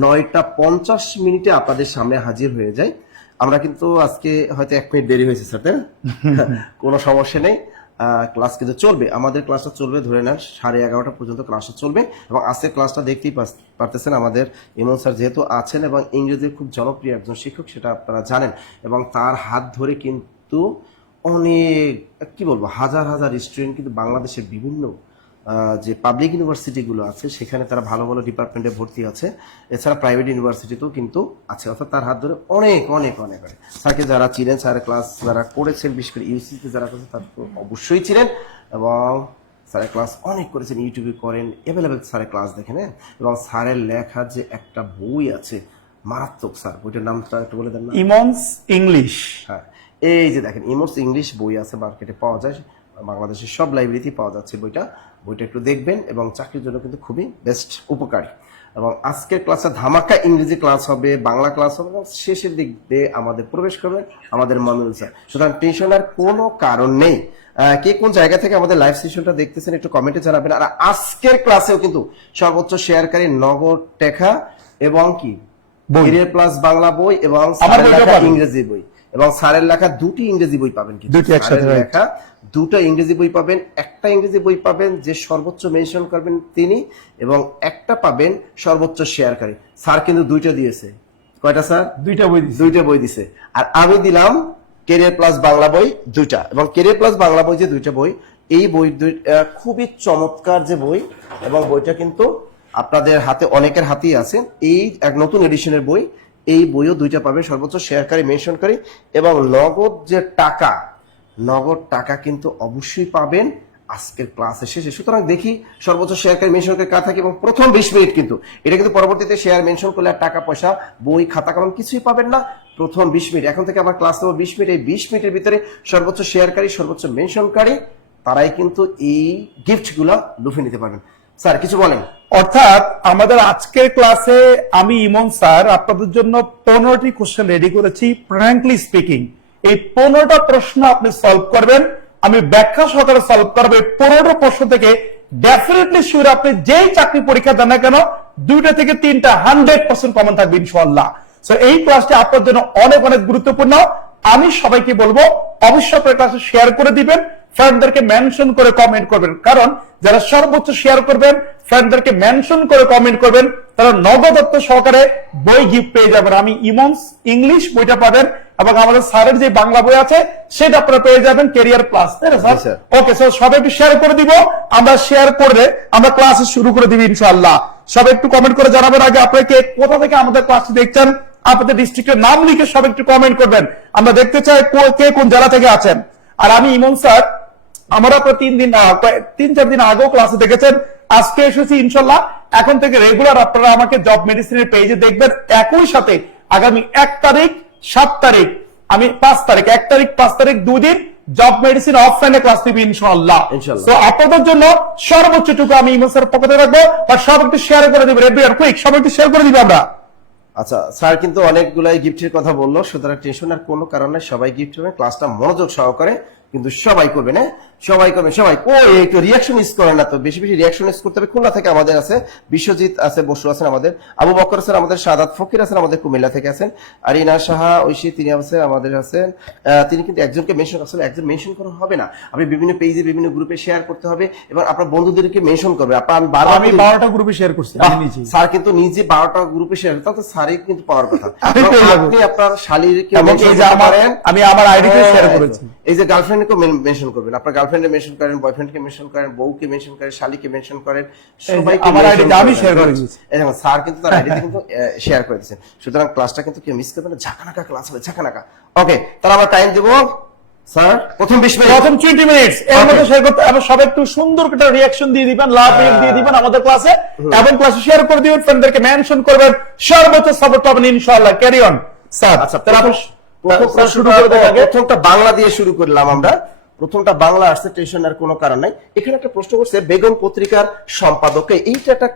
9টা 50 মিনিটে আপনাদের সামনে হাজির হয়ে যায়। আমরা কিন্তু আজকে হয়তো 1 মিনিট দেরি হয়েছে স্যার, কোনো সমস্যা নেই। ক্লাস কিন্তু চলবে, আমাদের ক্লাসটা চলবে ধরে নেন 11:30 পর্যন্ত ক্লাসটা চলবে। এবং আজকের ক্লাসটা দেখতেই পারতেছেন, আমাদের ইমন স্যার যেহেতু আছেন এবং ইংরেজির খুব জনপ্রিয় একজন শিক্ষক, সেটা আপনারা জানেন। এবং তার হাত ধরে কিন্তু অনেক কি বলবো হাজার হাজার স্টুডেন্ট কিন্তু বাংলাদেশের বিভিন্ন যে পাবলিক ইউনিভার্সিটিগুলো আছে সেখানে তারা ভালো ভালো ডিপার্টমেন্টে ভর্তি আছে। এছাড়া প্রাইভেট ইউনিভার্সিটিতেও কিন্তু আছে। অর্থাৎ তার হাত ধরে অনেক অনেক অনেক অনেক স্যারকে যারা চিনেন, স্যারের ক্লাস যারা করেছেন, বিশেষ করে ইউসিতে যারা করেছেন তারা তো অবশ্যই চিনেন। এবং স্যারের ক্লাস অনেক করেছেন, ইউটিউবে করেন, অ্যাভেলেবেল স্যারের ক্লাস দেখেন। এবং স্যারের লেখা যে একটা বই আছে মারাত্মক, স্যার বইটার নামটা একটু বলে দেন না? ইমনস ইংলিশ। হ্যাঁ, এই যে দেখেন ইমনস ইংলিশ বই আছে, মার্কেটে পাওয়া যায়, বাংলাদেশের সব লাইব্রেরিতেই পাওয়া যাচ্ছে বইটা একটু দেখবেন এবং চাকরির জন্য কিন্তু খুবই বেস্ট উপকারী। এবং আজকের ক্লাসে ধামাকা ইংরেজি ক্লাস হবে, বাংলা ক্লাস হবে এবং শেষের দিক দিয়ে আমাদের প্রবেশ করবেন আমাদের মামুনুল স্যার। সুতরাং টেনশনের কোনো কারণ নেই। কে কোন জায়গা থেকে আমাদের লাইভ সেশনটা দেখতেছেন একটু কমেন্টে জানাবেন। আর আজকের ক্লাসেও কিন্তু সর্বোচ্চ শেয়ারকারী নগদ টেকা এবং কি ক্যারিয়ার প্লাস বাংলা বই এবং ইংরেজি বই এবং স্যারের লেখা দুটি ইংরেজি বই পাবেন। লেখা দুটো ইংরেজি বই পাবেন, একটা ইংরেজি বই পাবেন যে সর্বোচ্চ মেনশন করবেন তিনি, এবং একটা পাবেন সর্বোচ্চ শেয়ারকারী। স্যার কিন্তু দুইটা দিয়েছে। কয়টা স্যার? দুইটা বই দিছে। আর আমি দিলাম ক্যারিয়ার প্লাস বাংলা বই দুইটা। এবং ক্যারিয়ার প্লাস বাংলা বই যে দুইটা বই, এই বই খুবই চমৎকার যে বই, এবং বইটা কিন্তু আপনাদের হাতে অনেকের হাতেই আছে। এই এক নতুন এডিশনের বই, এই বইও দুইটা পাবেন, সর্বোচ্চ শেয়ারকারী মেনশনকারী এবং নগদ যে টাকা, নগদ টাকা কিন্তু অবশ্যই পাবেন আজকের ক্লাসের শেষে। সুতরাং দেখি সর্বোচ্চ শেয়ারকারী মেনশনকারী কার থাকে। এবং প্রথম 20 মিনিট কিন্তু এটা কিন্তু পরবর্তীতে শেয়ার মেনশন করলে আর টাকা পয়সা বই খাতা কলম কিছুই পাবেন না। প্রথম 20 মিনিট, এখন থেকে আমার ক্লাস নেব 20 মিনিট, এই 20 মিনিটের ভিতরে সর্বোচ্চ শেয়ারকারী সর্বোচ্চ মেনশনকারী তারাই কিন্তু এই গিফট গুলা লুফে নিতে পারবেন। স্যার কিছু বলেন? অর্থাৎ আমাদের আজকের ক্লাসে আমি ইমন স্যার আপনাদের জন্য 15টি কোশ্চেন রেডি করেছি। ফ্র্যাঙ্কলি স্পিকিং, এই 15টা প্রশ্ন আপনি সলভ করবেন, আমি ব্যাখ্যা সহকারে সলভ করবো। 15টা প্রশ্ন থেকে ডেফিনেটলি শিওর আপনি যেই চাকরি পরীক্ষা দেন না কেন 2টা থেকে 3টা 100% কমন থাকবে ইনশাআল্লাহ। সো এই ক্লাসটি আপনার জন্য অনেক অনেক গুরুত্বপূর্ণ। আমি সবাইকে বলবো অবশ্যই আপনার ক্লাসে শেয়ার করে দিবেন, ফ্রেন্ডদেরকে মেনশন করে কমেন্ট করবেন। কারণ যারা সর্বোচ্চ শেয়ার করবেন, ফ্রেন্ডদেরকে মেনশন করে কমেন্ট করবেন, তারা নগদত্ব সহকারে বই গিফট পেয়ে যাবেন। আমি ইমনস ইংলিশ বইটা পাবেন এবং আমাদের স্যারের যে বাংলা বই আছে সেটা আপনারা পেয়ে যাবেন ক্যারিয়ার প্লাস। ওকে, সো সবাই একটু শেয়ার করে দিব। আমরা শেয়ার করে আমরা ক্লাস শুরু করে দিব ইনশাআল্লাহ। সবাই একটু কমেন্ট করে জানাবেন আগে আপনাকে কোথা থেকে আমাদের ক্লাসটি দেখছেন, আপনাদের ডিস্ট্রিক্টের নাম লিখে সবাই একটু কমেন্ট করবেন। আমরা দেখতে চাই কে কোন জেলা থেকে আছেন। আর আমি ইমন স্যার, আমরা তো 3-4 দিন আগেও ক্লাসে দেখেছেন, আজকে এসেছি ইনশাল্লাহ। এখন থেকে রেগুলার আপনারা আমাকে জব মেডিসিনের পেজে দেখবেন। একই সাথে আগামী 1 তারিখ 7 তারিখ আমি 5 তারিখ 1 তারিখ 5 তারিখ 2 দিন জব মেডিসিন অফলাইনে ক্লাস দিবি ইনশাআল্লাহ। তো আপনাদের জন্য সর্বোচ্চটুকু আমি ইমন স্যার পকেটে রাখবো, আর সব একটু শেয়ার করে দিবেন। রেডিয়ার কুইক সব একটু শেয়ার করে দিবে আমরা। আচ্ছা, স্যার কিন্তু অনেকগুলাই গিফটের কথা বললো, সুতরাং টেনশনের কোনো কারণে সবাই গিফট হবে। ক্লাসটা মনোযোগ সহকারে কিন্তু সবাই করবেন। হ্যাঁ, সবাই করবেন। সবাই একটু রিয়াকশন ইউজ করেন না তো, বেশি বেশি রিয়াকশন ইউজ করতে হবে। খুলনা থেকে আমাদের আছে বিশ্বজিৎ আছে, বসু আছেন আমাদের, আবু বকর স্যার আমাদের, সাদাত ফকির আছেন আমাদের কুমিল্লা থেকে আছেন, আরিনা সাহা ঐশী তিনি আছেন আমাদের আছেন। তিনি কিন্তু একজনকে মেনশন, আসলে একজন মেনশন করা হবে না, আপনি বিভিন্ন পেজে বিভিন্ন গ্রুপে শেয়ার করতে হবে এবং আপনার বন্ধুদেরকে মেনশন করবে। আমি 12টা গ্রুপে শেয়ার করছি, স্যার কিন্তু নিজে 12টা গ্রুপে শেয়ার, তাহলে স্যারই কিন্তু পাওয়ার কথা। আপনি আপনার শালীকে মেনশন করেন, আমি আমার আইডিতে শেয়ার করেছি। এই যে গার্লফ্রেন্ডকে মেনশন করবেন, আপনার গার্লফ্রেন্ডকে মেনশন করেন, বয়ফ্রেন্ডকে মেনশন করেন, বউকে মেনশন করেন, শালীকে মেনশন করেন, সবাইকে আমার আইডিতে আমি শেয়ার করে দিয়েছি। এরকম স্যার কিন্তু তার আইডিতে কিন্তু শেয়ার করে দিয়েছেন। সুতরাং ক্লাসটা কিন্তু কেউ মিস করবেন না, ঝাঁকানাকা ক্লাস হবে, ঝাঁকানাকা। ওকে, তাহলে আমরা টাইম দেব স্যার প্রথম 20 মিনিট, প্রথম 20 মিনিট এর মধ্যে শেয়ার করতে এবং সবাই একটু সুন্দর একটা রিঅ্যাকশন দিয়ে দিবেন, লাভ দিয়ে দিবেন আমাদের ক্লাসে এবং ক্লাসে শেয়ার করে দিবেন, ফ্রেন্ডদেরকে মেনশন করবেন, সর্বোচ্চ সাপোর্ট পাবেন ইনশাআল্লাহ। Carry on sir. আচ্ছা, তাহলে শুরু করে দেন। আগে প্রথমটা বাংলা দিয়ে শুরু করলাম আমরা। প্রথমটা বাংলা আসছে, টেনশন আর কোনো কারণ নাই। এখানে একটা প্রশ্ন করছে বেগম পত্রিকার সম্পাদককে, এইটা একটা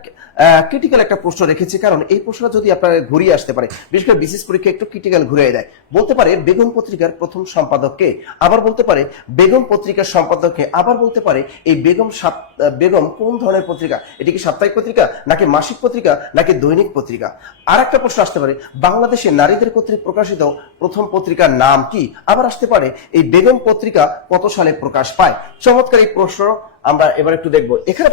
ক্রিটিক্যাল একটা প্রশ্ন রেখেছে, কারণ এই প্রশ্নটা যদি আপনার ঘুরিয়ে আসতে পারে, বিশেষ করে বিসিএস পরীক্ষা একটু ক্রিটিক্যাল ঘুরিয়ে দেয়। বলতে পারে বেগম পত্রিকার প্রথম সম্পাদককে, আবার বলতে পারে বেগম পত্রিকার সম্পাদককে, আবার বলতে পারে এই বেগম কোন ধরনের পত্রিকা, এটি কি সাপ্তাহিক পত্রিকা নাকি মাসিক পত্রিকা নাকি দৈনিক পত্রিকা। আর একটা প্রশ্ন আসতে পারে বাংলাদেশে নারীদের কর্তৃক প্রকাশিত প্রথম পত্রিকার নাম কি। আবার আসতে পারে এই বেগম পত্রিকা কত সালে প্রকাশ পায়। চমৎকার এই প্রশ্ন আমরা এবার একটু দেখবো। এখানে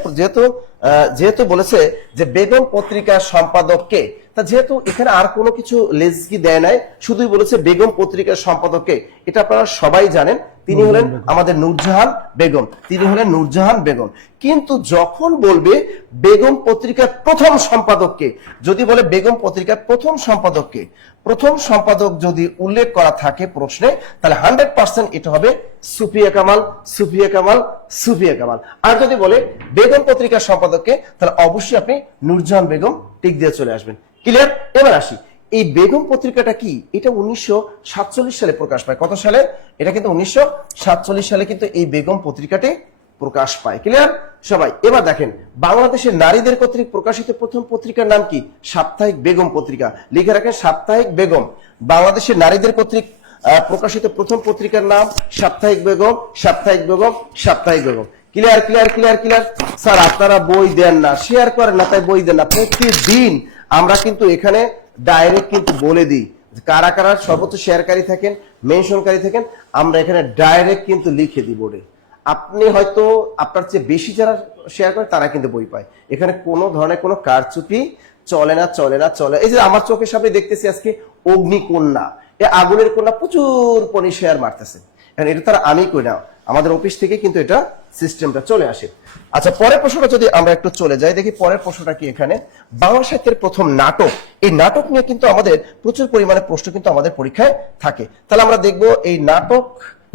যেহেতু বলেছে যে বেগম পত্রিকার সম্পাদককে, তা যেহেতু এখানে আর কোনো কিছু লেজকি দেয় নাই, শুধুই বলেছে বেগম পত্রিকার সম্পাদককে, এটা আপনারা সবাই জানেন, তিনি হলেন আমাদের নূরজাহান বেগম, তিনি হলেন নূরজাহান বেগম। কিন্তু যখন বলবে বেগম পত্রিকার প্রথম সম্পাদককে, যদি বলে বেগম পত্রিকার প্রথম সম্পাদককে, প্রথম সম্পাদক যদি উল্লেখ করা থাকে প্রশ্নে, তাহলে 100% এটা হবে সুফিয়া কামাল, সুফিয়া কামাল, সুফিয়া কামাল। আর যদি বলে বেগম পত্রিকার সম্পাদককে, তাহলে অবশ্যই আপনি নূরজাহান বেগম টিক দিয়ে চলে আসবেন। ক্লিয়ার? এবার আসি, এই বেগম পত্রিকাটা কি, এটা 1947 সালে প্রকাশ পায়। কত সালে? এটা কিন্তু 1947 সালে কিন্তু এই বেগম পত্রিকাটি প্রকাশ পায়। ক্লিয়ার সবাই? এবার দেখেন বাংলাদেশের নারীদের কর্তৃক প্রকাশিত প্রথম পত্রিকার নাম কি? সাপ্তাহিক বেগম পত্রিকা। লিখে রাখেন সাপ্তাহিক বেগম। বাংলাদেশের নারীদের কর্তৃক প্রকাশিত প্রথম পত্রিকার নাম সাপ্তাহিক বেগম, সাপ্তাহিক বেগম, সাপ্তাহিক Begum. Clear clear clear clear. Sir আপনারা বই দেন না, শেয়ার করেন না, তাই বই দেন না। প্রতিদিন আমরা কিন্তু এখানে ডাইরেক্ট কিন্তু বলে দিই কারা কারা সর্বোচ্চ শেয়ারকারী থাকেন, মেনশনকারী থাকেন, আমরা এখানে ডাইরেক্ট কিন্তু লিখে দিই বোর্ডে। আপনি হয়তো আপনার চেয়ে বেশি যারা শেয়ার করে তারা কিন্তু বই পায়। এখানে কোনো ধরনের কোনো কারচুপি চলে না, চলে না, চলে। এই যে আমার চোখের সামনে দেখতেছি আজকে অগ্নিকন্যা, এই আগুনের কন্যা প্রচুর পরি শেয়ার মারতেছে। এখন এটা তারা আমি করি না, আমাদের অফিস থেকে কিন্তু এটা সিস্টেমটা চলে আসে। আচ্ছা পরের প্রশ্নটা যদি আমরা একটু চলে যাই, দেখি পরের প্রশ্নটা কি। এখানে বাংলা সাহিত্যের প্রথম নাটক, এই নাটক নিয়ে কিন্তু আমাদের প্রচুর পরিমাণে প্রশ্ন কিন্তু আমাদের পরীক্ষায় থাকে। তাহলে আমরা দেখবো এই নাটক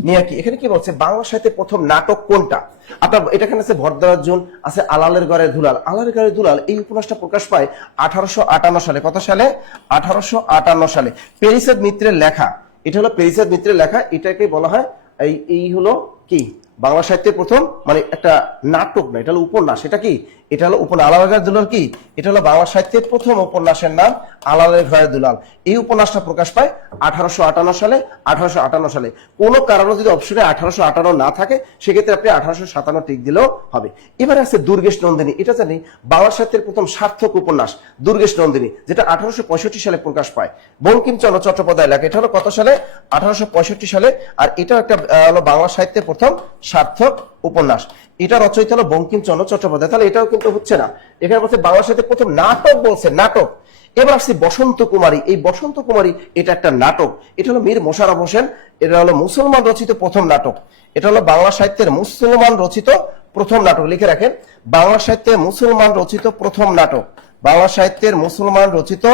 নিয়ে কি। এখানে কি বলছে বাংলা সাহিত্যের প্রথম নাটক কোনটা। আপনার এটাখানে আছে ভদ্রার্জুন, আছে আলালের ঘরের দুলাল। আলালের ঘরের দুলাল এই উপন্যাসটা প্রকাশ পায় 1858 সালে। কত সালে? 1858 সালে। পেরিচাঁদ মিত্রের লেখা, এটা হলো পেরিচাঁদ মিত্রের লেখা। এটাকে বলা হয় এই হলো কি বাংলা সাহিত্যের প্রথম, মানে একটা নাটক না, এটা হলো উপন্যাস। এটা কি? এটা হলো উপন্যাস। আলালের ঘরের দুলাল কি? এটা হলো বাংলা সাহিত্যের প্রথম উপন্যাসের নাম আলালের ঘরের দুলাল। এই উপন্যাসটা প্রকাশ পায় 1858 সালে। 1858 সালে। কোনো কারণে যদি অপশনে 1858 না থাকে, সেক্ষেত্রে আপনি 1857 টিক দিলেও হবে। এবারে আছে দুর্গেশ নন্দিনী। এটা জানি বাংলা সাহিত্যের প্রথম সার্থক উপন্যাস দুর্গেশ নন্দিনী, যেটা 1865 সালে প্রকাশ পায়। বঙ্কিমচন্দ্র চট্টোপাধ্যায় লেখা। এটা হলো কত সালে? 1865 সালে। আর এটা একটা হলো বাংলা সাহিত্যের প্রথম সার্থক উপন্যাস। এটা রচয়িতা হলো বঙ্কিমচন্দ্র চট্টোপাধ্যায়। তাহলে এটাও কিন্তু হচ্ছে না। এখানে বলছে বাংলা সাহিত্যের প্রথম নাটক, বলছে নাটক। এবার আসছে বসন্ত কুমারী। এই বসন্ত কুমারী এটা একটা নাটক। এটা হলো মীর মোশাররফ হোসেন, এটা হলো মুসলমান রচিত প্রথম নাটক। এটা হলো বাংলা সাহিত্যের মুসলমান রচিত প্রথম নাটক। লিখে রাখেন বাংলা সাহিত্যে মুসলমান রচিত প্রথম নাটক। বাংলা সাহিত্যের মুসলমান রচিত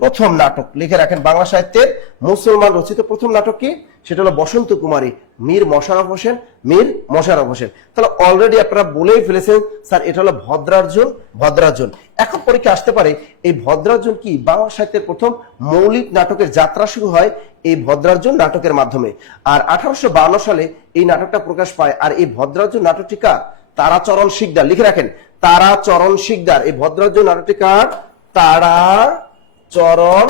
প্রথম নাটক। লিখে রাখেন বাংলা সাহিত্যের মুসলমান রচিত প্রথম নাটক কি? সেটা হলো বসন্ত কুমারী, মীর মোশাররফ হোসেন, মীর মোশাররফ হোসেন। তাহলে অলরেডি আপনারা বলেই ফেলেছেন স্যার এটা হলো ভদ্রার্জুন। ভদ্রার্জুন এখন পরীক্ষা আসতে পারে এই ভদ্রার্জুন কি? বাংলা সাহিত্যের প্রথম মৌলিক নাটকের যাত্রা শুরু হয় এই ভদ্রার্জুন নাটকের মাধ্যমে। আর 1852 সালে এই নাটকটা প্রকাশ পায়। আর এই ভদ্রার্জুন নাটকটি কার? তারাচরণ শিকদার। লিখে রাখেন তারাচরণ শিকদার। এই ভদ্রার্জুন নাটকটি কার? তারাচরণ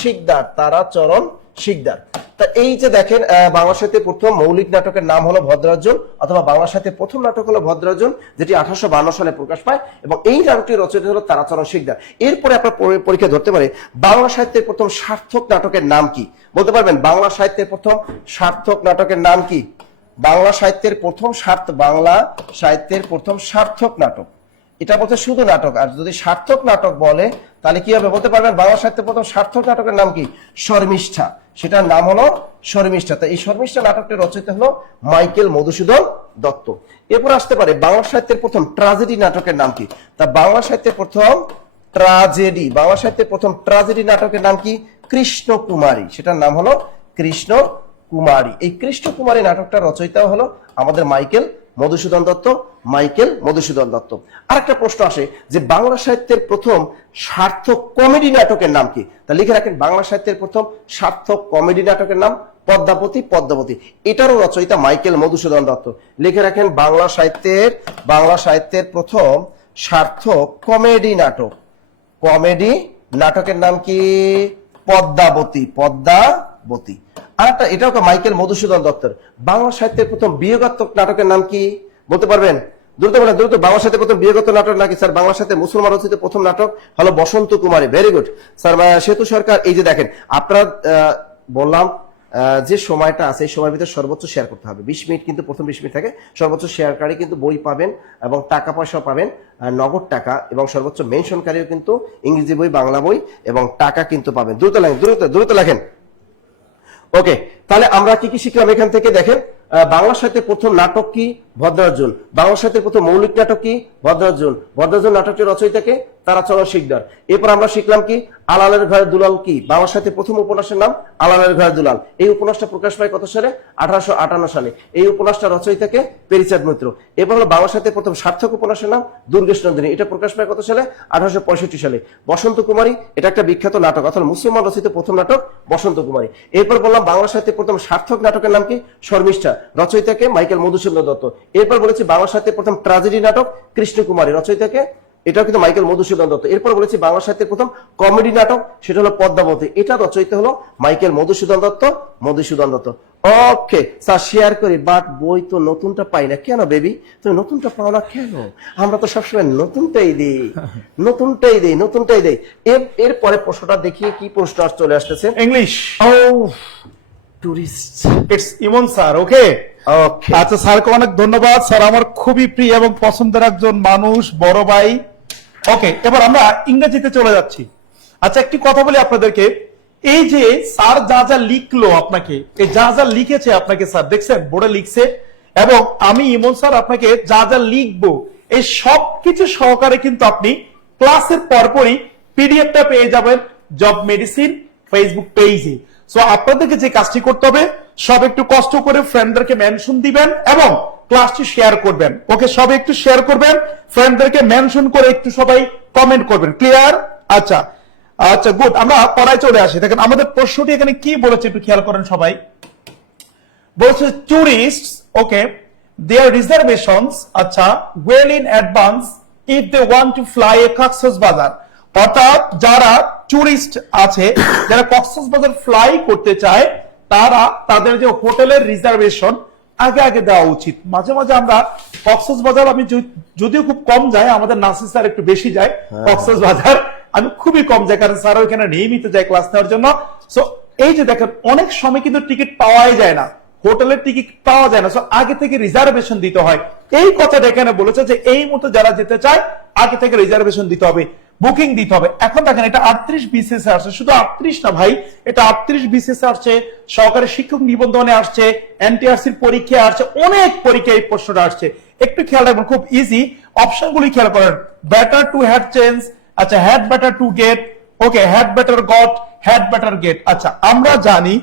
শিকদার। তারাচরণ শিকদার। তা এই যে দেখেন বাংলা সাহিত্যের প্রথম মৌলিক নাটকের নাম হলো ভদ্রার্জুন, অথবা বাংলা সাহিত্যের প্রথম নাটক হলো ভদ্রার্জুন, যেটি 1852 সালে প্রকাশ পায়। এবং এই নাটকটি রচয়িতা হলো তারাচরণ শিকদার। এরপরে আপনার পরীক্ষা ধরতে পারে বাংলা সাহিত্যের প্রথম সার্থক নাটকের নাম কি? বলতে পারবেন বাংলা সাহিত্যের প্রথম সার্থক নাটকের নাম কি? বাংলা সাহিত্যের প্রথম সার্থক নাটক, এটা বলতে শুধু নাটক। আর যদি সার্থক নাটক বলে তাহলে কি হবে? বলতে পারবেন বাংলা সাহিত্যের প্রথম সার্থক নাটকের নাম কি? শর্মিষ্ঠা। সেটার নাম হলো শর্মিষ্ঠা। তা এই শর্মিষ্ঠা নাটকটির রচয়িতা হলো মাইকেল মধুসূদন দত্ত। এরপর আসতে পারে বাংলা সাহিত্যের প্রথম ট্রাজেডি নাটকের নাম কি? তা বাংলা সাহিত্যের প্রথম ট্রাজেডি নাটকের নাম কি? কৃষ্ণ কুমারী। সেটার নাম হলো কৃষ্ণ কুমারী। এই কৃষ্ণ কুমারী নাটকটা রচয়িতা হলো আমাদের মাইকেল মধুসূদন দত্ত, মাইকেল মধুসূদন দত্ত। আরেকটা প্রশ্ন আসে যে বাংলা সাহিত্যের প্রথম সার্থক কমেডি নাটকের নাম কি? তা লিখে রাখেন, বাংলা সাহিত্যের প্রথম সার্থক কমেডি নাটকের নাম পদ্মাবতী। পদ্মাবতী এটারও রচয়িতা মাইকেল মধুসূদন দত্ত। লিখে রাখেন, বাংলা সাহিত্যের প্রথম সার্থক কমেডি নাটকের নাম কি? পদ্মাবতী। পদ্মাবতী। আরেকটা, এটাও মাইকেল মধুসূদন দত্তের। বাংলা সাহিত্যের প্রথম বিয়োগাত্মক নাটকের নাম কি বলতে পারবেন? দ্রুত বলেন, দ্রুত। বাংলা সাহিত্যের প্রথম বিয়োগাত্মক নাটক নাকি স্যার? বাংলা সাহিত্যে মুসলমান রচিত প্রথম নাটক হলো Basanta Kumari. Very good sir. Setu Sarkar. এই যে দেখেন, আপনারা বললাম যে সময়টা আছে এই সময়ের ভিতরে সর্বোচ্চ শেয়ার করতে হবে। 20 মিনিট কিন্তু প্রথম 20 মিনিট থাকে। সর্বোচ্চ শেয়ারকারী কিন্তু বই পাবেন এবং টাকা পয়সা পাবেন, নগদ টাকা, এবং সর্বোচ্চ মেনশনকারীও কিন্তু ইংরেজি বই, বাংলা বই এবং টাকা কিন্তু পাবেন। দ্রুত লেখেন, দ্রুত লেখেন। ওকে, তাহলে আমরা কি কি শিখলাম এখান থেকে? দেখেন, বাংলা সাহিত্যের প্রথম নাটক কি? ভদ্রার্জুন। বাংলা সাহিত্যের প্রথম মৌলিক নাটক কি? ভদ্রার্জুন। ভদ্রার্জুন নাটকটির রচয়িতাকে? তারাচরণ শিকদার। এরপর আমরা শিখলাম কি? আলালের ঘরে দুলাল কি? বাংলা সাহিত্যের প্রথম উপন্যাসের নাম আলালের ঘরে দুলাল। এই উপন্যাসটা প্রকাশ পায় কত সালে? 1858 সালে। এই উপন্যাসটা রচয়িতাকে? পেরিচাঁদ মৈত্র। এরপর হলো বাংলা সাহিত্যের প্রথম সার্থক উপন্যাসের নাম দুর্গেশ নন্দিনী। এটা প্রকাশ পায় কত সালে? 1865 সালে। বসন্ত কুমারী, এটা একটা বিখ্যাত নাটক, অর্থাৎ মুসলমান রচিত প্রথম নাটক বসন্ত কুমারী। এরপর বললাম বাংলা সাহিত্যের প্রথম সার্থক নাটকের নাম কি? শর্মিষ্ঠা। রচয়িতাকে? মাইকেল মধুসূদন দত্ত। এরপর বলেছি বাংলা সাহিত্যের প্রথম ট্র্যাজেডি নাটক কৃষ্ণকুমারী। রচয়িতাকে? এটাও কিন্তু মাইকেল মধুসূদন দত্ত। এরপর বলেছি বাংলা সাহিত্যের প্রথম কমেডি নাটক, সেটা হলো পদ্মাবতী। এটা রচয়িতা হলো Michael Madhusudan Dutta. Okay sir, share করি, বাট বই তো নতুনটা পাই না কেন? বেবি তুমি নতুনটা পাও না কেন? আমরা তো সবসময় নতুনটাই দেই। এরপরে প্রশ্নটা দেখিয়ে কি প্রশ্ন চলে আসতেছে? ইংলিশ। ও tourist. It's Emon sir. Okay, আচ্ছা স্যারকে অনেক ধন্যবাদ। স্যার আমার খুবই প্রিয় এবং পছন্দের একজন মানুষ, বড় ভাই। ওকে, এবার আমরা ইংরেজিতে চলে যাচ্ছি। আচ্ছা, একটি কথা বলি আপনাদেরকে, এই যে স্যার যা যা লিখলো আপনাকে, এই যা যা লিখেছে আপনাকে স্যার, দেখছেন বোর্ডে লিখছে, এবং আমি ইমন স্যার আপনাকে যা যা লিখবো এই সবকিছু সহকারে কিন্তু আপনি ক্লাসের পরপরই পিডিএফটা পেয়ে যাবেন জব মেডিসিন ফেসবুক পেজে। সো আপনাদেরকে যে কাজটি করতে হবে, সব একটু কষ্ট করে ফ্রেন্ডদেরকে মেনশন দিবেন এবং ক্লাসটি শেয়ার করবেন। ওকে, সব একটু শেয়ার করবেন, ফ্রেন্ডদেরকে মেনশন করে একটু সবাই কমেন্ট করবেন। ক্লিয়ার? আচ্ছা আচ্ছা, গুড। আমরা পড়ায় চলে আসি। দেখেন আমাদের প্রশ্নটি এখানে কি বলেছে একটু খেয়াল করেন সবাই। বলছে টুরিস্ট, ওকে, দেয়ার রিজার্ভেশনস, আচ্ছা, well in advance if they want to fly a Cox's Bazar. অর্থাৎ যারা টুরিস্ট আছে, যারা কক্সবাজার ফ্লাই করতে চায়, তারা তাদের যে হোটেলের রিজার্ভেশন আগে দেওয়া উচিত। মাঝে মাঝে আমরা কক্সবাজার, আমি যদিও খুব কম যাই, আমাদের নাসির স্যার একটু বেশি যায় কক্সবাজার, আমি খুবই কম যাই, কারণ স্যার ওইখানে নিয়মিত যায় ক্লাস নেওয়ার জন্য। সো এই যে দেখেন, অনেক সময় কিন্তু টিকিট পাওয়াই যায় না, হোটেলের টিকিট পাওয়া যায় না, সো আগে থেকে রিজার্ভেশন দিতে হয়। এই কথাটা এখানে বলেছে যে এই মুহূর্তে যারা যেতে চায় আগে থেকে রিজার্ভেশন দিতে হবে, বুকিং দিতে হবে। এখন দেখেন এটা 38 বিসিএস আসছে, শুধু 38 না ভাই, এটা 38 বিসিএস আসছে, সহকারী শিক্ষক নিবন্ধনে আসছে, এনটিআরসির পরীক্ষা আসছে, অনেক পরীক্ষায় এই প্রশ্নটা আসছে। একটু খেয়াল রাখবেন, খুব ইজি, অপশনগুলি খেয়াল করেন। বেটার টু হ্যাড চেঞ্জ, আচ্ছা, had better to get, okay, had better got, had better get. আচ্ছা, আমরা জানি,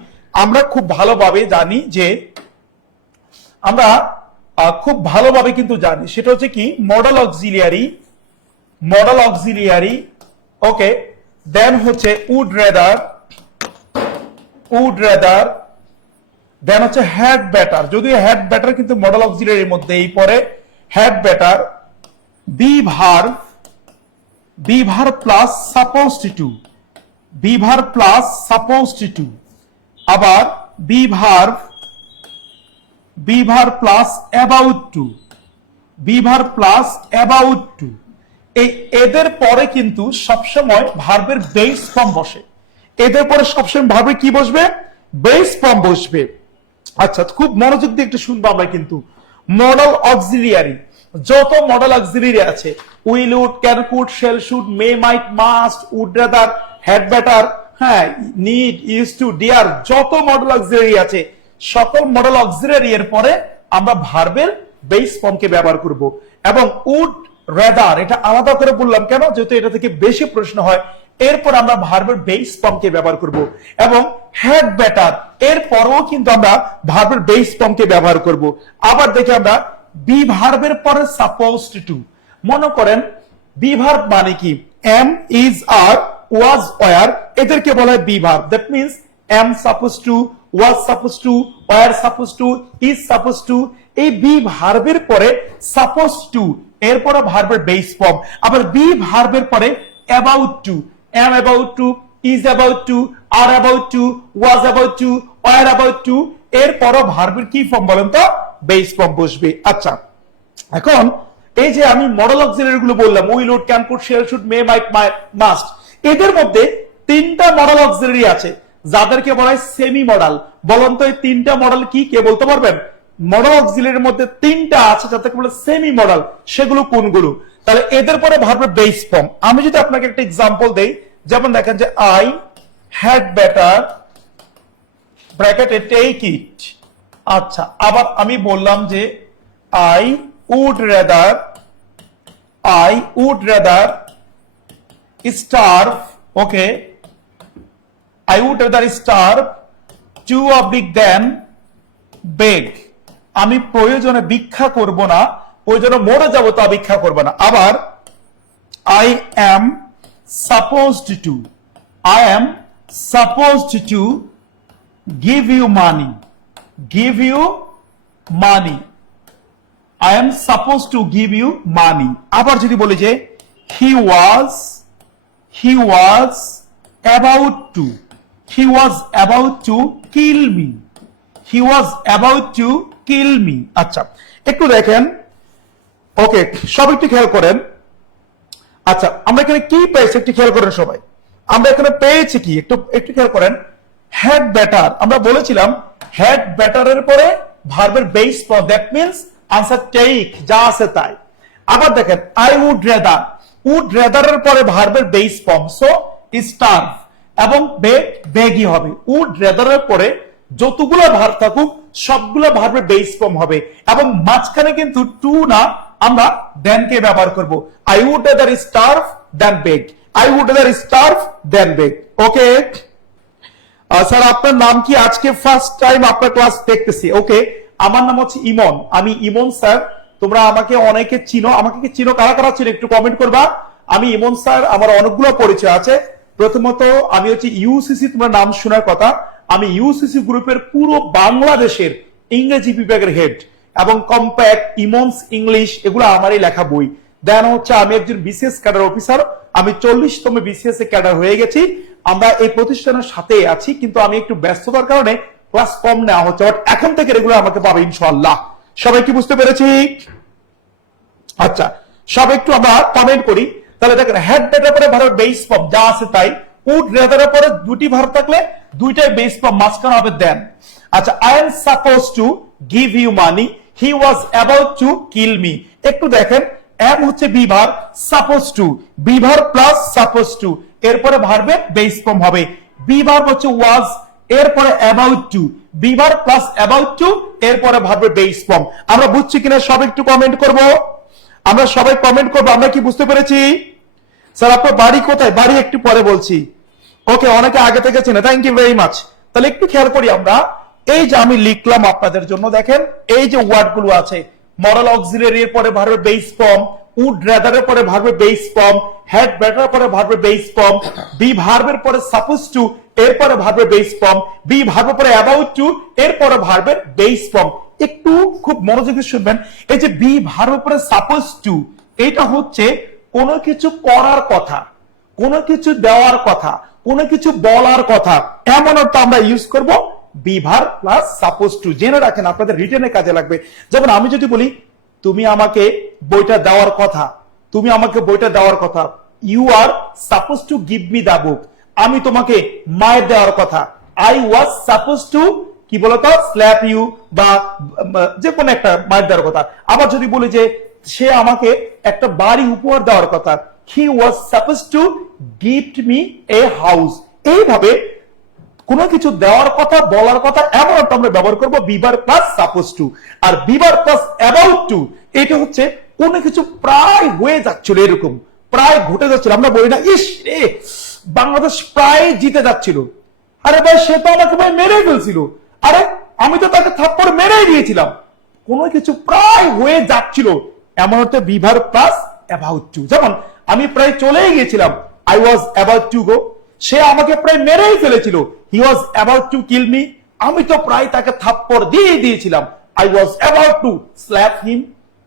আমরা খুব ভালোভাবে জানি যে আমরা খুব ভালোভাবে কিন্তু জানি সেটা হচ্ছে কি মডেল অক্সিলিয়ারি, ওকে, দেন হচ্ছে উড রেদার, দেন হচ্ছে হ্যাড বেটার। যদিও হ্যাড বেটার কিন্তু মডেল অক্সিলিয়ারির মধ্যেই পড়ে। Had better, be verb plus supposed to, আবার be verb plus about to, এই এদের পরে কিন্তু সবসময় ভার্বের বেস ফর্ম বসে। এদের পরে সবসময় ভার্বের কি বসবে? বেস ফর্ম বসবে। আচ্ছা, খুব মনোযোগ দিয়ে একটু শুনবো আমরা কিন্তু। মডেল অক্সিলিয়ারি, যত মডেল অক্সিলিয়ারি আছে, will, would, can, could, shall, should, may, might, must, would rather, had better, হ্যাঁ, নিড, ইউজ টু, ডিয়ার, যত মডেল অক্সিলিয়ারি আছে, সকল মডেল অক্সিলিয়ারি এর পরে আমরা ভার্বের বেস ফর্মকে ব্যবহার করব। এবং উড রেদার, এটা আলাদা করে বললাম কেন? যেহেতু এটা থেকে বেশি প্রশ্ন হয়। এরপর আমরা ভার্বের বেস ফর্মকে ব্যবহার করব। এবং হ্যাড বেটার, এর পরেও কিন্তু আমরা ভার্বের বেস ফর্মকে ব্যবহার করব। আবার দেখি আমরা বি ভার্বের পরে সাপোজড টু। মনে করেন বি ভার্ব মানে কি, am, is, are, was, were, এদেরকে বলা হয় be verb. That means am suppose to, was suppose to, were suppose to, is suppose to. এই বি ভার্বের পরে সাপোজ টু, এরপরে ভার্বের বেস ফর্ম। আবার বি ভার্বের পরে about to, am about to, is about to, are about to, was about to, were about to, এরপরও ভার্বের কি ফর্ম বলেন তো, বেস ফর্ম বসবে। আচ্ছা, এখন এই যে আমি মডেল অক্সিলারি গুলো বললাম, will, would, can, could, shall, should, may, might, must, এদের মধ্যে তিনটা মডেল অক্সিলারি আছে যাদেরকে বলা হয় সেমি মডেল। বলুন তো এই তিনটা মডেল কি, কে বলতে পারবেন? মডেল অক্সিলারির মধ্যে তিনটা আছে যাদেরকে বলে সেমি মডেল, সেগুলো কোনগুলো? তাহলে এদের পরে ভার্বের বেস ফর্ম। আমি যদি আপনাকে একটা এক্সাম্পল দেই, যেমন দেখেন যে আই হ্যাড বেটার ব্র্যাকেটে টেক ইট। আচ্ছা, আবার আমি বললাম যে I would rather starve, okay, I would rather starve to big than beg. আমি প্রয়োজনে ভিক্ষা করব না, প্রয়োজনে মরে যাব তা ভিক্ষা করব না। আবার I am supposed to give you money. I am supposed to give you money. আবার যদি বলি যে he was about to kill me. আচ্ছা, একটু দেখেন, ওকে, সব একটু খেয়াল করেন। আচ্ছা, আমরা এখানে কি পেয়েছি একটু খেয়াল করেন সবাই। আমরা এখানে পেয়েছি কি একটু খেয়াল করেন, হ্যাড বেটার। আমরা বলেছিলাম হ্যাড বেটারের পরে ভার্বের base form, that means answer take, যা আছে তাই। আবার দেখেন আই উড রেদারের পরে ভার্বের বেস ফর্ম, সো স্টার্ভ, এবং বেগই হবে। উড রেদারের পরে যতগুলো ভার্ব থাকুক সবগুলো ভার্বের বেস ফর্ম হবে, এবং মাঝখানে কিন্তু টু না, আমরা দেন কে ব্যবহার করব। I would rather starve than beg, okay. Sir আপনার নাম কি? আজকে ফার্স্ট টাইম আপনার ক্লাস দেখতেছি। ওকে, আমার নাম হচ্ছে ইমন, আমি ইমন স্যার। তোমরা আমাকে অনেকে চিনো, আমাকে কি চিনো? কারা কারা চিনো একটু কমেন্ট করবা। আমি ইমন স্যার, আমার অনেকগুলো পরিচয় আছে। প্রথমত আমি হচ্ছে ইউসিসি, তোমার নাম শোনার কথা, আমি ইউসিসি গ্রুপের পুরো বাংলাদেশের ইংরেজি বিভাগের হেড, এবং কম্প্যাক্ট, ইমনস ইংলিশ, এগুলো আমারই লেখা বই। দেন হচ্ছে আমি একজন বিসিএস ক্যাডার অফিসার, আমি 40তম বিসিএস এ ক্যাডার হয়ে গেছি। আমরা এই প্রতিষ্ঠানের সাথে আছি, কিন্তু আমি একটু ব্যস্ততার কারণে ক্লাস কম নেওয়া হচ্ছে, বাট এখন থেকে রেগুলার আমাকে পাবে ইনশাআল্লাহ। সবাই কি বুঝতে পেরেছি? আচ্ছা, সব একটু আমরা কমেন্ট করি। তাহলে দেখেন হ্যাড বেটার পরে ভার্ব বেস ফর্ম, যা আছে তাই। উড রেদারের পরে দুটি ভার্ব থাকলে দুইটাই বেস ফর্ম, মাঝখানে হবে দেন। আচ্ছা, I am suppose to give you money, he was about to kill me. একটু দেখেন, এম হচ্ছে be verb, suppose to, be verb plus suppose to, এরপরে ভার্বে বেস ফর্ম হবে। বি ভার্ব হচ্ছে ওয়াজ, এরপরে about to, be verb plus about to, এরপরে ভার্বে বেস ফর্ম। আমরা বুঝছি কিনা সব একটু কমেন্ট করব। আমরা সবাই কমেন্ট করবো, আমরা কি বুঝতে পেরেছি? স্যার আপনার বাড়ি কোথায়? বাড়ি একটু পরে বলছি। ওকে, অনেকে আগে থেকে চেনে, থ্যাংক ইউ ভেরি মাচ। তাহলে একটু খেয়াল করি আমরা, এই যে আমি লিখলাম আপনাদের জন্য, দেখেন এই যে ওয়ার্ড গুলো আছে, মডেল অক্সিলারি এর পরে ভার্বের বেস ফর্ম, উড রেদারের পরে ভার্বের বেস ফর্ম, হ্যাড বেটার পরে ভার্বের বেস ফর্ম, বি ভার্বের পরে সাপোজ টু, এরপরে ভার্বের বেস ফর্ম, বি ভার্বের পরে অ্যাবাউট টু, এরপরে ভার্বের বেস ফর্ম। একটু খুব মনোযোগী শুনবেন, এই যে বি ভার্বের পরে সাপোজ টু, এটা হচ্ছে কোনো কিছু করার কথা, কোনো কিছু দেওয়ার কথা, কোনো কিছু বলার কথা, এমন অর্থ আমরা ইউজ করব be verb plus suppose two. জেনে রাখেন, আপনাদের রিটেনে কাজে লাগবে। যেমন আমি যদি বলি তুমি আমাকে বইটা দেওয়ার কথা, you are suppose to give me the book. আমি তোমাকে মায়ের দেওয়ার কথা, আই ওয়াজ সাপোজ টু কি বলতো স্ল্যাপ ইউ, বা যে কোনো একটা মায়ের দেওয়ার কথা। আবার যদি বলি যে সে আমাকে একটা বাড়ি উপহার দেওয়ার কথা, he was suppose to gift me a house. এইভাবে কোনো কিছু দেওয়ার কথা, বলার কথা, এমন অর্থ আমরা ব্যবহার করব be verb plus suppose to. আর be verb plus about to, এটা হচ্ছে কোনো কিছু প্রায় হয়ে যাচ্ছিল, এরকম প্রায় ঘটে যাচ্ছিল। আমরা বলি না ইস রে বাংলাদেশ প্রায় জিতে যাচ্ছিল, আরে ভাই সে তো আমাকে ভাই মেরে ফেলছিল, আরে আমি তো তাকে থাপ্পড় মেরেই দিয়েছিলাম। কোনো কিছু প্রায় হয়ে যাচ্ছিল, এমন হচ্ছে be verb plus about to. যেমন আমি প্রায় চলেই গিয়েছিলাম, I was about to go. সে আমাকে প্রায় মেরেই ফেলেছিল, he was about to kill me. আমি তো প্রায় তাকে থাপ্পড় দিয়ে দিয়েছিলাম, I was about to slap him.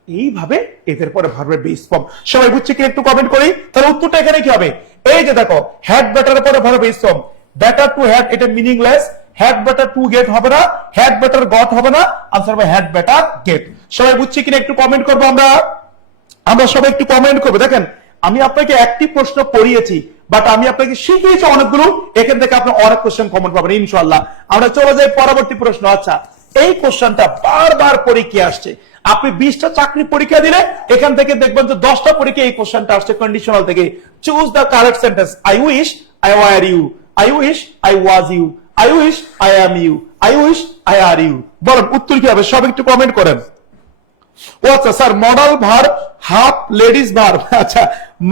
এইভাবে এদের পরে ভার্বের বেস ফর্ম। সবাই বুঝছে কি? একটু কমেন্ট করি, তাহলে উত্তরটা এখানে কি হবে? এই যে দেখো, হ্যাড বেটার পরে ভার্বের base form, better to had, এটা meaningless. Had better to get হবে না, হ্যাড বেটার গট হবে না, আনসার হবে হ্যাড বেটার গেট। সবাই বুঝছে কিনা একটু কমেন্ট করবো আমরা সবাই একটু কমেন্ট করবো। দেখেন, আমি আপনাকে একটি প্রশ্ন পড়িয়েছি, বাট আমি আপনাকে শিখিয়েছি অনেকগুলো, এখান থেকে আপনি অনেক কোশ্চেন কমেন্ট পাবেন ইনশাআল্লাহ। আমরা চলে যাই পরবর্তী প্রশ্ন। আচ্ছা, এই কোশ্চেনটা বারবার পরীক্ষা আসছে। আপনি 20টা চাকরি পরীক্ষা দিলে এখান থেকে দেখবেন যে 10টা পরীক্ষা এই কোশ্চেনটা আসছে কন্ডিশনাল থেকে। Choose the correct sentence. I wish I were you, I wish I was you, I wish I am you, I wish I are you. বলেন উত্তর কি হবে? সব একটু কমেন্ট করেন। ও আচ্ছা sir, modal verb half ladies verb. আচ্ছা,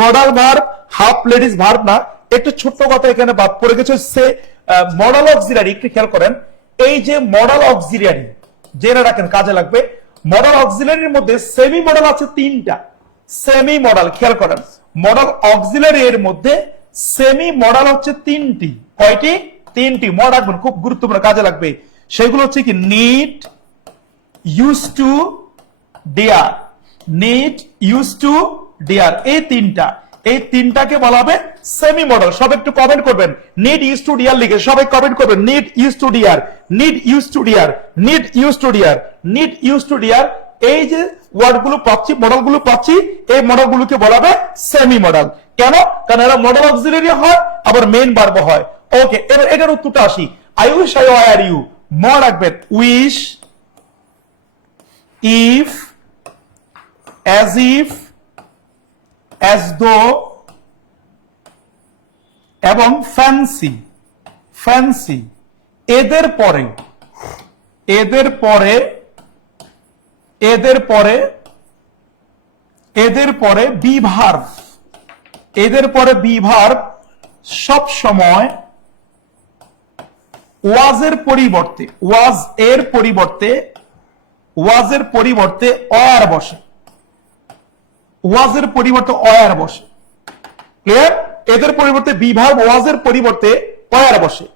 modal verb half ladies verb না, একটু ছোট্ট কথা এখানে বাদ পড়ে গেছে, সে মডাল অক্সিলারি। একটু খেয়াল করেন, এই যে মডাল অক্সিলারি জেনে রাখেন, কাজে লাগবে। মডাল অক্সিলারির মধ্যে সেমি মডাল আছে 3টা। সেমি মডাল খেয়াল করেন, মডাল অক্সিলারি এর মধ্যে সেমি মডাল হচ্ছে 3টি। কয়টি? 3টি। মনে রাখবেন, খুব গুরুত্বপূর্ণ, কাজে লাগবে। সেগুলো হচ্ছে কি? Need, use to, dare. Need, use to, dare, এই 3টা। এই 3টাকে বলা হবে সেমি মডাল। সব একটু কমেন্ট করবেন, নিড, ইউজ টু, ডিয়ার লিখে সবাই কমেন্ট করবেন। Need, use to, dare, need, use to, dare, need, use to, dare, need, use to, dare. এই যে ওয়ার্ড গুলো পাচ্ছি, মডেল গুলো পাচ্ছি, এই মডেল গুলোকে বলা হবে সেমি মডেল। কেন? কারণ এরা মডেল অক্সিলারি হয়, আবার মেইন ভার্ব হয়। ওকে, এবার এটার উত্তরটা আসি। I wish I were you, মনে রাখবেন, wish, if, as if, as though এবং ফ্যান্সি। ফ্যান্সি এদের পরে এদের পরে এদের পরে এদের পরে বি ভার্ব, এদের পরে বি ভার্ব সব সময় ওয়াজের পরিবর্তে, ওয়াজের পরিবর্তে অয়ার বসে। ওয়াজের পরিবর্তে অয়ার বসে। ক্লিয়ার? এদের পরিবর্তে বি ভার্ব ওয়াজের পরিবর্তে অয়ার বসে।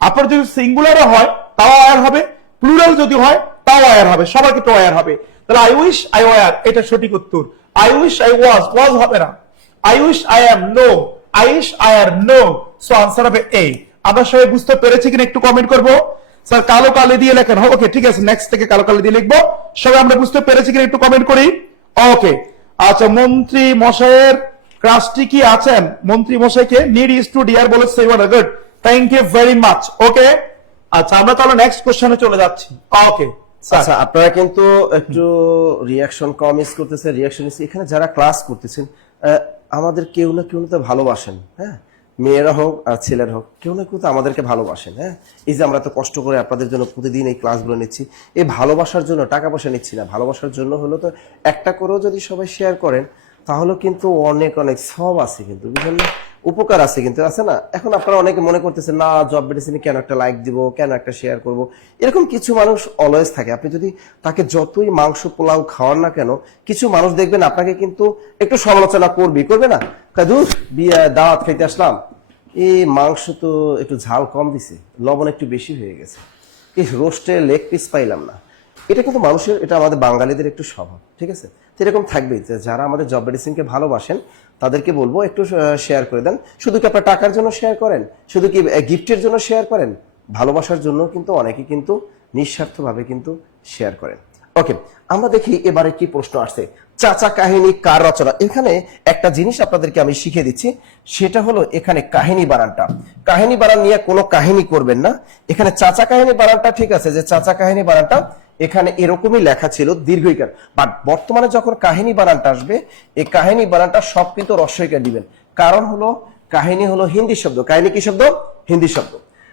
আপনার যদি সিঙ্গুলারে হয় তাও অয়ার হবে, প্লুরাল যদি হয় তাও অয়ার হবে, সবার ক্ষেত্রে অয়ার হবে। তাহলে আই উইশ আই ওয়ার, এটা সঠিক উত্তর। I wish I was, was হবে না। I wish I am, no. I wish I are, no. So answer হবে এ। আমরা সবাই বুঝতে পেরেছি কিনা একটু কমেন্ট করবো। স্যার কালো কালি দিয়ে লেখেন। ওকে, ঠিক আছে, নেক্সট থেকে কালো কালি দিয়ে লিখবো। সবাই আমরা বুঝতে পেরেছি কিনা একটু কমেন্ট করি। ওকে, আচ্ছা, মন্ত্রী মশাইয়ের ক্রাশটি কি আছেন? মন্ত্রী মশাইকে নিড, ইজ টু, ডিয়ার বলেছে। Good, thank you very much. Okay, আচ্ছা, আমরা তাহলে নেক্সট কোশ্চেনে চলে যাচ্ছি। ওকে, আচ্ছা, আপনারা কিন্তু একটু রিয়াকশন কম মিস করতেছেন। রিয়াকশন এখানে যারা ক্লাস করতেছেন, আমাদের কেউ না কেউ তো ভালোবাসেন। হ্যাঁ, মেয়েরা হোক আর ছেলেরা হোক, কেউ না কেউ তো আমাদেরকে ভালোবাসেন। হ্যাঁ, এই যে আমরা তো কষ্ট করে আপনাদের জন্য প্রতিদিন এই ক্লাসগুলো নিচ্ছি, এই ভালোবাসার জন্য, টাকা পয়সা নিচ্ছি না, ভালোবাসার জন্য হলো। তো একটা করেও যদি সবাই শেয়ার করেন তাহলে কিন্তু অনেক অনেক সব আছে, কিন্তু বুঝলেন না, উপকার আছে কিন্তু, আছে না? এখন আপনারা অনেকে মনে করতেছেন, না জব মেডিসিনে কেন একটা লাইক দিব, কেন একটা শেয়ার করব। এরকম কিছু মানুষ অলওয়েজ থাকে। আপনি যদি তাকে যতই মাংস পোলাও খাওয়ান না কেন, কিছু মানুষ দেখবেন আপনাকে কিন্তু একটু সমালোচনা করবে না? কাজু বিয়ে দাওয়াত খাইতে আসলাম, এই মাংস তো একটু ঝাল কম দিছে, লবণ একটু বেশি হয়ে গেছে, এই রোস্টে লেগ পিস পাইলাম না। এটা কিন্তু মানুষের, এটা আমাদের বাঙালিদের একটু স্বভাব, ঠিক আছে? তো এরকম থাকবেই। যারা আমাদের জব মেডিসিনকে ভালোবাসেন তাদেরকে বলবো একটু শেয়ার করে দেন। শুধু কি আপনার টাকার জন্য শেয়ার করেন, শুধু কি গিফটের জন্য শেয়ার করেন? ভালোবাসার জন্য কিন্তু অনেকে কিন্তু নিঃস্বার্থভাবে কিন্তু শেয়ার করেন। ওকে, আমরা দেখি এবারে কি প্রশ্ন আসছে। চাচা কাহিনী কার রচনা? এখানে একটা জিনিস আপনাদেরকে আমি শিখিয়ে দিচ্ছি, সেটা হলো এখানে কাহিনী বানানটা। কাহিনী বানান নিয়ে কোনো কাহিনী করবেন না। এখানে চাচা কাহিনী বানানটা, ঠিক আছে, যে চাচা কাহিনী বানানটা এখানে এরকমই লেখা ছিল, দীর্ঘইকার। বাট বর্তমানে যখন কাহিনী বানানটা আসবে, এই কাহিনী বানানটা সব কিন্তু রস্বইকার দিবেন। কারণ হলো কাহিনী হলো হিন্দি শব্দ। কাহিনী কি শব্দ? হিন্দি শব্দ।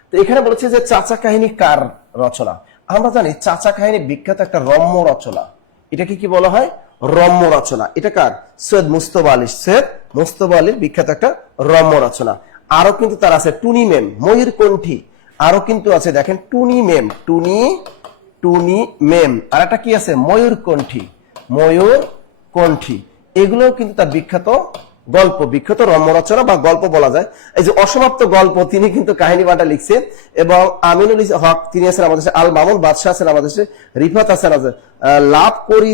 তো এখানে বলেছে যে চাচা কাহিনী কার রচনা। আমরা জানি চাচা কাহিনী বিখ্যাত একটা রম্য রচনা। এটাকে কি বলা হয়? রম্য রচনা। এটা কার? সৈয়দ মুস্তফা আলী। সৈয়দ মুস্তফা আলীর বিখ্যাত একটা রম্য রচনা। আরো কিন্তু তার আছে টুনি মেম, ময়ূরকণ্ঠী। আরো কিন্তু আছে, দেখেন, টুনি মেম, টুনি টুনি মেম, আর একটা কি আছে ময়ূরকণ্ঠী, ময়ূরকণ্ঠী, এগুলো কিন্তু তার বিখ্যাত গল্প, বিখ্যাত রম্য রচনা বা গল্প বলা যায়। এই যে অসমাপ্ত গল্প তিনি কিন্তু কাহিনী বাটা লিখছে, এবং আমিনুল হক তিনি আছেন আমাদের দেশে, আল মামুন বাদশাহ আছেন আমাদের দেশে, রিফাত আছেন আছে, লাভ করি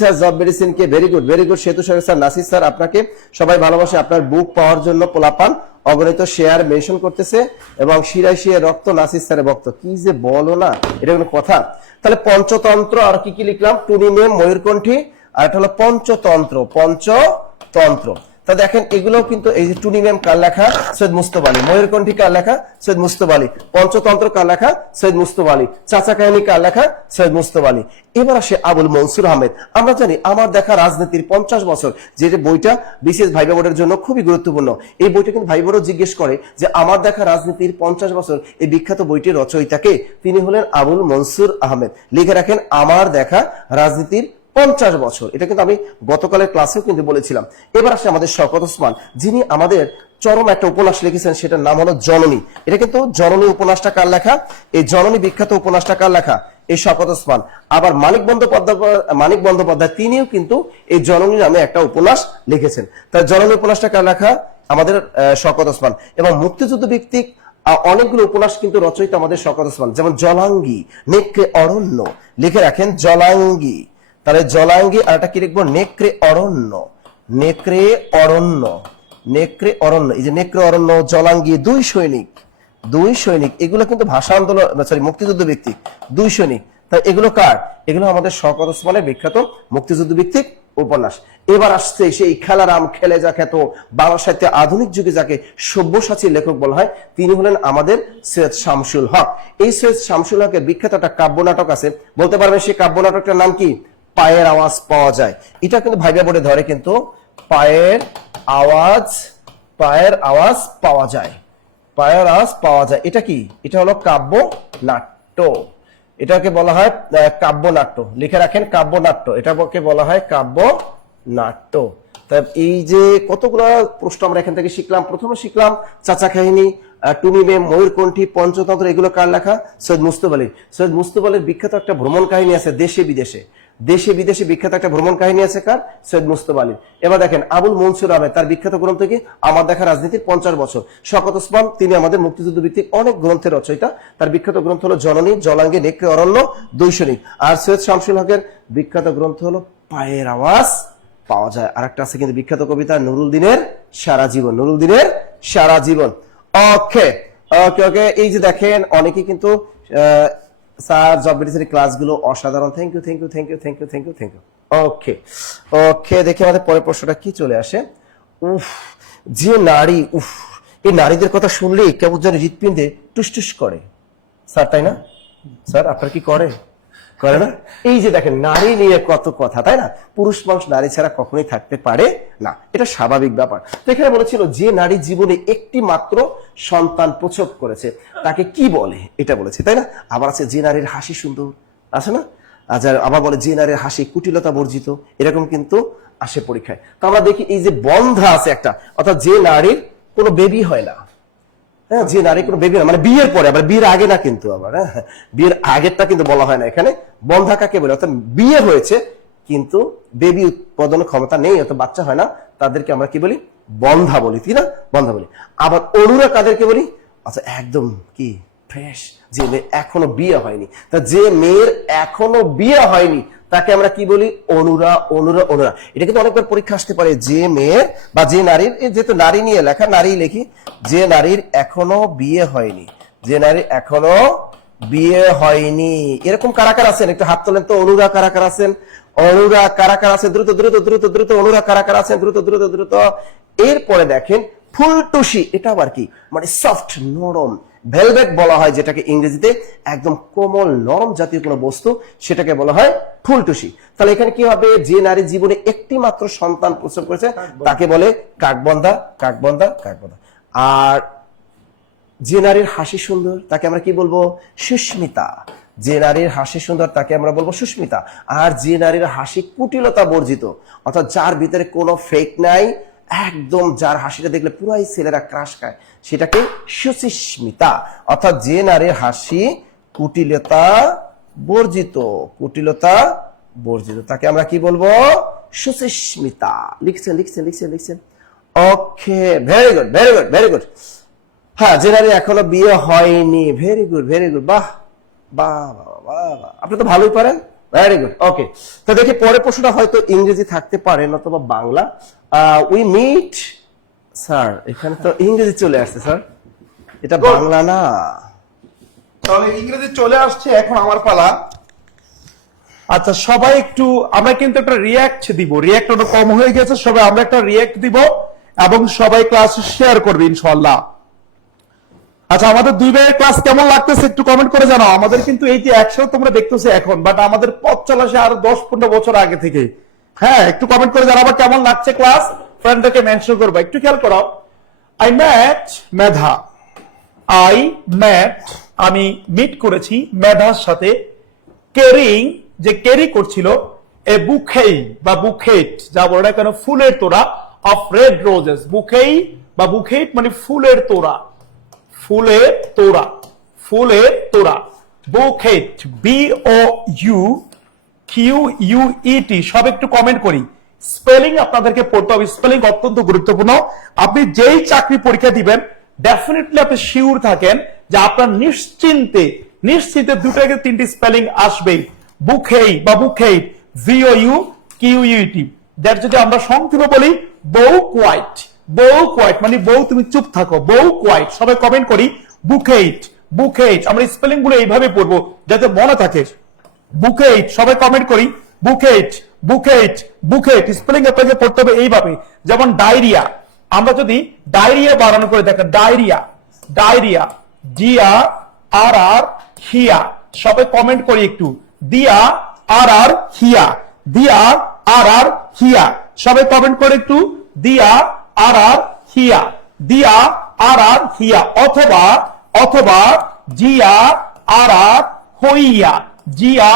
স্যার জব মেডিসিন কে ভেরি গুড সেতু স্যার, নাসির স্যার আপনাকে সবাই ভালোবাসে, আপনার বুক পাওয়ার জন্য পোলাপান অগণিত শেয়ার মেনশন করতেছে, এবং শিরায় শিরায় রক্ত নাসির স্যারের ভক্ত। কি যে বলো না, এটা কোনো কথা? তাহলে পঞ্চতন্ত্র, আর কি কি লিখলাম, টুনি মেম, ময়ূরকণ্ঠী, আর এটা হলো পঞ্চতন্ত্র, পঞ্চতন্ত্র। তা দেখেন এগুলো কিন্তু, এই যে টুনি মেম কার লেখা, সৈয়দ মুস্তফা আলী, ময়ূরকণ্ঠী কার লেখা, সৈয়দ মুস্তফা আলী, পঞ্চতন্ত্র কার লেখা, সৈয়দ মুস্তফা আলী, চাচা কাহিনী কার লেখা, সৈয়দ মুস্তফা আলী। এবার আসে আবুল মনসুর আহমেদ। আমরা জানি আমার দেখা রাজনীতির 50 বছর, যে বইটা বিশেষ ভাইবা বোর্ডের জন্য খুবই গুরুত্বপূর্ণ। এই বইটা কিন্তু ভাই বোর্ডও জিজ্ঞেস করে যে আমার দেখা রাজনীতির 50 বছর, এই বিখ্যাত বইটির রচয়িতাকে? তিনি হলেন আবুল মনসুর আহমেদ। লিখে রাখেন আমার দেখা রাজনীতির 50 বছর। এটা কিন্তু আমি গতকালের ক্লাসেও কিন্তু বলেছিলাম। এবার আসে আমাদের শওকত ওসমান, যিনি আমাদের চরম একটা উপন্যাস লিখেছেন, সেটার নাম হলো জননী। এটা কিন্তু জননী উপন্যাসটা কার লেখা? এই জননী বিখ্যাত উপন্যাসটা কার লেখা? এই শওকত ওসমান। আবার মানিক বন্দ্যোপাধ্যায় তিনিও কিন্তু এই জননী নামে একটা উপন্যাস লিখেছেন। তাই জননী উপন্যাসটা কার লেখা? আমাদের শওকত ওসমান। এবং মুক্তিযুদ্ধ ভিত্তিক অনেকগুলো উপন্যাস কিন্তু রচয়িতা আমাদের শওকত ওসমান, যেমন জলাঙ্গি, নেকড়ে অরণ্য। লিখে রাখেন জলাঙ্গি, তাহলে জলাঙ্গি, আর একটা কি লিখবো, নেকড়ে অরণ্য, নেকড়ে অরণ্য, নেকড়ে অরণ্য। এই যে নেকড়ে অরণ্য, জলাঙ্গি, দুই সৈনিক, এগুলো কিন্তু ভাষা আন্দোলন, সরি মুক্তিযুদ্ধ ভিত্তিক, দুই সৈনিক। তাই এগুলো কার? এগুলো আমাদের শওকত ওসমানের বিখ্যাত মুক্তিযুদ্ধ ভিত্তিক উপন্যাস। এবার আসছে সেই খেলারাম খেলে যা খ্যাত, বাংলা সাহিত্যে আধুনিক যুগে যাকে সব্যসাচী লেখক বলা হয়, তিনি হলেন আমাদের সৈয়দ শামসুল হক। এই সৈয়দ শামসুল হকের বিখ্যাত একটা কাব্য নাটক আছে, বলতে পারবেন সেই কাব্য নাটকটার নাম কি? পায়ের আওয়াজ পাওয়া যায়। এটা কিন্তু ভাইবা বোর্ডে ধরে, কিন্তু পায়ের আওয়াজ পাওয়া যায়, পায়ের আওয়াজ পাওয়া যায়। এটা কি? এটা হলো কাব্য নাট্য, এটাকে বলা হয় কাব্য নাট্য। লিখে রাখেন কাব্য নাট্য, এটাকে বলা হয় কাব্য নাট্য। তাই এই যে কতগুলো প্রশ্ন আমরা এখান থেকে শিখলাম। প্রথমে শিখলাম চাচা কাহিনী, টুনি মেম, ময়ূরকণ্ঠী, পঞ্চতন্ত্র, এগুলো কার লেখা? সৈয়দ মুস্তফা আলী। সৈয়দ মুস্তফা আলীর বিখ্যাত একটা ভ্রমণ কাহিনী আছে, দেশে বিদেশে বিখ্যাত একটা ভ্রমণ কাহিনী আছে কার? সৈয়দ মুস্তফা আলী। এবার দেখেন আবুল মনসুর আহমেদ, তার বিখ্যাত গ্রন্থ কি? আমার দেখা রাজনীতির 50 বছর। শওকত ওসমান, তিনি আমাদের মুক্তিযুদ্ধ ভিত্তিক অনেক গ্রন্থের রচয়িতা। তার বিখ্যাত গ্রন্থ হলো জননী, জলাঙ্গি, নেকড়ে অরণ্য, দুই সৈনিক। আর সৈয়দ শামসুল হকের বিখ্যাত গ্রন্থ হলো পায়ের আওয়াজ পাওয়া যায়। আর একটা আছে কিন্তু বিখ্যাত কবিতা, নুরুল দিনের সারা জীবন, নুরুল দিনের সারা জীবন। ওকে ওকে ওকে, এই যে দেখেন অনেকে কিন্তু স্যার জব মেডিসিনের ক্লাসগুলো অসাধারণ, থ্যাংক ইউ। ওকে ওকে, দেখি আমাদের পরের প্রশ্নটা কি চলে আসে। যে নারী, এই নারীদের কথা শুনলেই কেমন যেন হৃৎপিণ্ডে টুসটুস করে স্যার, তাই না স্যার? আপনার কি করে না? এই যে দেখেন নারী নিয়ে কত কথা, তাই না? পুরুষ মানুষ নারী ছাড়া কখনোই থাকতে পারে না, এটা স্বাভাবিক ব্যাপার। তো এখানে বলেছিল যে নারী জীবনে একটি মাত্র সন্তান প্রসব করেছে তাকে কি বলে, এটা বলেছে, তাই না? আবার আছে যে নারীর হাসি সুন্দর, আছে না? আবার বলে যে নারীর হাসি কুটিলতা বর্জিত, এরকম কিন্তু আসে পরীক্ষায়। তো আমরা দেখি এই যে বন্ধা আছে একটা, অর্থাৎ যে নারীর কোনো বেবি হয় না, হ্যাঁ, যে নারী কোনো বেবি না, মানে বিয়ের পরে, আবার বিয়ের আগে না কিন্তু, আবার হ্যাঁ বিয়ের আগেরটা কিন্তু বলা হয় না এখানে। বন্ধা কাকে বলে? অর্থাৎ বিয়ে হয়েছে কিন্তু বেবি উৎপাদন ক্ষমতা নেই, অর্থাৎ বাচ্চা হয় না, তাদেরকে আমরা কি বলি? বন্ধা বলি, কি না? বন্ধা বলি। আবার অনুরা কাদেরকে বলি? আচ্ছা একদম কি ফ্রেশ, যে এখনো বিয়ে হয়নি। তা যে মেয়ের এখনো বিয়ে হয়নি তাকে আমরা কি বলি? অনুরা। এটা কিন্তু অনেকবার পরীক্ষা আসতে পারে, যে মেয়ের বা যে নারীর, যেহেতু নারী নিয়ে লেখা, নারী লিখি, যে নারীর এখনো বিয়ে হয়নি, যে নারীর এখনো বিয়ে হয়নি। এরকম কারাকার আছেন? একটু হাত তোলেন তো। অনুরা কারাকার আছেন? অনুরা কারাকার আছেন? দ্রুত। অনুরা কারাকার আছেন? দ্রুত। এরপরে দেখেন ফুলটুসি, এটা আবার কি? মানে সফট, নরম, ভেলভেট বলা হয় যেটাকে ইংরেজিতে, একদম কোমল নরম জাতীয় কোনো বস্তু, সেটাকে বলা হয় ফুলটুসি। তাহলে এখানে কি হবে? যে নারী জীবনে একটি মাত্র সন্তান প্রসব করেছে তাকে বলে কাকবন্ধা। আর যে নারীর হাসি সুন্দর তাকে আমরা কি বলবো? সুস্মিতা। যে নারীর হাসি সুন্দর তাকে আমরা বলবো সুস্মিতা। আর যে নারীর হাসি কুটিলতা বর্জিত, অর্থাৎ যার ভিতরে কোনো ফেক নাই, একদম যার হাসিটা দেখলে পুরাই ছেলেরা ক্রাশ খায়, সেটাকে সুস্মিতা। অর্থাৎ যে নারীর হাসি কুটিলতা বর্জিত, কুটিলতা বর্জিত, তাকে আমরা কি বলবো? সুচিস্মিতা। লিখছেন লিখছেন লিখছেন লিখছেন okay, very good very good very good. হ্যাঁ, জেনারি এখনো বিয়ে হয়নি, ভেরি গুড ভেরি গুড, বাহ বাহ বাহ বাহ, আপনি তো ভালোই পারেন, ভেরি গুড। ওকে, তো দেখি পরের প্রশ্নটা হয়তো ইংরেজি থাকতে পারে অথবা বাংলা। উই মিট, স্যার এখানে তো ইংরেজি চলে আসছে স্যার, এটা বাংলা না। তাহলে ইংরেজি চলে আসছে, এখন আমার পালা। আচ্ছা, সবাই একটু, আমরা কিন্তু একটা রিয়্যাক্ট দিব, রিয়্যাক্ট ওটা কম হয়ে গেছে, সবাই আমরা একটা রিয়্যাক্ট দিব এবং সবাই ক্লাস শেয়ার করবে ইনশাআল্লাহ। আচ্ছা, আমাদের 2 ভাইয়ের ক্লাস কেমন লাগতেছে একটু কমেন্ট করে জানাও। আমাদের কিন্তু এই যে একসাথে তোমরা দেখতেছো এখন, বাট আমাদের পথ চলা সে আরো 10-15 বছর আগে থেকে। হ্যাঁ, একটু কমেন্ট করে জানাবা কেমন লাগছে ক্লাস, ফ্রেন্ডদেরকে মেনশন করবা। একটু খেয়াল করো, I met Medha, I met আমি মিট করেছি মেধার সাথে, ক্যারিং যে ক্যারি করছিল, এ বুকেই বা বুকেট যা বলে না কেন, ফুলের তোড়া অফ রেড রোজেস। বুকেই বা বুকেট মানে ফুলের তোড়া, ফুলের তোড়া, ফুলের তোড়া, bouquet, B O U Q U E T. সব একটু কমেন্ট করি। স্পেলিং আপনাদেরকে পড়তে হবে, স্পেলিং অত্যন্ত গুরুত্বপূর্ণ। আপনি যেই চাকরি পরীক্ষা দিবেন ডেফিনেটলি আপনি শিওর থাকেন যে আপনার নিশ্চিন্তে নিশ্চিন্তে 2 থেকে 3টি স্পেলিং আসবেই। বুকেই বা bouquet, V O U Q U T. That যদি আমরা সংক্ষেপ বলি বউ কোয়াইট, বউ কোয়াইট মানে বউ তুমি চুপ থাকো, বউ কোয়াইট। সবাই কমেন্ট করি বুকেট, বুকেট। আমরা স্পেলিং গুলো এইভাবে পড়বো যাতে মনে থাকে। বুকেট, সবাই কমেন্ট করি বুকেট, বুকেট, বুকেট। স্পেলিং আপনাকে পড়তে হবে এইভাবে। যেমন ডায়রিয়া, আমরা যদি ডায়রিয়া বানানো করে দেখেন, ডায়রিয়া, ডায়রিয়া, ডিয়া আর আর হিয়া। সবাই কমেন্ট করি একটু, দিয়া আর আর হিয়া, দিয়া আর আর হিয়া। সবাই কমেন্ট করে একটু, দিয়া আর আর হিয়া, দিয়া আর আর হিয়া। অথবা অথবা জিয়া আর আর হইয়া, জিয়া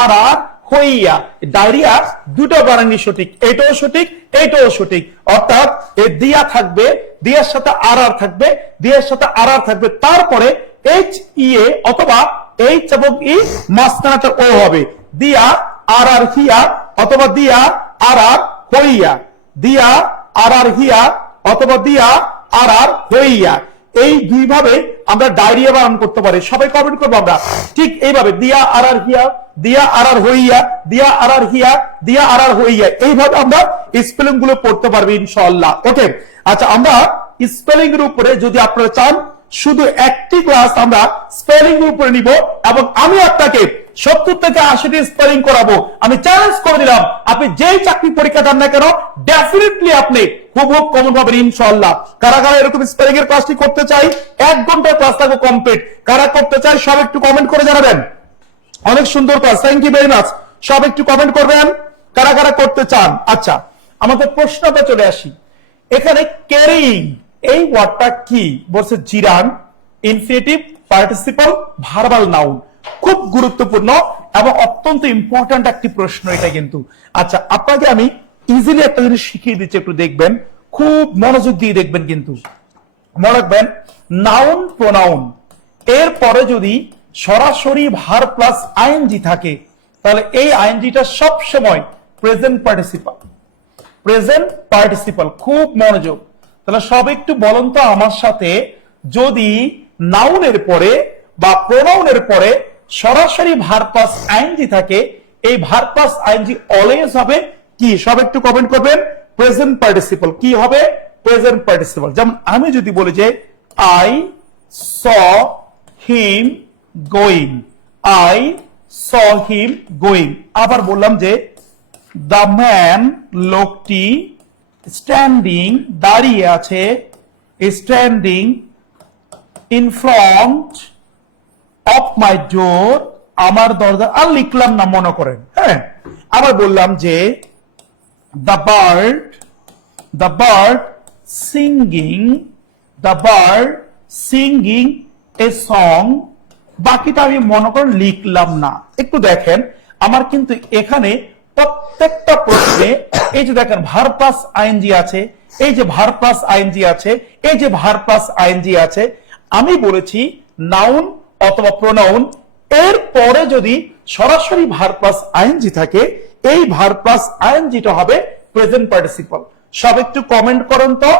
আর আর হইয়া। ডায়রিয়া 2টা বানানি সঠিক, এটাও সঠিক এটাও সঠিক। অর্থাৎ এই দিয়া থাকবে, দিয়ার সাথে আর আর থাকবে, দিয়ার সাথে আর আর থাকবে, তারপরে এইচ ই এ অথবা এইচ এবং ই মাঝখানেটা ও হবে। দিয়া আর আর হিয়া অথবা দিয়া আর আর হইয়া, দিয়া আর আর হিয়া অথবা দিয়া আর আর হইয়া। এই 2 ভাবে আমরা ডায়রিয়া বানান করতে পারি। সবাই কমেন্ট করবো আমরা ঠিক এইভাবে, দিয়া আর আর হিয়া, দিয়া আর আর হইয়া, দিয়া আর আর হিয়া, দিয়া আর আর হইয়া। এইভাবে আমরা স্পেলিং গুলো পড়তে পারবো ইনশাআল্লাহ। ওকে, আচ্ছা, আমরা স্পেলিং এর উপরে যদি আপনারা চান শুধু একটি ক্লাস আমরা স্পেলিং এর উপরে নিব এবং আমি আপনাকে 70 থেকে 80টি স্পেলিং করাবো। আমি চ্যালেঞ্জ করে দিলাম, আপনি যেই চাকরি পরীক্ষা দেন না কেন ডেফিনেটলি আপনি খুব কমন পাবেন ইনশাআল্লাহ। কারা কারা এরকম স্পেলিং এর ক্লাসটি করতে চাই, 1 ঘন্টার ক্লাস থাকবে কমপ্লিট। কারা করতে চাই সব একটু কমেন্ট করে জানাবেন। অনেক সুন্দর class, thank you very much. সব একটু কমেন্ট করবেন কারা কারা করতে চান। আচ্ছা, আমাদের প্রশ্নটা চলে আসি। এখানে ক্যারিং এই ওয়ার্ডটা কি বলছে? জিরান, ইনফিনিটিভ, পার্টিসিপল, ভার্বাল নাউন। খুব গুরুত্বপূর্ণ এবং অত্যন্ত ইম্পর্ট্যান্ট একটি প্রশ্ন এটা কিন্তু। আচ্ছা, আপনাকে আমি ইজিলি একটা জিনিস শিখিয়ে দিচ্ছি, একটু দেখবেন, খুব মনোযোগ দিয়ে দেখবেন কিন্তু। মনে রাখবেন, নাউন প্রোনাউন এর পরে যদি সরাসরি ভার্ব প্লাস আইএনজি থাকে তাহলে এই আইএনজিটা সব সময় প্রেজেন্ট পার্টিসিপল, প্রেজেন্ট পার্টিসিপল। খুব মনোযোগ। তাহলে সব একটু বলুন তো আমার সাথে, যদি নাউনের পরে বা প্রোনাউনের পরে সরাসরি ভার্ব প্লাস আইএনজি থাকে, এই ভার্ব প্লাস আইএনজি অলওয়েজ হবে কি? সব একটু কমেন্ট করবেন, প্রেজেন্ট পার্টিসিপল। কি হবে? Present participle. যেমন আমি যদি বলি যে I saw him going, I saw him going. আবার বললাম যে দ্য ম্যান, লোকটি, স্ট্যান্ডিং দাঁড়িয়ে আছে, standing in front of my door, আমার দরজা। আর লিখলাম না, মনে করেন। হ্যাঁ, আবার বললাম যে the bird singing, the bird singing a song. বাকিটা আমি মনে করেন লিখলাম না। একটু দেখেন, আমার কিন্তু এখানে প্রত্যেকটা প্রশ্নে এই যে দেখেন ভার্ব প্লাস আইএনজি আছে, এই যে ভার্ব প্লাস আইএনজি আছে, এই যে ভার্ব প্লাস আইএনজি আছে। আমি বলেছি নাউন অথবা প্রোনাউন এর পরে যদি সরাসরি ভার প্লাস আইএনজি থাকে, এই ভার প্লাস আইএনজিটা হবে প্রেজেন্ট পার্টিসিপল। সব একটু কমেন্ট করেন তো,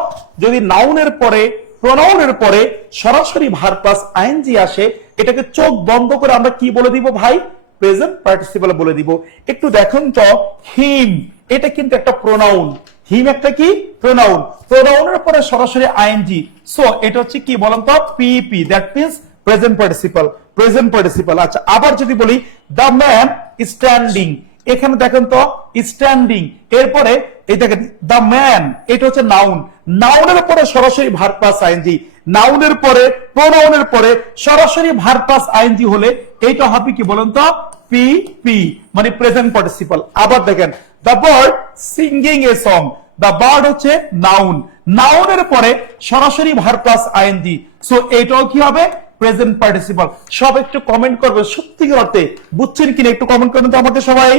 যদি নাউনের পরে প্রোনাউনের পরে সরাসরি ভার প্লাস আইএনজি আসে, এটাকে চোখ বন্ধ করে আমরা কি বলে দিব ভাই? প্রেজেন্ট পার্টিসিপল বলে দিব। একটু দেখুন তো, হিম এটা কিন্তু একটা প্রোনাউন, হিম একটা কি প্রোনাউন, প্রোনাউনের পরে সরাসরি আইএনজি, সো এটা হচ্ছে কি বলেন তো? PP, that means present participle, present participle. আচ্ছা, আবার যদি বলি দ্য ম্যান স্ট্যান্ডিং, এখানে দেখেন তো স্ট্যান্ডিং, এরপরে এই দেখেন দ্য ম্যান, এটা হচ্ছে নাউন, নাউনের পরে সরাসরি ভার প্লাস আইএনজি, নাউনের পরে প্রোনাউনের পরে সরাসরি ভার প্লাস আইএনজি হলে এইটা হবে কি বলেন তো? পি পি, মানে প্রেজেন্ট পার্টিসিপল। আবার দেখেন the bird singing a song, the bird হচ্ছে নাউন, নাউনের পরে সরাসরি ভার প্লাস আইএনজি, সো এটাও কি হবে? Present participle. সব একটু কমেন্ট করবে সত্যিকার অর্থে বুঝছেন কিনা, একটু কমেন্ট করেন তো আমাকে সবাই,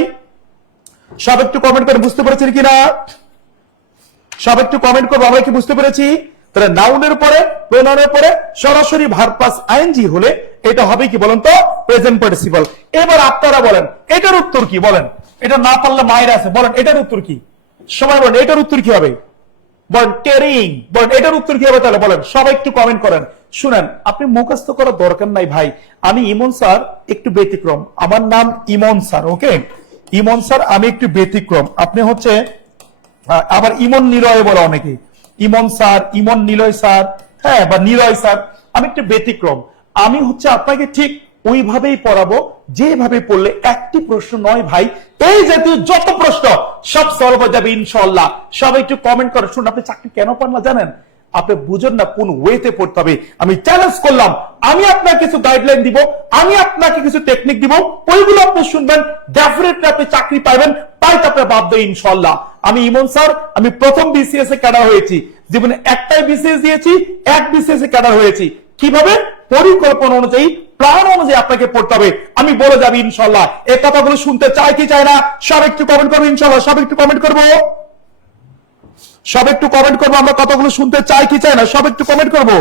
সব একটু কমেন্ট করে বুঝতে পেরেছেন কিনা, সব একটু কমেন্ট করবো, আমরা কি বুঝতে পেরেছি? তাহলে নাউনের পরে প্রোনাউনের পরে সরাসরি ভার প্লাস আইএনজি হলে এটা হবে কি বলেন তো? Present participle. এবার আপনারা বলেন এটার উত্তর কি? বলেন, এটা না পারলে মায়ের আছে, বলেন এটার উত্তর কি? সবাই বলেন এটার উত্তর কি হবে? বলেন ক্যারিং, বলেন এটার উত্তর কি হবে? তাহলে বলেন, সবাই একটু কমেন্ট করেন। শুনেন, আপনি মুখস্থ করার দরকার নাই ভাই, আমি ইমন স্যার একটু ব্যতিক্রম, আমার নাম ইমন স্যার, ওকে? ইমন স্যার আমি একটু ব্যতিক্রম, আপনি হচ্ছে আবার ইমন নিলয় বলে অনেকে, ইমন স্যার, ইমন নিলয় স্যার, হ্যাঁ, বা নিলয় স্যার, আমি একটু ব্যতিক্রম। আমি হচ্ছে আপনাকে ঠিক ওইভাবেই পড়াবো যেভাবে পড়লে একটি প্রশ্ন নয় ভাই, এই জাতীয় যত প্রশ্ন সব সলভ হয়ে যাবে ইনশাআল্লাহ। সব একটু কমেন্ট করে। শুনুন, আপনি চাকরি কেন পান না জানেন? আপনি বুঝেন না কোন ওয়েতে পড়তে হবে। আমি চ্যালেঞ্জ করলাম, আমি আপনাকে কিছু গাইডলাইন দিব, আমি আপনাকে কিছু টেকনিক দিব, ওইগুলো আপনি শুনবেন, ডেফিনেটলি আপনি চাকরি পাইবেন, পাইতে আপনার বাধ্য ইনশাআল্লাহ। আমি ইমন স্যার, আমি প্রথম বিসিএস এ ক্যাডার হয়েছি, জীবনে একটাই বিসিএস দিয়েছি, এক বিসিএস এ ক্যাডার হয়েছি। কিভাবে? পরিকল্পনা অনুযায়ী, প্ল্যান অনুযায়ী আপনাকে পড়তে হবে, আমি বলে যাবো ইনশাআল্লাহ। এই কথাগুলো শুনতে চাই কি চায় না? সব একটু কমেন্ট করবো ইনশাআল্লাহ, সব একটু কমেন্ট করবো, সব একটু কমেন্ট করবো, আমরা কথাগুলো শুনতে চাই কি চাই না, সব একটু কমেন্ট করবো।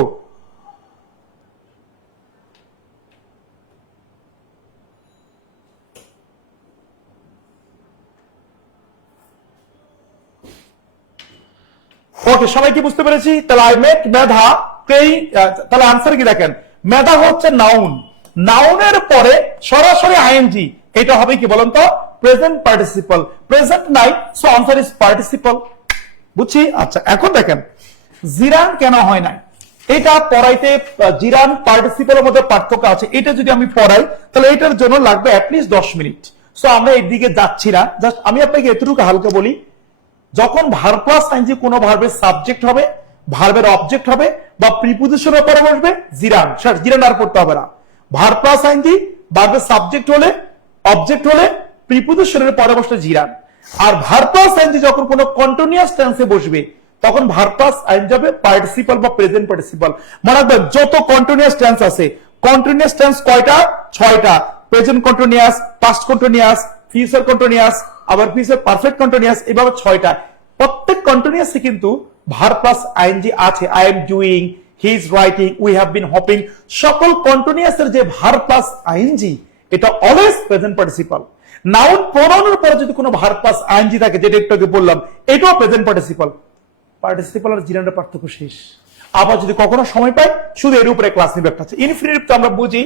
ওকে, সবাই কি বুঝতে পেরেছি? তাহলে আই মেক মেধা, তাহলে আনসার কি দেখেন, মেধা হচ্ছে নাউন, নাউনের পরে সরাসরি আইএনজি, এটা হবে কি বলেন তো? Present participle. প্রেজেন্ট নাই, সো আনসার ইজ পার্টিসিপল। বুঝছি? আচ্ছা, এখন দেখেন জিরান কেন হয় না, এটা পড়াইতে জিরান পার্টিসিপলের মধ্যে পার্থক্য আছে, এটা যদি আমি পড়াই তাহলে এটার জন্য লাগবে অ্যাটলিস্ট 10 মিনিট। সো আমরা এর দিকে যাচ্ছি না, জাস্ট আমি আপনাকে এতটুকু হালকা বলি, যখন ভার প্লাস আইএনজি কোনো ভার্বের সাবজেক্ট হবে, ভার্বের অবজেক্ট হবে, বা প্রিপোজিশনের পরে বসবে, জিরান, জিরান আর পড়তে হবে না। ভার প্লাস আইএনজি ভার্বের সাবজেক্ট হলে, অবজেক্ট হলে, প্রিপোজিশনের পরে বসলে জিরান। আর ভার প্লাস আইএনজি যখন কোনো কন্টিনিউয়াস টেন্সে বসবে, তখন ভার প্লাস আইএনজি হবে পার্টিসিপল বা প্রেজেন্ট পার্টিসিপল। মনে রাখবেন, যত কন্টিনিউয়াস টেন্স আছে, কন্টিনিউয়াস টেন্স কয়টা? 6টা। Present continuous, past continuous, future continuous, আবার ফিউচার পারফেক্ট কন্টিনিউয়াস, এভাবে 6টা। প্রত্যেক কন্টিনিউয়াসে কিন্তু ভার প্লাস আইএনজি আছে। I am doing, he is writing, we have been hopping, সকল কন্টিনিউয়াসের যে ভার প্লাস আইএনজি, এটা অলওয়েজ প্রেজেন্ট পার্টিসিপল। নাউন প্রোনাউনের পরে যদি কোনো ভার প্লাস আইএনজি থাকে, যেটা একটু আগে বললাম, এটাও প্রেজেন্ট পার্টিসিপল। পার্টিসিপল আর জিরানের পার্থক্য শেষ। আবার যদি কখনো সময় পাই, শুধু এর উপরে ক্লাস নিবে একটা আছে। ইনফিনিটিভ তো আমরা বুঝি,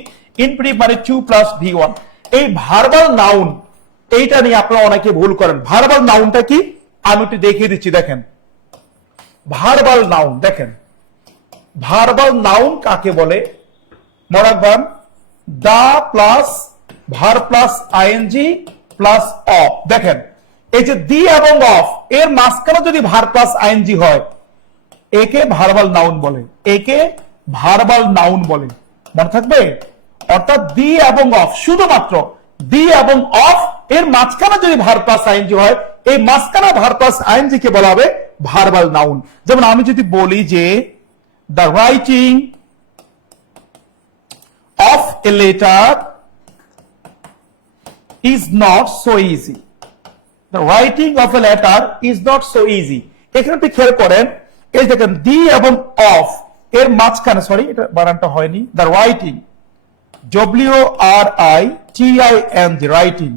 ইনফিনিটিভ মানে 2 + V1। এই ভার্বাল নাউন, এইটা নিয়ে আপনারা অনেকে ভুল করেন। ভার্বাল নাউনটা কি আমি একটু দেখিয়ে দিচ্ছি, দেখেন ভার্বাল নাউন, দেখেন ভার্বাল নাউন কাকে বলে? মনে রাখবেন, the plus verb plus I N G plus of. দেখেন এই যে দি এবং অফ, এর মাঝখানে যদি ভার প্লাস আইএনজি হয়, একে ভার্বাল নাউন বলে, একে ভার্বাল নাউন বলে। মনে থাকবে? অর্থাৎ দি এবং অফ, শুধুমাত্র দি এবং অফ এর মাঝখানে যদি ভার প্লাস আইএনজি হয়, এই মাঝখানে ভার প্লাস আইএনজি কে বলা হবে ভার্বাল নাউন। যেমন আমি যদি বলি যে the writing of a letter is not so easy, the writing of a letter is not so easy. এখানে একটু খেয়াল করেন, এই দেখেন দি এবং অফ এর মাঝখানে, সরি এটা বানানটা হয়নি, দ্য রাইটিং WRITING, রাইটিং।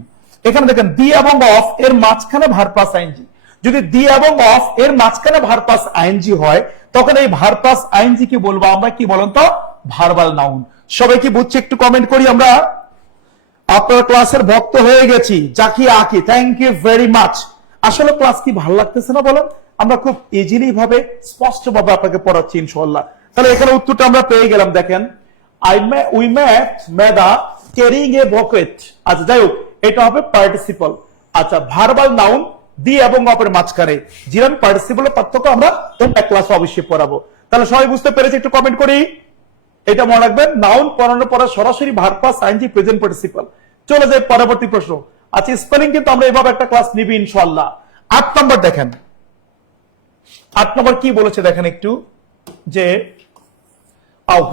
এখানে দেখেন দি এবং অফ এর মাঝখানে ভার প্লাস আইএনজি। যদি দি এবং অফ এর মাঝখানে ভার প্লাস আইএনজি হয়, তখন এই ভার প্লাস আইএনজি কি বলবো আমরা, কি বলেন তো? Verbal noun. সবাই কি বুঝছে? একটু কমেন্ট করি আমরা। আপনার ক্লাসের ভক্ত হয়ে গেছি, জাকিয়া আকি, থ্যাংক ইউ ভেরি মাচ। আসলে ক্লাস কি ভালো লাগতেছে না বলেন? আমরা খুব ইজিলি ভাবে স্পষ্ট ভাবে আপনাকে পড়াচ্ছি ইনশাআল্লাহ। তাহলে এখানে উত্তরটা আমরা পেয়ে গেলাম। দেখেন, উই মেট মেদা ক্যারিং এ বকেট। আচ্ছা যাই হোক, এটা হবে পার্টিসিপল। আচ্ছা, ভার্বাল নাউন দি এবং অপের মাঝখানে জিরান পার্টিসিপলের পার্থক্য আমরা ক্লাসে অবশ্যই পড়াবো। তাহলে সবাই বুঝতে পেরেছে? একটু কমেন্ট করি। এটা মনে রাখবেন, নাউন পড়ানোর পরে সরাসরি verb plus I N G present participle. চলে যায় পরবর্তী প্রশ্ন। আচ্ছা, স্পেলিং কিন্তু আমরা এভাবে একটা ক্লাস নিবি ইনশাআল্লাহ। 8 নম্বর দেখেন, 8 নম্বর কি বলেছে দেখেন একটু, যে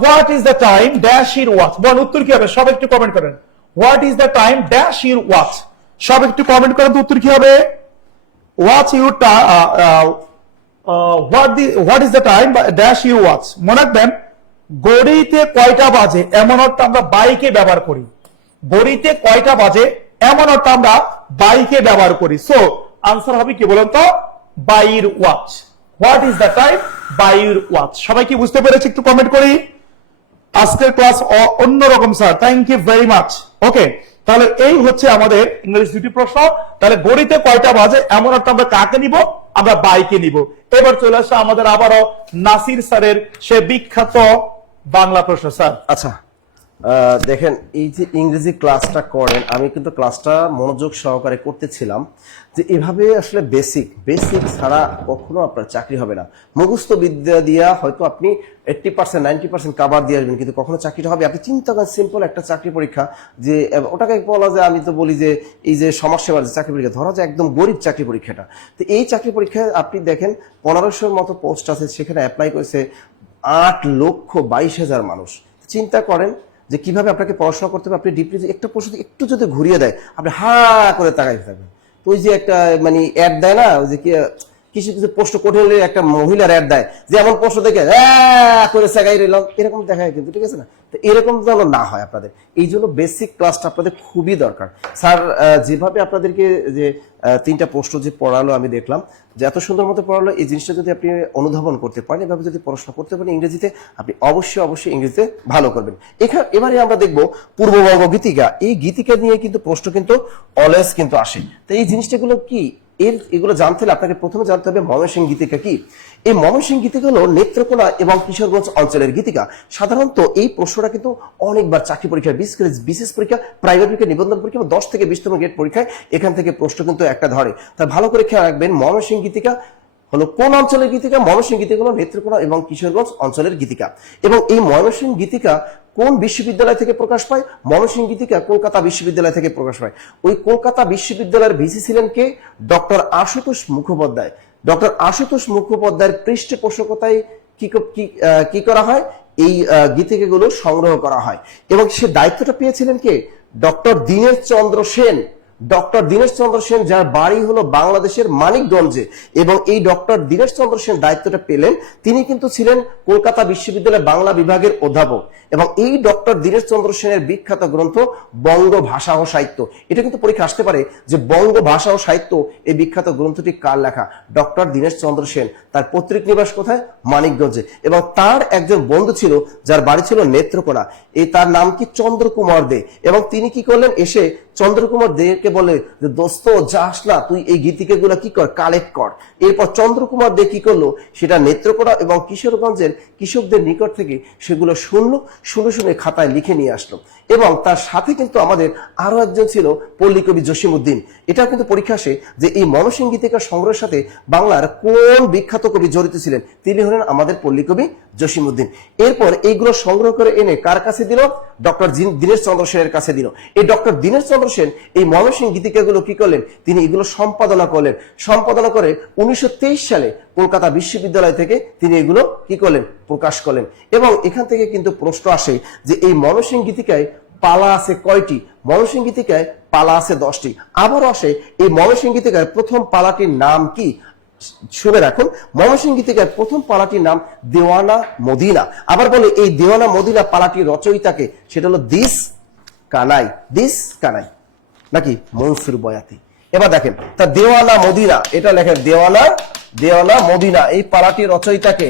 what is the time dash your watch. বল উত্তর কি হবে? সব একটু কমেন্ট করেন। What is the time dash your watch. সব একটু কমেন্ট করেন তো উত্তর কি হবে? What is the time dash your watch. মনে রাখবেন, ঘড়িতে কয়টা বাজে এমন অর্থ আমরা বাইকে ব্যবহার করি। ঘড়িতে কয়টা বাজে এমন অর্থ আমরা বাইকে ব্যবহার করি। সো আনসার হবে কি বলেন তো? By your watch. What is the time? By your watch. সবাই কি বুঝতে পেরেছে? একটু কমেন্ট করি। আজকের ক্লাস অন্যরকম sir, thank you very much. Okay, তাহলে এই হচ্ছে আমাদের ইংলিশ দুটি প্রশ্ন। তাহলে ঘড়িতে কয়টা বাজে এমন অর্থ আমরা কাকে নিব? আমরা বাইকে নিব। এবার চলে আসে আমাদের আবারও নাসির স্যারের সে বিখ্যাত বাংলা প্রশ্ন। স্যার আচ্ছা, দেখেন, এই যে ইংরেজি ক্লাসটা করেন, আমি কিন্তু ক্লাসটা মনোযোগ সহকারে করতেছিলাম, যে এভাবে আসলে বেসিক ছাড়া কখনো আপনার চাকরি হবে না। মুখস্থ বিদ্যা দিয়া হয়তো আপনি 80% 90% কাভার দিয়ে আসবেন, কিন্তু কখনো চাকরিটা হবে? আপনি চিন্তা করেন, সিম্পল একটা চাকরি পরীক্ষা, যে ওটাকে বলা যায়, আমি তো বলি যে এই যে সমাজসেবার যে চাকরি পরীক্ষা, ধরা যায় একদম গরিব চাকরি পরীক্ষাটা। তো এই চাকরি পরীক্ষায় আপনি দেখেন 1500-র মতো পোস্ট আছে, সেখানে অ্যাপ্লাই করেছে 8,22,000 মানুষ। চিন্তা করেন যে কিভাবে আপনাকে পড়াশোনা করতে হবে। আপনি ডিপলি একটা প্রশ্ন একটু যদি ঘুরিয়ে দেয়, আপনি হা করে তাকাই থাকবেন। তো ওই যে একটা মানে অ্যাড দেয় না, ওই যে কিছু কিছু প্রশ্ন কঠিন হলে একটা মহিলার অ্যাড দেয়, যে এমন প্রশ্ন দেখে করে সেগাই রইলাম, এরকম দেখায় কিন্তু, ঠিক আছে না? তো এরকম যেন না হয় আপনাদের। এই জন্য বেসিক ক্লাসটা আপনাদের খুবই দরকার। স্যার যেভাবে আপনাদেরকে যে 3টা প্রশ্ন যে পড়ালো, আমি দেখলাম যে এত সুন্দর মতো পড়ালো। এই জিনিসটা যদি আপনি অনুধাবন করতে পারেন, এভাবে যদি পড়াশোনা করতে পারেন ইংরেজিতে, আপনি অবশ্যই ইংরেজিতে ভালো করবেন। এবারে আমরা দেখব পূর্ববঙ্গ গীতিকা। এই গীতিকা নিয়ে কিন্তু প্রশ্ন কিন্তু অলওয়েজ কিন্তু আসে। তো এই জিনিসটাগুলো কি, এগুলো জানতে হলে আপনাকে প্রথমে জানতে হবে ময়মনসিংহ গীতিকা কি। এই ময়মনসিংহ গীতিকা হলো নেত্রকোনা এবং কিশোরগঞ্জ অঞ্চলের গীতিকা। সাধারণত এই প্রশ্নটা কিন্তু অনেকবার চাকরি পরীক্ষা, বিশেষ করে বিশেষ পরীক্ষা, প্রাইভেট পরীক্ষা, নিবন্ধন পরীক্ষা, 10 থেকে 20তম গ্রেড পরীক্ষায় এখান থেকে প্রশ্ন কিন্তু একটা ধরে। তাই ভালো করে খেয়াল রাখবেন, ময়মনসিংহ গীতিকা হলো কোন অঞ্চলের গীতিকা? ময়মনসিংহ গীতিকা হলো নেত্রকোনা এবং কিশোরগঞ্জ অঞ্চলের গীতিকা। এবং এই ময়মনসিংহ গীতিকা কোন বিশ্ববিদ্যালয় থেকে প্রকাশ পায়? ময়মনসিংহ গীতিকা কলকাতা বিশ্ববিদ্যালয় থেকে প্রকাশ পায়। ওই কলকাতা বিশ্ববিদ্যালয়ের ভিসি ছিলেন কে? ডক্টর আশুতোষ মুখোপাধ্যায়। ডক্টর আশুতোষ মুখোপাধ্যায়ের পৃষ্ঠপোষকতায় কি করা হয়? এই গীতিকাগুলো সংগ্রহ করা হয়। এবং সে দায়িত্বটা পেয়েছিলেন কে? ডক্টর দীনেশ চন্দ্র সেন। ডক্টর দীনেশ চন্দ্র সেন, যার বাড়ি হলো বাংলাদেশের মানিকগঞ্জে। এবং এই ডক্টর দীনেশ চন্দ্র সেন দায়িত্বটা পেলেন, তিনি কিন্তু ছিলেন কলকাতা বিশ্ববিদ্যালয়ের বাংলা বিভাগের অধ্যাপক। এবং এই ডক্টর দীনেশ চন্দ্র সেনের বিখ্যাত গ্রন্থ বঙ্গ ভাষা ও সাহিত্য। এটা কিন্তু পরীক্ষা আসতে পারে যে বঙ্গ ভাষা ও সাহিত্য, এই বিখ্যাত গ্রন্থটি কার লেখা? ডক্টর দীনেশ চন্দ্র সেন। তার পৈতৃক নিবাস কোথায়? মানিকগঞ্জে। এবং তার একজন বন্ধু ছিল, যার বাড়ি ছিল নেত্রকোনা। তার নাম কি? চন্দ্রকুমার দে। এবং তিনি কি করলেন? এসে চন্দ্রকুমার দেকে বলে যে দোস্ত যাস না, তুই এই গীতিকাগুলো কি কর, কালেক্ট কর। এরপর চন্দ্রকুমার দে কি করলো? সেটা নেত্রকোনা এবং কিশোরগঞ্জের কৃষকদের নিকট থেকে সেগুলো শুনে খাতায় লিখে নিয়ে আসলো। এবং তার সাথে কিন্তু আমাদের আরো একজন ছিল পল্লীকবি জসিমউদ্দিন। এটাও কিন্তু পরীক্ষা আসে যে এই ময়মনসিংহ গীতিকা সংগ্রহের সাথে বাংলার কোন বিখ্যাত কবি জড়িত ছিলেন? তিনি হলেন আমাদের পল্লীকবি জসিমউদ্দিন। এরপর এইগুলো সংগ্রহ করে এনে কার কাছে দিল? ডক্টর দীনেশ চন্দ্র সেনের কাছে দিল। এই ডক্টর দীনেশ চন্দ্র সেন এই ময়মনসিংহ গীতিকাগুলো কি করলেন? তিনি এগুলো সম্পাদনা করলেন। সম্পাদনা করে 1923 সালে কলকাতা বিশ্ববিদ্যালয় থেকে তিনি এগুলো কি করলেন? প্রকাশ করলেন। এবং এখান থেকে কিন্তু প্রশ্ন আসে যে এই ময়মনসিংহ গীতিকায় পালা আছে কয়টি? ময়মনসিংহ গীতিকায় পালা আছে 10টি। আবারও আসে এই ময়মনসিংহ গীতিকার প্রথম পালাটির নাম কি? শুনে রাখুন, ময়মনসিংহ গীতিকার প্রথম পালাটির নাম দেওয়ানা মদিনা। আবার বলে এই দেওয়ানা মদিনা পালাটির রচয়িতাকে, সেটা হলো দিস কানাই নাকি মনসুর বয়াতি। এবার দেখেন তা দেওয়ানা মদিনা, এটা লেখেন দেওয়ানা মদিনা, এই পালাটির রচয়িতাকে,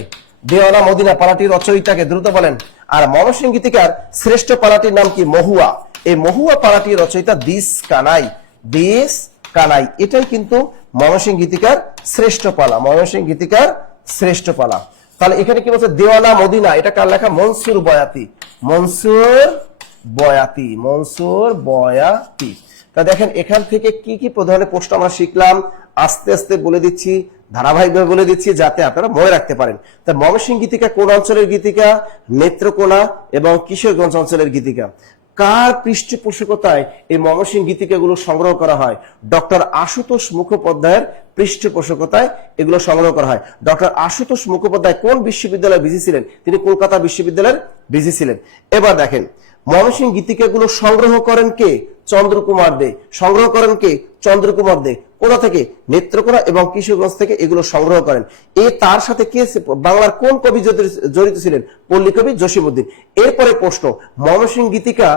দেওয়ানা মদিনা পালাটির রচয়িতাকে দ্রুত বলেন। আর ময়মনসিংহ গীতিকার শ্রেষ্ঠ পালাটির নাম কি? মহুয়া। এই মহুয়া পালাটির রচয়িতা দিস কানাই। এটাই কিন্তু ময়মনসিংহ গীতিকার শ্রেষ্ঠ পালা, ময়মনসিংহ গীতিকার শ্রেষ্ঠ পালা। তাহলে এখানে কি বলছে? দেওয়ানা মদিনা, এটা কার লেখা? মনসুর বয়াতি। তা দেখেন এখান থেকে কি কি প্রধানের প্রশ্ন আমরা শিখলাম, আস্তে আস্তে বলে দিচ্ছি, ধারাবাহিকভাবে বলে দিচ্ছি যাতে আপনারা মনে রাখতে পারেন। তা ময়মনসিংহ গীতিকা কোন অঞ্চলের গীতিকা? নেত্রকোনা এবং কিশোরগঞ্জ অঞ্চলের গীতিকা। কার পৃষ্ঠপোষকতায় এই ময়মনসিংহ গীতিকাগুলো সংগ্রহ করা হয়? ডক্টর আশুতোষ মুখোপাধ্যায়ের পৃষ্ঠপোষকতায় এগুলো সংগ্রহ করা হয়। ডক্টর আশুতোষ মুখোপাধ্যায় কোন বিশ্ববিদ্যালয়ে বিজি ছিলেন? তিনি কলকাতা বিশ্ববিদ্যালয়ের বিজি ছিলেন। এবার দেখেন ময়মনসিংহ গীতিকাগুলো সংগ্রহ করেন কে? চন্দ্রকুমার দে। সংগ্রহ করেন কে? চন্দ্রকুমার দে। কোথা থেকে? নেত্রকোনা এবং কিশোরগঞ্জ থেকে এগুলো সংগ্রহ করেন। তার সাথে কে, বাংলার কোন কবি জড়িত ছিলেন? পল্লী কবি জসীমউদ্দিন। এরপরে প্রশ্ন, ময়মনসিংহ গীতিকা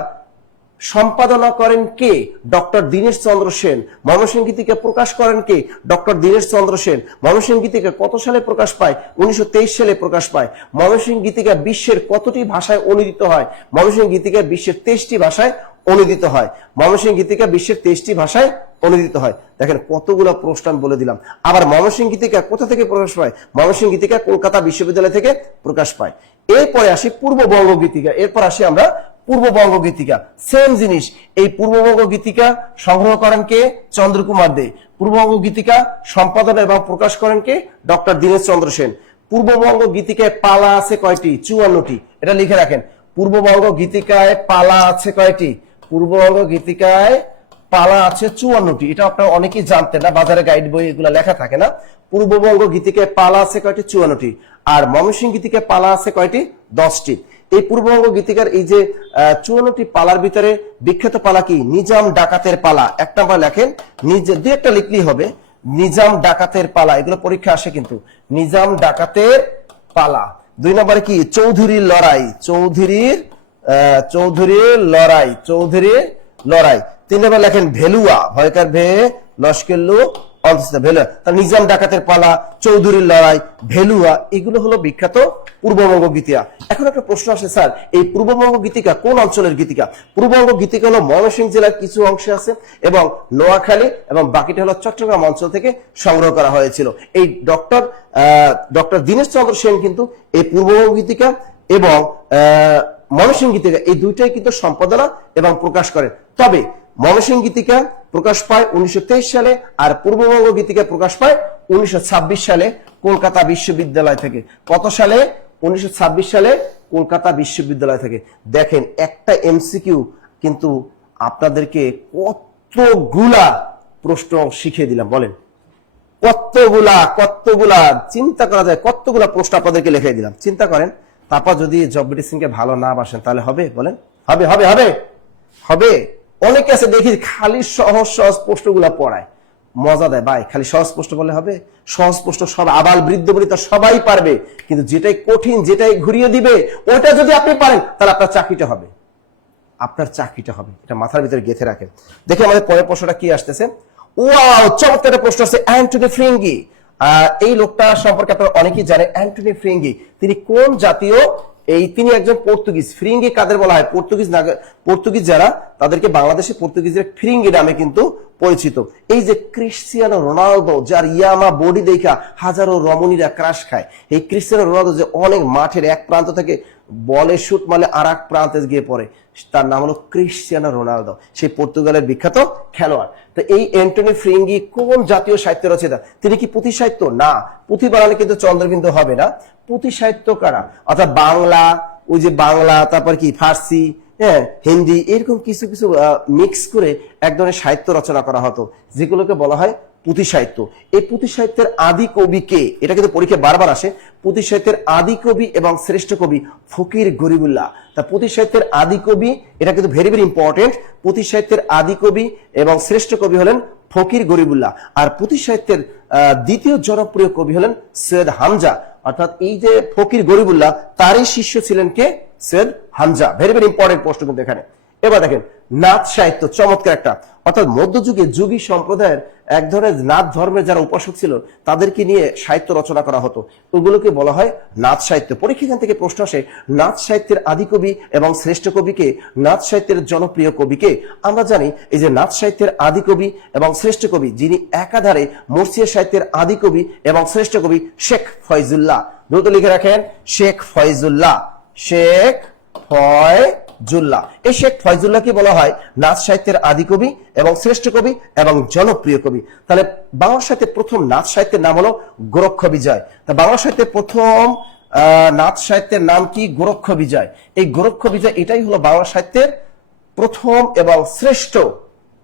সম্পাদনা করেন কে? ডক্টর দীনেশ চন্দ্র সেন। ময়মনসিংহ গীতিকা প্রকাশ করেন কে? ডক্টর দীনেশ চন্দ্র সেন। ময়মনসিংহ গীতিকা কত সালে প্রকাশ পায়? 1923 সালে প্রকাশ পায়। ময়মনসিংহ গীতিকা বিশ্বের কতটি ভাষায় অনুদিত হয়? ময়মনসিংহ গীতিকা বিশ্বের 23টি ভাষায় অনুদিত হয়। ময়মনসিংহ গীতিকা বিশ্বের 23টি ভাষায় অনুদিত হয়। দেখেন কতগুলো প্রশ্ন আমি বলে দিলাম। আবার ময়মনসিংহ গীতিকা কোথা থেকে প্রকাশ পায়? ময়মনসিংহ গীতিকা কলকাতা বিশ্ববিদ্যালয় থেকে প্রকাশ পায়। এরপরে আসি পূর্ববঙ্গ গীতিকা। এরপর আসি আমরা পূর্ববঙ্গ গীতিকা। সেম জিনিস, এই পূর্ববঙ্গ গীতিকা সংগ্রহ করেন কে? চন্দ্রকুমার দে। পূর্ববঙ্গ গীতিকা সম্পাদনা এবং প্রকাশ করেন কে? ডক্টর দীনেশ চন্দ্র সেন। পূর্ববঙ্গ গীতিকায় পালা আছে কয়টি? 54টি। এটা লিখে রাখেন। পূর্ববঙ্গ গীতিকায় পালা আছে কয়টি? পূর্ববঙ্গ গীতিকায় পালা আছে 54টি। এটা আপনারা অনেকেই জানতেন না, বাজারে গাইড বই এগুলো লেখা থাকে না। পূর্ববঙ্গ গীতিকায় পালা আছে কয়টি? 54টি। আর ময়মনসিংহ গীতিকায় পালা আছে কয়টি? 10টি। এই পূর্ববঙ্গ গীতিকার এই যে 54টি পালার ভিতরে বিখ্যাত পালা কি? নিজাম ডাকাতের পালা। এক নাম্বার লেখেন, দুই একটা লিখলেই হবে। নিজাম ডাকাতের পালা, এগুলো পরীক্ষা আসে কিন্তু। নিজাম ডাকাতের পালা। 2 নম্বরে কি? চৌধুরীর লড়াই। 3 নম্বর লেখেন ভেলুয়া, ভয়কার ভে লস্কর লু ভেলুয়া। নিজাম ডাকাতের পালা, চৌধুরীর লড়াই, ভেলুয়া, এগুলো হলো বিখ্যাত পূর্ববঙ্গ গীতিকা। এখন একটা প্রশ্ন আসে, স্যার এই পূর্ববঙ্গ গীতিকা কোন অঞ্চলের গীতিকা? পূর্ববঙ্গ গীতিকা হলো ময়মনসিংহ জেলার কিছু অংশে আছে এবং নোয়াখালী এবং বাকিটা হলো চট্টগ্রাম অঞ্চল থেকে সংগ্রহ করা হয়েছিল। এই ডক্টর দীনেশ চন্দ্র সেন কিন্তু এই পূর্ববঙ্গ গীতিকা এবং ময়মনসিংহ গীতিকা এই দুইটাই কিন্তু সম্পাদনা এবং প্রকাশ করেন। তবে ময়মনসিংহ গীতিকা প্রকাশ পায় 1923 সালে আর পূর্ববঙ্গ গীতিকা প্রকাশ পায় 1926 সালে কলকাতা বিশ্ববিদ্যালয় থেকে। কত সালে? 1926 সালে কলকাতা বিশ্ববিদ্যালয় থেকে। দেখেন একটা এমসিকিউ কিন্তু আপনাদেরকে কতগুলা প্রশ্ন শিখিয়ে দিলাম, বলেন কতগুলা চিন্তা করা যায়, কতগুলা প্রশ্ন আপনাদেরকে লিখে দিলাম। চিন্তা করেন, তারপর যদি জব মেডিসিনকে ভালো না বাসেন তাহলে হবে? বলেন হবে? অনেকে আছে দেখি খালি সহজ প্রশ্নগুলা পড়ায়, মজা দেয়। ভাই খালি সহজ প্রশ্ন বললে হবে? সহজ প্রশ্ন সব আবাল বৃদ্ধ বনিতা সবাই পারবে, কিন্তু যেটাই কঠিন, যেটাই ঘুরিয়ে দিবে ওটা যদি আপনি পারেন তাহলে আপনার চাকরিটা হবে। এটা মাথার ভিতরে গেঁথে রাখেন। দেখে আমাদের পরের প্রশ্নটা কি আসতেছে। ওয়াও, চমৎকার একটা প্রশ্ন আছে। অ্যান্টনি ফ্রিঙ্গি, এই লোকটা সম্পর্কে আপনারা অনেকেই জানেন। অ্যান্টনি ফ্রিঙ্গি তিনি কোন জাতীয়? তিনি একজন পর্তুগিজ। ফ্রিঙ্গি কাদের বলা হয়? পর্তুগিজ যারা, তাদেরকে বাংলাদেশে পর্তুগিজের ফ্রিঙ্গি নামে কিন্তু পরিচিত। এই যে ক্রিস্টিয়ানো রোনালদো, যার ইয়ামা বডি দেখা হাজারো রমণীরা ক্রাশ খায়, এই ক্রিস্টিয়ানো রোনালদো যে অনেক মাঠের এক প্রান্ত থেকে বলে শুট মানে আর এক প্রান্তে গিয়ে পড়ে, তার নাম হলো ক্রিস্টিয়ানো রোনালদো, সেই পর্তুগালের বিখ্যাত খেলোয়াড়। তো এই অ্যান্টনি ফ্রিঙ্গি কোন জাতীয় সাহিত্য রচয়িতা? তিনি কি পুঁথি সাহিত্য? না, পুঁথি বানালে কিন্তু চন্দ্রবিন্দু হবে না। পুঁথি সাহিত্য কারা? অর্থাৎ বাংলা, ওই যে বাংলা, তারপর কি ফার্সি, হ্যাঁ হিন্দি, এরকম কিছু মিক্স করে এক ধরনের সাহিত্য রচনা করা হতো, যেগুলোকে বলা হয় পুঁথি সাহিত্য। এই পুঁথি সাহিত্যের আদি কবি কে? এটা কিন্তু পরীক্ষায় বারবার আসে। পুঁথি সাহিত্যের আদি কবি এবং শ্রেষ্ঠ কবি ফকির গরিবুল্লাহ। তা পুঁথি সাহিত্যের আদি কবি, এটা কিন্তু ভেরি ভেরি ইম্পর্টেন্ট। পুঁথি সাহিত্যের আদি কবি এবং শ্রেষ্ঠ কবি হলেন ফকির গরিবুল্লাহ। আর পুঁথি সাহিত্যের দ্বিতীয় জনপ্রিয় কবি হলেন সৈয়দ হামজা। অর্থাৎ এই যে ফকির গরিবুল্লাহ তারই শিষ্য ছিলেন কে? Syed Hamza. Very very important প্রশ্ন কিন্তু এখানে। এবার দেখেন নাথ সাহিত্য, চমৎকার একটা। অর্থাৎ মধ্যযুগে যোগী সম্প্রদায়ের এক ধরনের নাথ ধর্মের যারা উপাসক ছিল তাদেরকে নিয়ে সাহিত্য রচনা করা হতো, ওগুলোকে বলা হয় নাথ সাহিত্য। পরীক্ষা থেকে প্রশ্ন আসে নাথ সাহিত্যের আদি কবি এবং শ্রেষ্ঠ কবিকে, নাথ সাহিত্যের জনপ্রিয় কবিকে। আমরা জানি এই যে নাথ সাহিত্যের আদি কবি এবং শ্রেষ্ঠ কবি, যিনি একাধারে মরসিয়া সাহিত্যের আদি কবি এবং শ্রেষ্ঠ কবি শেখ ফয়জুল্লাহ। দ্রুত লিখে রাখেন, শেখ ফয়জুল্লাহ, শেখ ফয়জুল্লাহ। এই শেখ ফয়জুল্লাহকে বলা হয় নাথ সাহিত্যের আদি কবি এবং শ্রেষ্ঠ কবি এবং জনপ্রিয় কবি। তাহলে বাংলা সাহিত্যের প্রথম নাথ সাহিত্যের নাম হলো গোরক্ষ বিজয়। তা বাংলা সাহিত্যের প্রথম নাথ সাহিত্যের নাম কি? গোরক্ষ বিজয়। এই গোরক্ষ বিজয় এটাই হলো বাংলা সাহিত্যের প্রথম এবং শ্রেষ্ঠ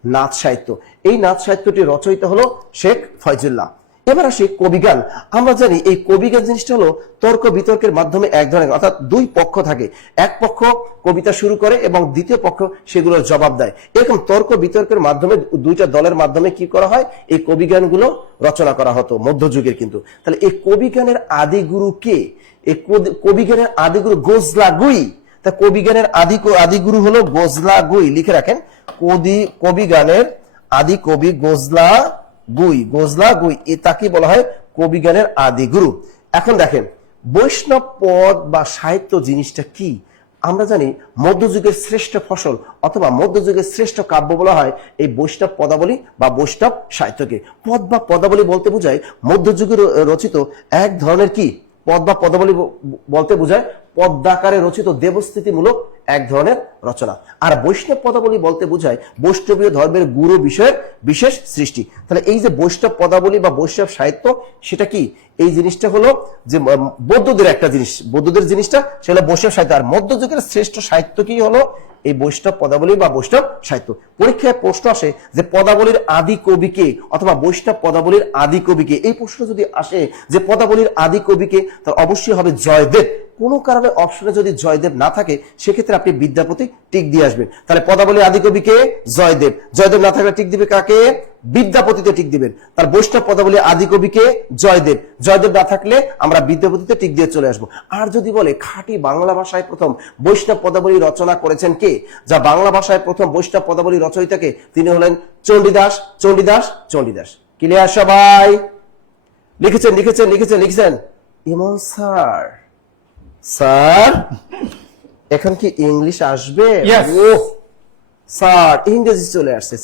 নাথ সাহিত্য। এই নাথ সাহিত্যটি রচয়িতা হলো শেখ ফয়জুল্লাহ। এবার আসি কবিগান। আমরা জানি এই কবিগান জিনিসটা হলো তর্ক বিতর্কের মাধ্যমে এক ধরনের, অর্থাৎ দুই পক্ষ থাকে, এক পক্ষ কবিতা শুরু করে এবং দ্বিতীয় পক্ষ সেগুলোর জবাব দেয়। এরকম তর্ক বিতর্কের মাধ্যমে দুইটা দলের মাধ্যমে কি করা হয়? এই কবিগানগুলো রচনা করা হতো মধ্যযুগের কিন্তু। তাহলে এই কবিগানের আদিগুরু কে? এই কবিগানের আদিগুরু গোজলাগুই। তা কবিগানের আদিগুরু হলো গোজলাগুই। লিখে রাখেন, কবিগানের আদি কবি গোজলাগুই, তাকে বলা হয় কবিগানের আদি গুরু। এখন দেখেন বৈষ্ণব পদ বা সাহিত্য জিনিসটা কি? আমরা জানি মধ্যযুগের শ্রেষ্ঠ ফসল অথবা মধ্যযুগের শ্রেষ্ঠ কাব্য বলা হয় এই বৈষ্ণব পদাবলী বা বৈষ্ণব সাহিত্যকে। পদ বা পদাবলী বলতে বোঝায় মধ্যযুগের রচিত এক ধরনের কি? পদ বা পদাবলী বলতে বোঝায় পদ্মাকারে রচিত দেবস্থিতিমূলক এক ধরনের রচনা। আর বৈষ্ণব পদাবলী বলতে বোঝায় বৈষ্ণবীয় ধর্মের গুরু বিষয়ের বিশেষ সৃষ্টি। তাহলে এই যে বৈষ্ণব পদাবলী বা বৈষ্ণব সাহিত্য, সেটা কি? এই জিনিসটা হলো যে বৌদ্ধদের একটা জিনিস, বৌদ্ধদের জিনিসটা সেটা বৈষ্ণব সাহিত্য। আর মধ্যযুগের শ্রেষ্ঠ সাহিত্য কি হলো? এই বৈষ্ণব পদাবলী বা বৈষ্ণব সাহিত্য। পরীক্ষায় প্রশ্ন আসে যে পদাবলীর আদি কবিকে অথবা বৈষ্ণব পদাবলীর আদি কবিকে। এই প্রশ্ন যদি আসে যে পদাবলীর আদি কবিকে, তাহলে অবশ্যই হবে জয়দেব। কোনো কারণে অপশনে যদি জয়দেব না থাকে সেক্ষেত্রে আপনি বিদ্যাপতি টিক দিয়ে আসবেন। তাহলে পদাবলীর আদি কবিকে জয়দেব, জয়দেব না থাকলে টিক দিবে কাকে? বিদ্যাপতিতে টিক দিবেন। তার বৈষ্ণব পদাবলীর আদি কবিকে জয়দেব, জয়দেব না থাকলে আমরা বিদ্যাপতিতে টিক দিয়ে চলে আসবো। আর যদি বলে খাঁটি বাংলা ভাষায় প্রথম বৈষ্ণব পদাবলী রচনা করেছেন কে? যা বাংলা ভাষায় প্রথম বৈষ্ণব পদাবলী রচয়িতাকে, তিনি হলেন চণ্ডীদাস। ক্লিয়ার সবাই? লিখেছেন ইমন স্যার। স্যার এখন কি ইংলিশ আসবে? Yes. স্যার ইংরেজি চলে আসছে,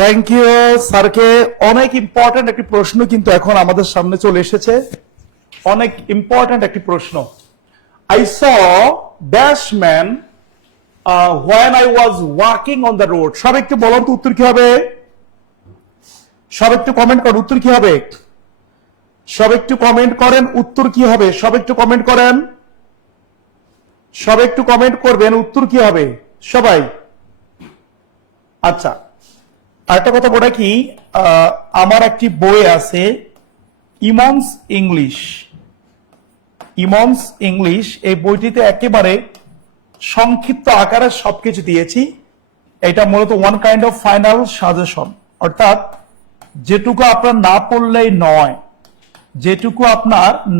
থ্যাংক ইউ স্যারকে। অনেক ইম্পর্টেন্ট একটি প্রশ্ন কিন্তু এখন আমাদের সামনে চলে এসেছে, অনেক ইম্পর্টেন্ট একটি প্রশ্ন। I saw dash man when I was walking on the road. সব একটু বলুন তো উত্তর কি হবে? সব একটু কমেন্ট করেন উত্তর কি হবে? সব একটু কমেন্ট করেন উত্তর কি হবে? সব একটু কমেন্ট করবেন উত্তর কি হবে সবাই? আচ্ছা, আরেকটা কথা বলে কি, আমার একটি বই আছে ইমনস ইংলিশ। এই বইটিতে একেবারে সংক্ষিপ্ত আকারে সবকিছু দিয়েছি। এটা মূলত one kind of final suggestion, অর্থাৎ যেটুকু আপনার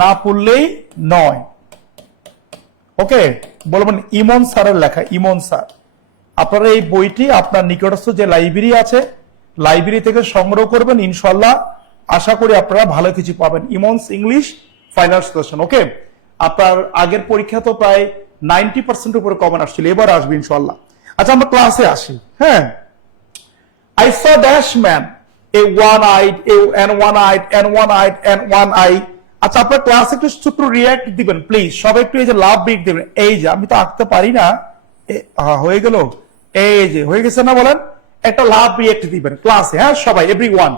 না পড়লেই নয়, ওকে? বলবেন ইমন স্যারের লেখা, ইমন স্যার। আপনারা এই বইটি আপনার নিকটস্থ যে লাইব্রেরি আছে, লাইব্রেরি থেকে সংগ্রহ করবেন, ইনশাল্লাহ আশা করি আপনারা ভালো কিছু পাবেন। ইমনস ইংলিশ ফাইনাল সাজেশন, ওকে? আপনার আগের পরীক্ষা তো প্রায় 90% উপরে কমন আসছিল, এবার আসবে ইনশাল্লাহ। আচ্ছা, আমরা ক্লাসে আসি। হ্যাঁ, I saw dash man, a one-eyed. আচ্ছা, আপনার ক্লাসে একটু ছোট্ট রিয়াক্ট দিবেন প্লিজ, সবাই একটু এই যে লাভ ব্রেক দিবেন। এই যে আমি তো আঁকতে পারি না, হয়ে গেল, এই যে হয়ে গেছে না? বলেন একটা লাভ রিয়াক্ট দিবেন ক্লাসে। হ্যাঁ সবাই, এভরিওয়ান।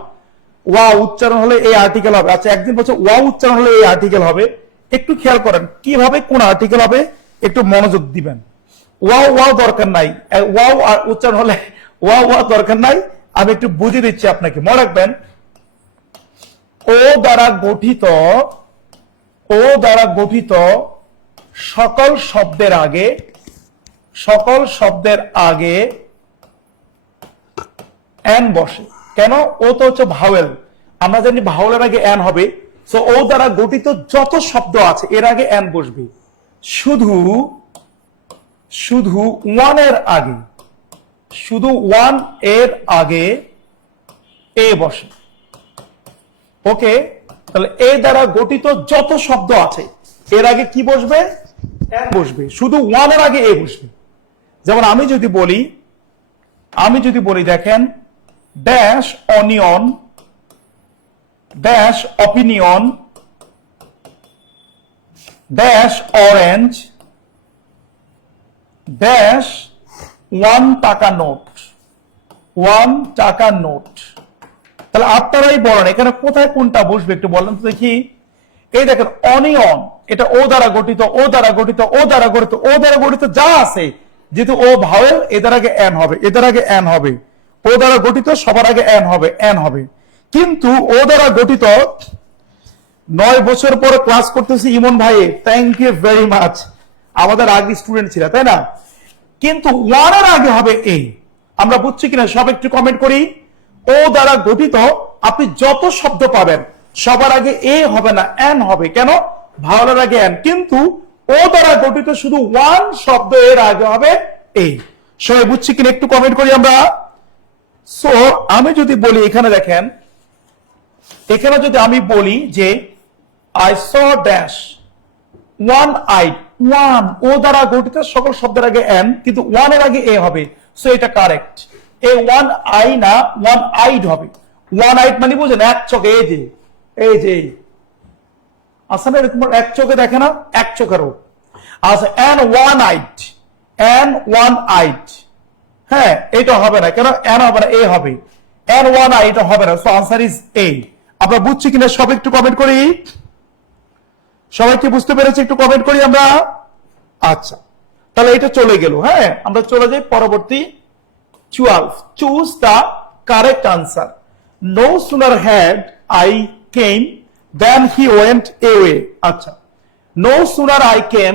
ওয়া উচ্চারণ হলে এই আর্টিকেল হবে। আচ্ছা, একদিন বলছে ওয়া উচ্চারণ হলে এই আর্টিকেল হবে। একটু খেয়াল করেন কিভাবে কোন আর্টিকেল হবে, একটু মনোযোগ দিবেন। ওয়াও দরকার নাই, ওয়াও উচ্চারণ হলে ওয়াও দরকার নাই। আমি একটু বুঝিয়ে দিচ্ছি আপনাকে, মনে রাখবেন ও দ্বারা গঠিত সকল শব্দের আগে এন বসে। কেন? ও তো হচ্ছে ভাওয়েল, আমরা জানি ভাওয়েলের আগে এন হবে, সো ও দ্বারা গঠিত যত শব্দ আছে এর আগে এন বসবে, শুধু ওয়ান এর আগে, শুধু ওয়ান এর আগে এ বসে। ওকে, তাহলে এ দ্বারা গঠিত যত শব্দ আছে এর আগে কি বসবে? এন বসবে, শুধু ওয়ান এর আগে এ বসবে। যেমন আমি যদি বলি দেখেন, dash onion, dash opinion, dash orange, dash 1 টাকা নোট, 1 টাকা নোট। তাহলে আপনারাই বলেন এখানে কোথায় কোনটা বসবে একটু বলেন তো দেখি। এই দেখেন অনিয়ন, এটা ও দ্বারা গঠিত, ও দ্বারা গঠিত, ও দ্বারা গঠিত, ও দ্বারা গঠিত যা আছে, যেহেতু ও ভাওয়েল এদের আগে এন হবে, এদের আগে এন হবে, ও দ্বারা গঠিত সবার আগে এন হবে, এন হবে। কিন্তু ও দ্বারা গঠিত 9 বছর পরে ক্লাস করতেছি ইমন ভাই, থ্যাংক ইউ ভেরি মাচ, আমাদের আগে স্টুডেন্ট ছিল তাই না? কিন্তু ওয়ান এর আগে হবে এ, আমরা বুঝছি কিনা সব একটু কমেন্ট করি। ও দ্বারা গঠিত আপনি যত শব্দ পাবেন সবার আগে এ হবে না, এন হবে। কেন? ভাওয়ালের আগে এন। কিন্তু ও দ্বারা গঠিত শুধু ওয়ান শব্দ এর আগে হবে এ। সবাই বুঝছি কিনা একটু কমেন্ট করি আমরা। সো আমি যদি বলি এখানে দেখেন, এখানে যদি আমি বলি যে I saw dash one eyed, one ও দ্বারা গঠিত সকল শব্দের আগে এন, কিন্তু ওয়ান এর আগে এ হবে, সো এটা কারেক্ট। এ ওয়ান আই না, ওয়ান আইড হবে। ওয়ান আইড মানে বুঝেন এক চোখে, এই যে আসলে এরকম এক চোখে দেখে না, এক চোখেরও আচ্ছা। N one eyed, N one eyed, হ্যাঁ এটা হবে না। কেন? এন হবে না, এ হবে। এন ওয়ান আইড হবে না, সো আনসার ইজ এ। আমরা বুঝছি কিনা সব একটু কমেন্ট করি। সবাইকে বুঝতে পেরেছি একটু কমেন্ট করি আমরা। আচ্ছা, তাহলে এটা চলে গেল। হ্যাঁ, আমরা চলে যাই পরবর্তী 12। Choose the correct answer. No sooner had I came then he went away. আচ্ছা, no sooner I came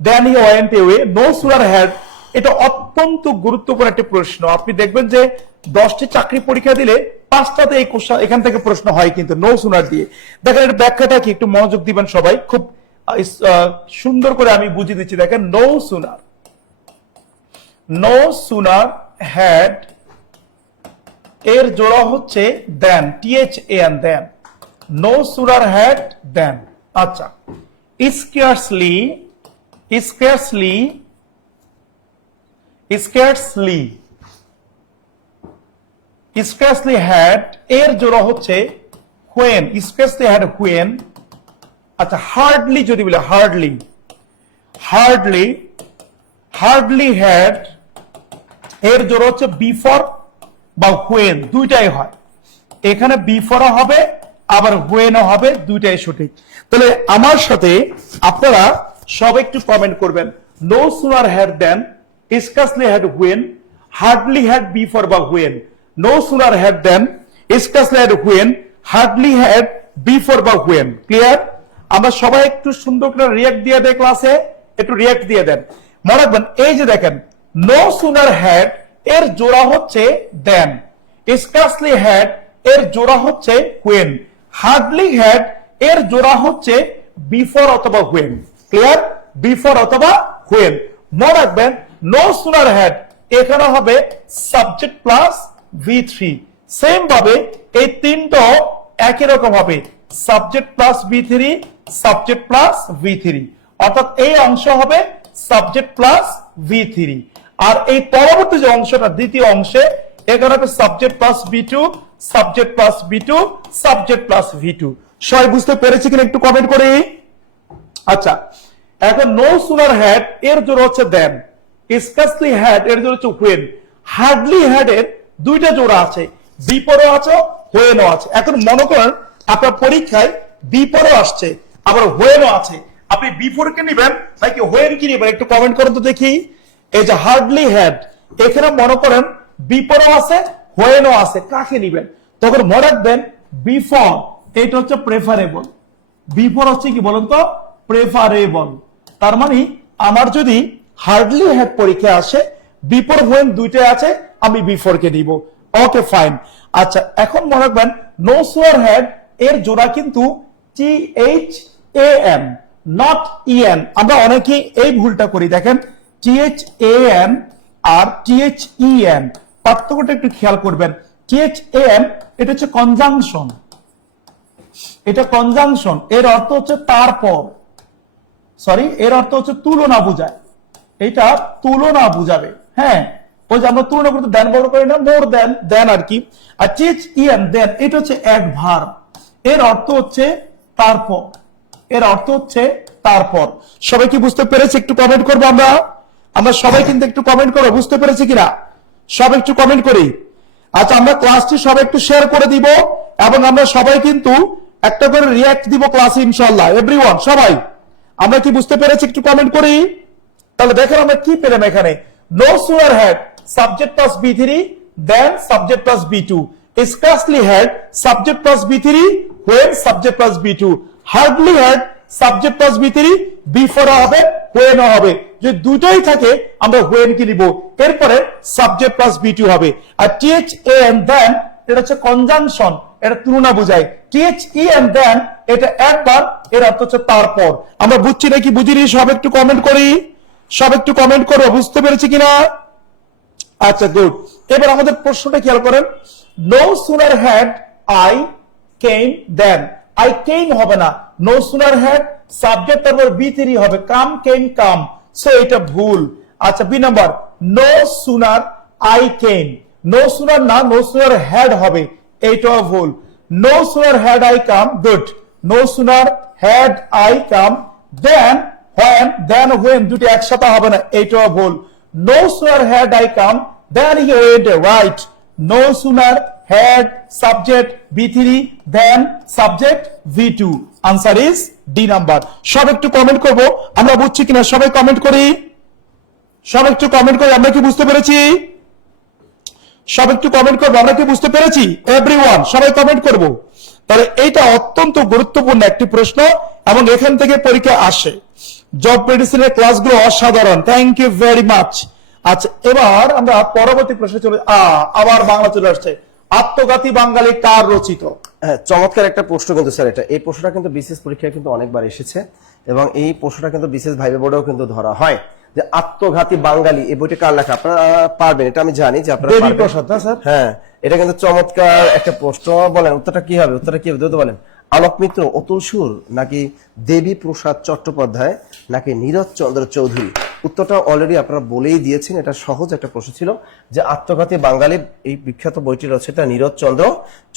then he went away, no sooner had, এটা অত্যন্ত গুরুত্বপূর্ণ একটি প্রশ্ন। আপনি দেখবেন যে 10টি চাকরি পরীক্ষা দিলে 5টাতে এই কোশ্চেন এখান থেকে প্রশ্ন হয় কিন্তু নো সুনার দিয়ে। দেখেন এর ব্যাখ্যাটা কি, একটু মনোযোগ দিবেন সবাই, খুব সুন্দর করে আমি বুঝিয়ে দিচ্ছি। দেখেন নো সুনার হ্যাড এর জোড়া হচ্ছে then, THAN, then. No sooner had then. আচ্ছা, স্কেয়ার্সলি হ্যাড এর জোড়া হচ্ছে হোয়েন, স্কেয়ার্সলি হ্যাড হোয়েন। আচ্ছা, হার্ডলি যদি বলে, হার্ডলি হ্যাড এর জোড়া হচ্ছে বিফোর বা হোয়েন, দুইটাই হয়। এখানে বিফোরও হবে আবার হোয়েনও হবে, দুইটাই সঠিক। তাহলে আমার সাথে আপনারা সব একটু কমেন্ট করবেন। No sooner had then, scarcely had when, hardly had before বা when. No sooner had then, scarcely had when, hardly had before বা হোয়েন। ক্লিয়ার? আমরা সবাই একটু সুন্দর করে রিয়াক্ট দিয়ে দেয় ক্লাসে, একটু রিয়াক্ট দিয়ে দেন। মনে রাখবেন এই যে দেখেন, নো সুনার হ্যাড এর জোড়া হচ্ছে দেন, স্কার্সলি হ্যাড এর জোড়া হচ্ছে হোয়েন, হার্ডলি হ্যাড এর জোড়া হচ্ছে বিফোর অথবা হোয়েন। ক্লিয়ার? বিফোর অথবা হোয়েন। মনে রাখবেন নো সুনার হ্যাড এখানে হবে সাবজেক্ট প্লাস V3। সেম ভাবে এই তিনটাও একই রকম হবে, subject plus V3, subject plus V3, অর্থাৎ এই অংশ হবে সাবজেক্ট প্লাস V3। আর এই পরবর্তী যে অংশটা, দ্বিতীয় অংশে, এখানে হবে subject plus V2, subject plus V2, subject plus V2। সবাই বুঝতে পেরেছি কিনা একটু কমেন্ট করি। আচ্ছা, এখন নো সুনার হ্যাড এর জোড়া হচ্ছে দেন, স্কার্সলি হ্যাড এর জোড়া হচ্ছে হোয়েন, হার্ডলি হ্যাড এর দুইটা জোড়া আছে, বিফোরও আছে হোয়েনও আছে। এখন মনে করেন আপনার পরীক্ষায় বিফোরও আসছে আবার হোয়েনও আছে, আপনি বিফোর কে নেবেন নাকি হোয়েন কি নেবেন একটু কমেন্ট করেন তো দেখি। এই যে হার্ডলি হ্যাড, এখানে মনে করেন বিফোরও আছে হোয়েনও আছে, কাকে নেবেন? তখন মনে রাখবেন বিফোর এটা হচ্ছে প্রেফারেবল, বিফোর হচ্ছে কি বলুন তো, প্রেফারেবল। তার মানে আমার যদি হার্ডলি হ্যাড পরীক্ষা আসে, বিফোর হোয়েন দুইটাই আছে, আমি বিফোর কে নিব। Okay fine. আচ্ছা, এখন মনে রাখবেন নো সুয়ার হ্যাড এর জোড়া কিন্তু THAN, নট EN। আমরা অনেকেই এই ভুলটা করি, দেখেন THAN আর THEN পার্থক্যটা একটু খেয়াল করবেন। THAN এটা হচ্ছে কনজাংশন, এটা কনজাংশন, এর অর্থ হচ্ছে তারপর, সরি এর অর্থ হচ্ছে তুলনা বোঝায়, এটা তুলনা বুঝাবে। হ্যাঁ, ওই যে আমরা তুলনা করতে দেন বড় করি না, মোর দেন দেন আর কি। আর THEN দেন এটা হচ্ছে অ্যাডভার্ব, এর অর্থ হচ্ছে তারপর, এর অর্থ হচ্ছে তারপর। সবাই কি বুঝতে পেরেছে? একটু কমেন্ট করবো আমরা, আমরা সবাই কিন্তু একটু কমেন্ট করো, বুঝতে পেরেছি কিনা সবাই একটু কমেন্ট করি। আচ্ছা, আমরা ক্লাসটি সবাই একটু শেয়ার করে দিব এবং আমরা সবাই কিন্তু একটা করে রিয়াক্ট দিব ক্লাসে ইনশাআল্লাহ। এভরিওয়ান, সবাই আমরা কি বুঝতে পেরেছি? একটু কমেন্ট করি। তাহলে দেখেন আমরা কি পেলাম এখানে, no sooner had subject plus B3 then subject plus B2, scarcely had subject plus B3 when subject plus B2, hardly had subject plus B3 before হবে when হবে। যদি দুটোই থাকে আমরা when কি নিব, এরপরে সাবজেক্ট প্লাস B2 হবে। আর THAN দেন এটা হচ্ছে কনজাংশন, এটা তুলনা বোঝায়। THEN দেন এটা একবার, এর অর্থ হচ্ছে তারপর। আমরা বুঝছি নাকি বুঝিনি? সব একটু কমেন্ট করি, সব একটু কমেন্ট করো, বুঝতে পেরেছি কিনা? আচ্ছা, গুড। এবার আমাদের প্রশ্নটা খেয়াল করেন, no sooner had I came then, I came হবে না, নো সুনার হ্যাড সাবজেক্ট তারপর B3 হবে, কাম কেম কাম, সো এটা ভুল। আচ্ছা, B number, no sooner I came, no sooner না, নো সুনার হ্যাড হবে, এইটাও ভুল। No sooner had I come, good. No sooner had I come then when, then when দুটি একসাথে হবে না, এইটাও ভুল। No sooner had I come than he went, right? No sooner had subject B3 than subject V2. Answer is D number. সব একটু comment করব, আমরা বুঝছি কিনা সবাই কমেন্ট করি, সব একটু কমেন্ট করি, আমরা কি বুঝতে পেরেছি? সব একটু কমেন্ট করবো, আমরা কি বুঝতে পেরেছি? এভরিওয়ান, সবাই কমেন্ট করব। তাহলে এইটা অত্যন্ত গুরুত্বপূর্ণ একটি প্রশ্ন এবং এখান থেকে পরীক্ষা আসে। জব মেডিসিনের ক্লাসগুলো অসাধারণ, থ্যাংক ইউ ভেরি মাচ। আচ্ছা, এবার আমরা পরবর্তী প্রশ্নে চলে, আবার বাংলা চলে আসছে, আত্মঘাতী বাঙালি কার রচিত? হ্যাঁ, চমৎকার একটা প্রশ্ন কিন্তু স্যার এটা। এই প্রশ্নটা কিন্তু বিশেষ পরীক্ষায় কিন্তু অনেকবার এসেছে এবং এই প্রশ্নটা কিন্তু বিশেষ ভাইবে বোর্ডেও কিন্তু ধরা হয় যে আত্মঘাতী বাঙালি, এই বইটি কার লেখা? আপনারা পারবেন, এটা আমি জানি যে আপনারা দেবী প্রসাদ না স্যার? হ্যাঁ, এটা কিন্তু চমৎকার একটা প্রশ্ন। বলেন উত্তরটা কি হবে? উত্তরটা কি হবে দ্রুত বলেন। আলোক মিত্র, অতুল সুর, নাকি দেবী প্রসাদ চট্টোপাধ্যায়, নাকি নীরজ চন্দ্র চৌধুরী? উত্তরটা অলরেডি আপনারা বলেই দিয়েছেন, এটা সহজ একটা প্রশ্ন ছিল যে আত্মঘাতী বাঙালি এই বিখ্যাত বইটি রচয়িতা নীরজ চন্দ্র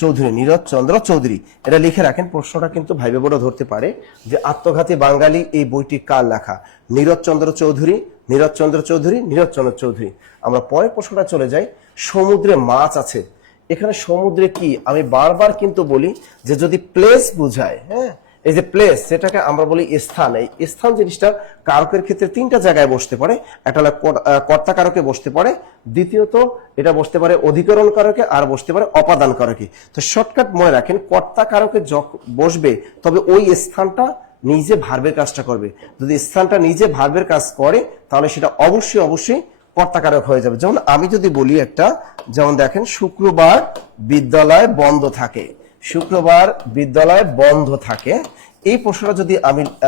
চৌধুরী, নীরজ চন্দ্র চৌধুরী। এটা লিখে রাখেন, প্রশ্নটা কিন্তু ভাইবে বোর্ডও ধরতে পারে যে আত্মঘাতী বাঙালি এই বইটি কার লেখা? নীরজ চন্দ্র চৌধুরী, নীরজ চন্দ্র চৌধুরী, নীরজ চন্দ্র চৌধুরী। আমরা পরের প্রশ্নটা চলে যাই, সমুদ্রে মাছ আছে, এখানে সমুদ্রে কি? আমি বারবার কিন্তু বলি যে যদি প্লেস বুঝায়, হ্যাঁ, এই যে প্লেস, সেটাকে আমরা বলি স্থান। এই স্থান জিনিসটা কারকের ক্ষেত্রে তিনটা জায়গায় বসতে পারে, একটা হলো কর্তা কারকে বসতে পারে, দ্বিতীয়ত এটা বসতে পারে অধিকরণ কারকে, আর বসতে পারে অপাদান কারকে। তো শর্টকাট মনে রাখেন, কর্তা কারকে বসবে তবে ওই স্থানটা নিজে ভার্বের কাজটা করবে। যদি স্থানটা নিজে ভার্বের কাজ করে তাহলে সেটা অবশ্যই অবশ্যই কর্তাকারক হয়ে যাবে। যেমন আমি যদি বলি একটা, যেমন দেখেন, শুক্রবার বিদ্যালয় বন্ধ থাকে, শুক্রবার বিদ্যালয় বন্ধ থাকে, এই প্রশ্নটা যদি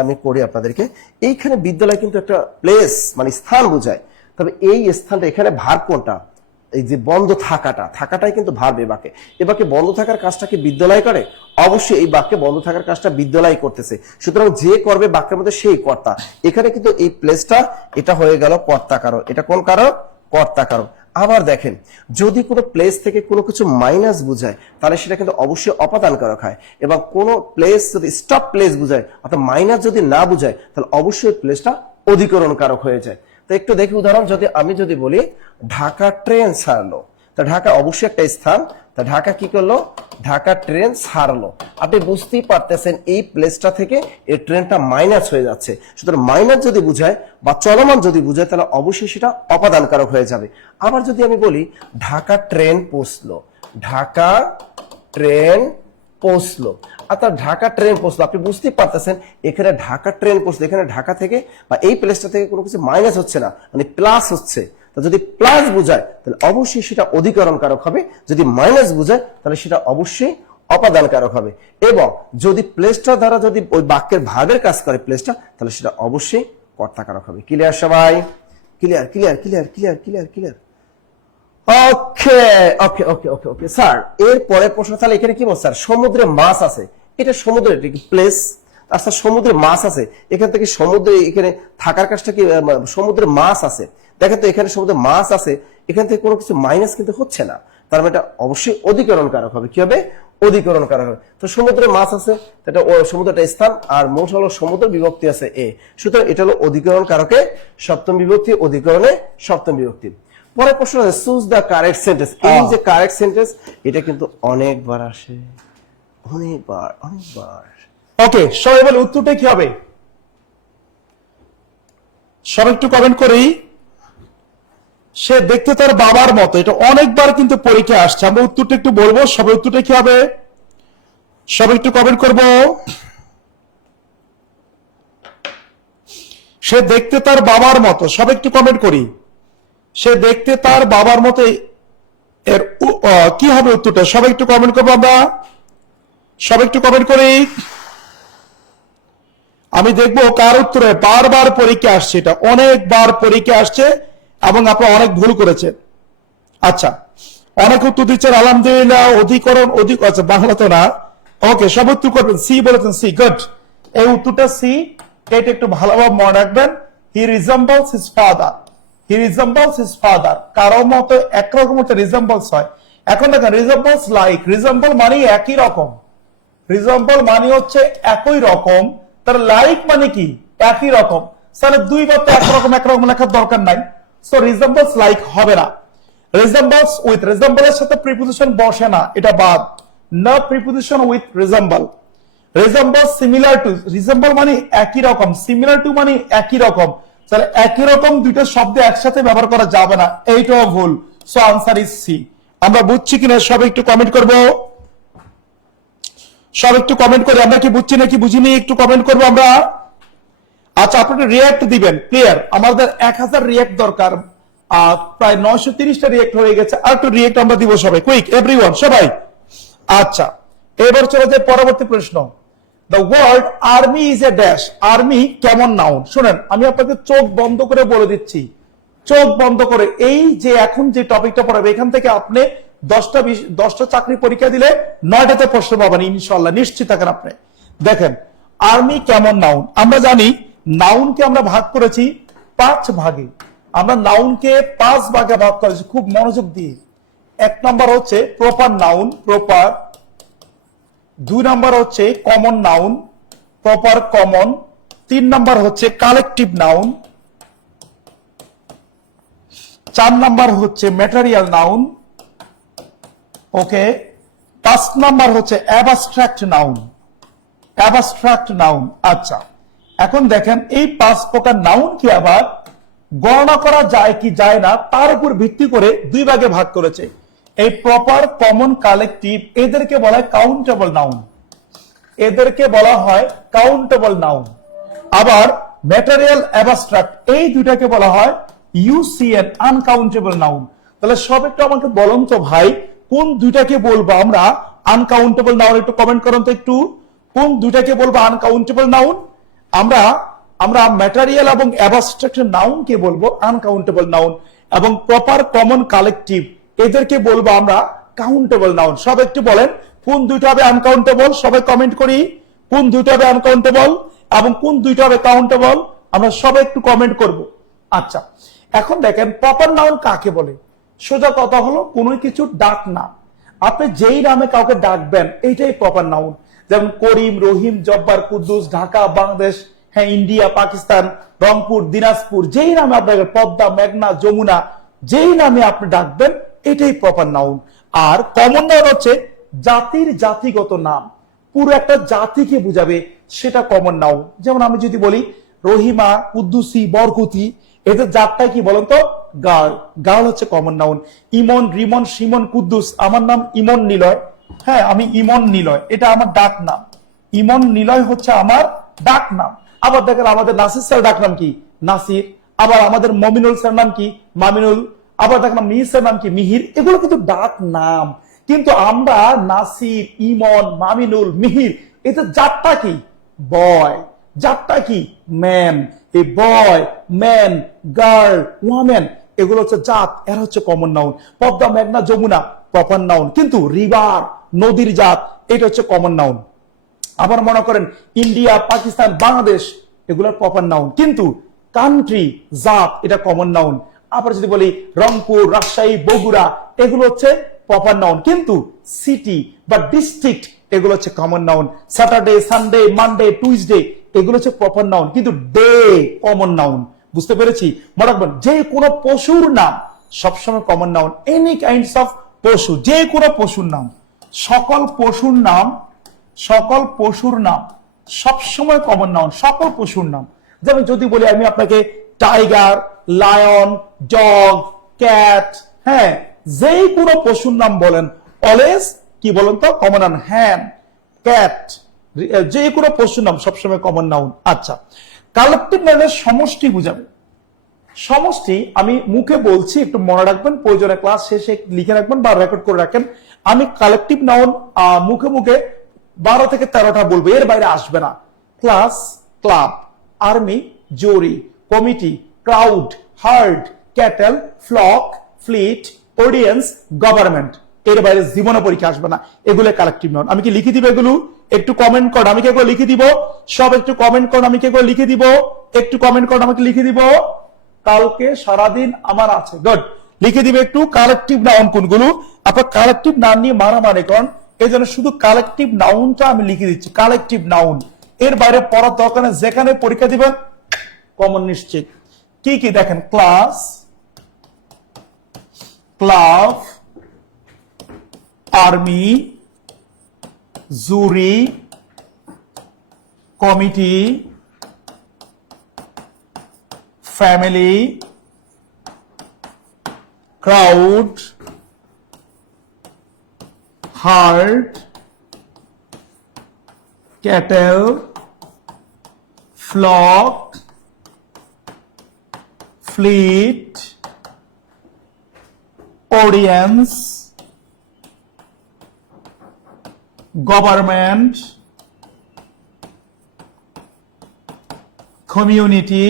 আমি করি আপনাদেরকে, এইখানে বিদ্যালয় কিন্তু একটা প্লেস মানে স্থান বোঝায়, তবে এই স্থানটা এখানে ভার্ব কোনটা? এই যে বন্ধ থাকাটা, থাকাটাই কিন্তু ভার্ব। এ বাক্যে বন্ধ থাকার কাজটা কি বিদ্যালয় করে? অবশ্যই এই বাক্যে বন্ধ থাকার কাজটা বিদ্যালয় করতেছে, সুতরাং যে করবে বাক্যের মধ্যে সেই কর্তা। এখানে কিন্তু এই প্লেসটা এটা হয়ে গেল কর্তা কারক। এটা কোন কারক? কর্তা কারক। আবার দেখেন, যদি কোনো প্লেস থেকে কোনো কিছু মাইনাস বুঝায় তাহলে সেটা কিন্তু অবশ্যই অপাদান কারক হয়, এবং কোনো প্লেস যদি স্টপ প্লেস বুঝায় অর্থাৎ মাইনাস যদি না বুঝায় তাহলে অবশ্যই প্লেসটা অধিকরণ কারক হয়ে যায়। তো একটু দেখি উদাহরণ, যদি বলি ঢাকা ট্রেন ছাড়লো, তা ঢাকা অবশ্যই একটা স্থান, তা ঢাকা কি করলো? ঢাকা ট্রেন ছাড়লো। আপনি বুঝতেই পারতেছেন এই প্লেসটা থেকে এই ট্রেনটা মাইনাস হয়ে যাচ্ছে, সুতরাং মাইনাস যদি বুঝায় বা চলমান যদি বুঝায় তাহলে অবশ্যই সেটা অপাদান কারক হয়ে যাবে। আবার যদি আমি বলি ঢাকা ট্রেন পৌঁছলো, ঢাকা ট্রেন পৌঁছলো, অর্থাৎ ঢাকা ট্রেন পৌঁছলো, আপনি বুঝতেই পারতেছেন এখানে ঢাকা ট্রেন পৌঁছলো, এখানে ঢাকা থেকে বা এই প্লেসটা থেকে কোনো কিছু মাইনাস হচ্ছে না, মানে প্লাস হচ্ছে, তা যদি প্লাস বোঝায় তাহলে অবশ্যই সেটা অধিকরণ কারক হবে, যদি মাইনাস বোঝায় তাহলে সেটা অবশ্যই অপাদান কারক হবে, এবং যদি প্লেসটা দ্বারা যদি ওই বাক্যের ভাবের কাজ করে প্লেসটা, তাহলে সেটা অবশ্যই কর্তা কারক হবে। ক্লিয়ার সবাই? Clear clear clear clear clear clear okay okay okay okay okay sir, এর পরের প্রশ্ন তাহলে এখানে কি বলছে স্যার? সমুদ্রে মাছ আছে, এটা সমুদ্রের প্লেস। আচ্ছা সমুদ্রে মাছ আছে, এখান থেকে সমুদ্রে এখানে থাকার কাজটা কি সমুদ্রে মাছ আছে, দেখেন তো এখানে সমুদ্রে মাছ আছে, এখান থেকে কোনো কিছু মাইনাস কিন্তু হচ্ছে না, তার মানে এটা অবশ্যই অধিকরণ কারক হবে। কি হবে? অধিকরণ কারক হবে। তো সমুদ্রে মাছ আছে, এটা সমুদ্রটা স্থান, আর মোট হলো সমুদ্র বিভক্তি আছে এ, সুতরাং এটা হলো অধিকরণ কারকে সপ্তম বিভক্তি, অধিকরণে সপ্তম বিভক্তি। পরের প্রশ্ন আছে চুজ দ্য কারেক্ট সেন্টেন্স। এই যে কারেক্ট সেন্টেন্স, এটা কিন্তু অনেকবার আসে, অনেকবার অনেকবার। ওকে, সবাই বলে উত্তরটা কি হবে? সবাই একটু কমেন্ট করি। সে দেখতে তার বাবার মতো, এটা অনেকবার কিন্তু পরীক্ষা আসছে। আমরা উত্তরটা একটু বলবো, সবাই উত্তরটা কি হবে? সবাই একটু কমেন্ট করব। সে দেখতে তার বাবার মতো, সবাই একটু কমেন্ট করি। সে দেখতে তার বাবার মতো, এর কি হবে উত্তরটা? সবাই একটু কমেন্ট করবো আমরা, সবাই একটু কমেন্ট করি। আমি দেখবো কার উত্তরে বারবার পরীক্ষা আসছে, এটা অনেকবার পরীক্ষা আসছে এবং আপনারা অনেক ভুল করেছেন। আচ্ছা, অনেক উত্তর দিচ্ছেন আলহামদুলিল্লাহ। অধিকরণ আচ্ছা বাংলা তো না। ওকে, সব উত্তর করবেন। সি বলেছেন, সি, গুড। এই উত্তরটা সি, এটা একটু ভালোভাবে মনে রাখবেন। হি রিজেম্বলস হিজ ফাদার, হি রিজেম্বলস হিজ ফাদার, কারো মতো একরকম একটা রিজেম্বলস হয়। এখন দেখেন রিজেম্বলস লাইক, রিজেম্বল মানে একই রকম, রিজেম্বল মানে হচ্ছে একই রকম, তার লাইক মানে কি? একই রকম। তাহলে দুইবার তো একরকম একরকম লেখার দরকার নাই, সো রিজেম্বলস লাইক হবে না। রিজেম্বলস উইথ, রিজেম্বলের সাথে প্রিপোজিশন বসে না, এটা বাদ। না preposition with resemble. Resemble similar to, resemble মানে একই রকম, সিমিলার টু মানে একই রকম। তাহলে একই রকম দুইটা শব্দ একসাথে ব্যবহার করা যাবে না, এইটাও ভুল। So answer is C. আমরা বুঝছি কিনা সবাই একটু কমেন্ট করবো, সব একটু কমেন্ট করে। আমরা কি বুঝছি নাকি বুঝিনি একটু কমেন্ট করবো আমরা। আচ্ছা, আপনারা রিয়াক্ট দিবেন। ক্লিয়ার? আমাদের 1000 রিয়াক্ট দরকার, প্রায় 930টা রিয়াক্ট হয়ে গেছে, আর একটু রিয়াক্ট আমরা দিব সবাই, কুইক এভরিওয়ান সবাই। আচ্ছা, এবার চলে যায় পরবর্তী প্রশ্ন। The word army is a dash. Army কেমন নাউন? শুনেন, আমি আপনাকে চোখ বন্ধ করে বলে দিচ্ছি, চোখ বন্ধ করে। এই যে এখন যে টপিকটা পড়াবে, এখান থেকে আপনি 10টা চাকরি পরীক্ষা দিলে 9টাতে প্রশ্ন পাবেন ইনশাআল্লাহ, নিশ্চিত থাকেন আপনি। দেখেন, আর্মি কেমন নাউন? আমরা জানি নাউনকে আমরা ভাগ করেছি 5 ভাগে। আমরা নাউনকে 5 ভাগে ভাগ করেছি, খুব মনোযোগ দিয়ে। 1 নাম্বার হচ্ছে প্রপার নাউন, প্রপার। 2 নাম্বার হচ্ছে common noun, proper common. 3 number হচ্ছে কালেকটিভ নাউন। 4 নাম্বার হচ্ছে ম্যাটেরিয়াল নাউন। ওকে, 5 নাম্বার হচ্ছে অ্যাবস্ট্রাক্ট নাউন, অ্যাবস্ট্রাক্ট নাউন। আচ্ছা, এখন দেখেন এই 5 প্রকার নাউন কি আবার গণনা করা যায় কি যায় না, তার উপর ভিত্তি করে 2 ভাগে ভাগ করেছে। এই প্রপার, কমন, কালেকটিভ, এদেরকে বলা হয় কাউন্টেবল নাউন, এদেরকে বলা হয় কাউন্টেবল নাউন। আবার ম্যাটেরিয়াল, অ্যাবস্ট্রাক্ট, এই দুটাকে বলা হয় ইউসিএন, আনকাউন্টেবল নাউন। তাহলে সব একটু আমাকে বলুন তো ভাই, কোন দুইটাকে বলবো আমরা আনকাউন্টেবল নাউন? একটু কমেন্ট করুন তো একটু, কোন দুইটাকে বলবো আনকাউন্টেবল নাউন? আমরা ম্যাটেরিয়াল এবং অ্যাবস্ট্রাক্ট নাউন কে বলবো আনকাউন্টেবল নাউন, এবং প্রপার, কমন, কালেকটিভ এদেরকে বলবো আমরা কাউন্টেবল নাউন। সব একটু বলেন কোন দুইটা হবে আনকাউন্টেবল, সবাই কমেন্ট করি, কোন দুইটা হবে আনকাউন্টেবল এবং কোন দুইটা হবে কাউন্টেবল, আমরা সবাই একটু কমেন্ট করব। আচ্ছা, এখন দেখেন প্রপার নাউন কাকে বলে? সোজা কথা হলো কোনো কিছু ডাক না, আপনি যেই নামে কাউকে ডাকবেন এইটাই প্রপার নাউন। যেমন করিম, রহিম, জব্বার, কুদ্দুস, ঢাকা, বাংলাদেশ, হ্যাঁ ইন্ডিয়া, পাকিস্তান, রংপুর, দিনাজপুর, যেই নামে আপনাকে, পদ্মা, মেঘনা, যমুনা, যেই নামে আপনি ডাকবেন এটাই প্রপার নাউন। আর কমন নাউন হচ্ছে জাতির জাতিগত নাম, পুরো একটা জাতিকে বুঝাবে, সেটা কমন নাউন। যেমন আমি যদি বলি রহিমা, কুদ্দুসি, বরকতি, এদের জাতটা কি বলেন তো? গার্ল। গার্ল হচ্ছে কমন নাউন। ইমন, রিমন, সিমন, কুদ্দুস, আমার নাম ইমন নিলয়, হ্যাঁ আমি ইমন নিলয়, এটা আমার ডাক নাম। ইমন নিলয় হচ্ছে আমার ডাক নাম। আবার দেখেন আমাদের নাসির স্যার ডাক নাম কি? নাসির। আবার আমাদের মমিনুল স্যার নাম কি? মামিনুল। আবার দেখলাম মিহির স্যার নাম কি? মিহির। এগুলো কিন্তু ডাক নাম, কিন্তু আমরা নাসির, ইমন, মামিনুল, মিহির, এতে জাতটা কি? বয়। জাতটা কি? ম্যান। এই বয়, ম্যান, গার্ল, ওয়ামেন, এগুলো হচ্ছে জাত, এরা হচ্ছে কমন নাউন। পদ্মা, মেঘনা, যমুনা প্রপার নাউন, কিন্তু রিভার, নদীর জাত, এটা হচ্ছে কমন নাউন। আবার মনে করেন ইন্ডিয়া, পাকিস্তান, বাংলাদেশ, এগুলোর প্রপার নাউন, কিন্তু কান্ট্রি, জাত, এটা কমন নাউন। আবার যদি বলি রংপুর, রাজশাহী, বগুড়া, এগুলো হচ্ছে প্রপার নাউন, কিন্তু সিটি বা ডিস্ট্রিক্ট, এগুলো হচ্ছে common noun. Saturday, Sunday, Monday, Tuesday, এগুলো হচ্ছে প্রপার নাউন, কিন্তু ডে কমন নাউন। বুঝতে পেরেছি? মনে রাখবেন, যে কোনো পশুর নাম সবসময় common noun. Any kinds of পশু, যে কোনো পশুর নাম, সকল পশুর নাম, সকল পশুর নাম সবসময় কমন নাউন, সকল পশুর নাম। যেমন যদি বলি আমি আপনাকে টাইগার, লায়ন, ডগ, ক্যাট, হ্যাঁ, যে কোনো পশুর নাম বলেন, অলওয়েজ কি বলেন তো? Common noun. হ্যান, ক্যাট, যে কোনো পশুর নাম সবসময় কমন নাউন। আচ্ছা, কালেকটিভ নাউনের সমষ্টি বুঝাবে। সমষ্টি আমি মুখে বলছি, একটু মনে রাখবেন, প্রয়োজনে ক্লাস শেষে লিখে রাখবেন বা রেকর্ড করে রাখেন। আমি কালেকটিভ নাউন মুখে মুখে 12 থেকে 13টা বলবো, এর বাইরে আসবে না। Class, club, army, jury, committee, crowd, herd, cattle, flock, fleet, audience, government, এর বাইরে জীবনে পরীক্ষা আসবে না। এগুলো কালেকটিভ নাউন। আমি কি লিখে দিব এগুলো? একটু কমেন্ট করুন, আমি কি এগুলো লিখে দিব? সব একটু কমেন্ট করুন, আমি কি এগুলো লিখে দিব? একটু কমেন্ট করুন, আমাকে লিখে দিব। কালকে সারাদিন আমার আছে, গুড, লিখে দিবে একটু কালেকটিভ নাউন কোনগুলো। আপনার কালেকটিভ নাউন নিয়ে মারামারি করেন, এই জন্য শুধু কালেকটিভ নাউনটা আমি লিখে দিচ্ছি, কালেকটিভ নাউন। এর বাইরে পড়ার দরকার নেই, যেখানে পরীক্ষা দিবেন কমন নিশ্চিত। কি কি দেখেন? Class, club, army, jury, committee, family, crowd, herd, cattle, flock, fleet, audience, government, community,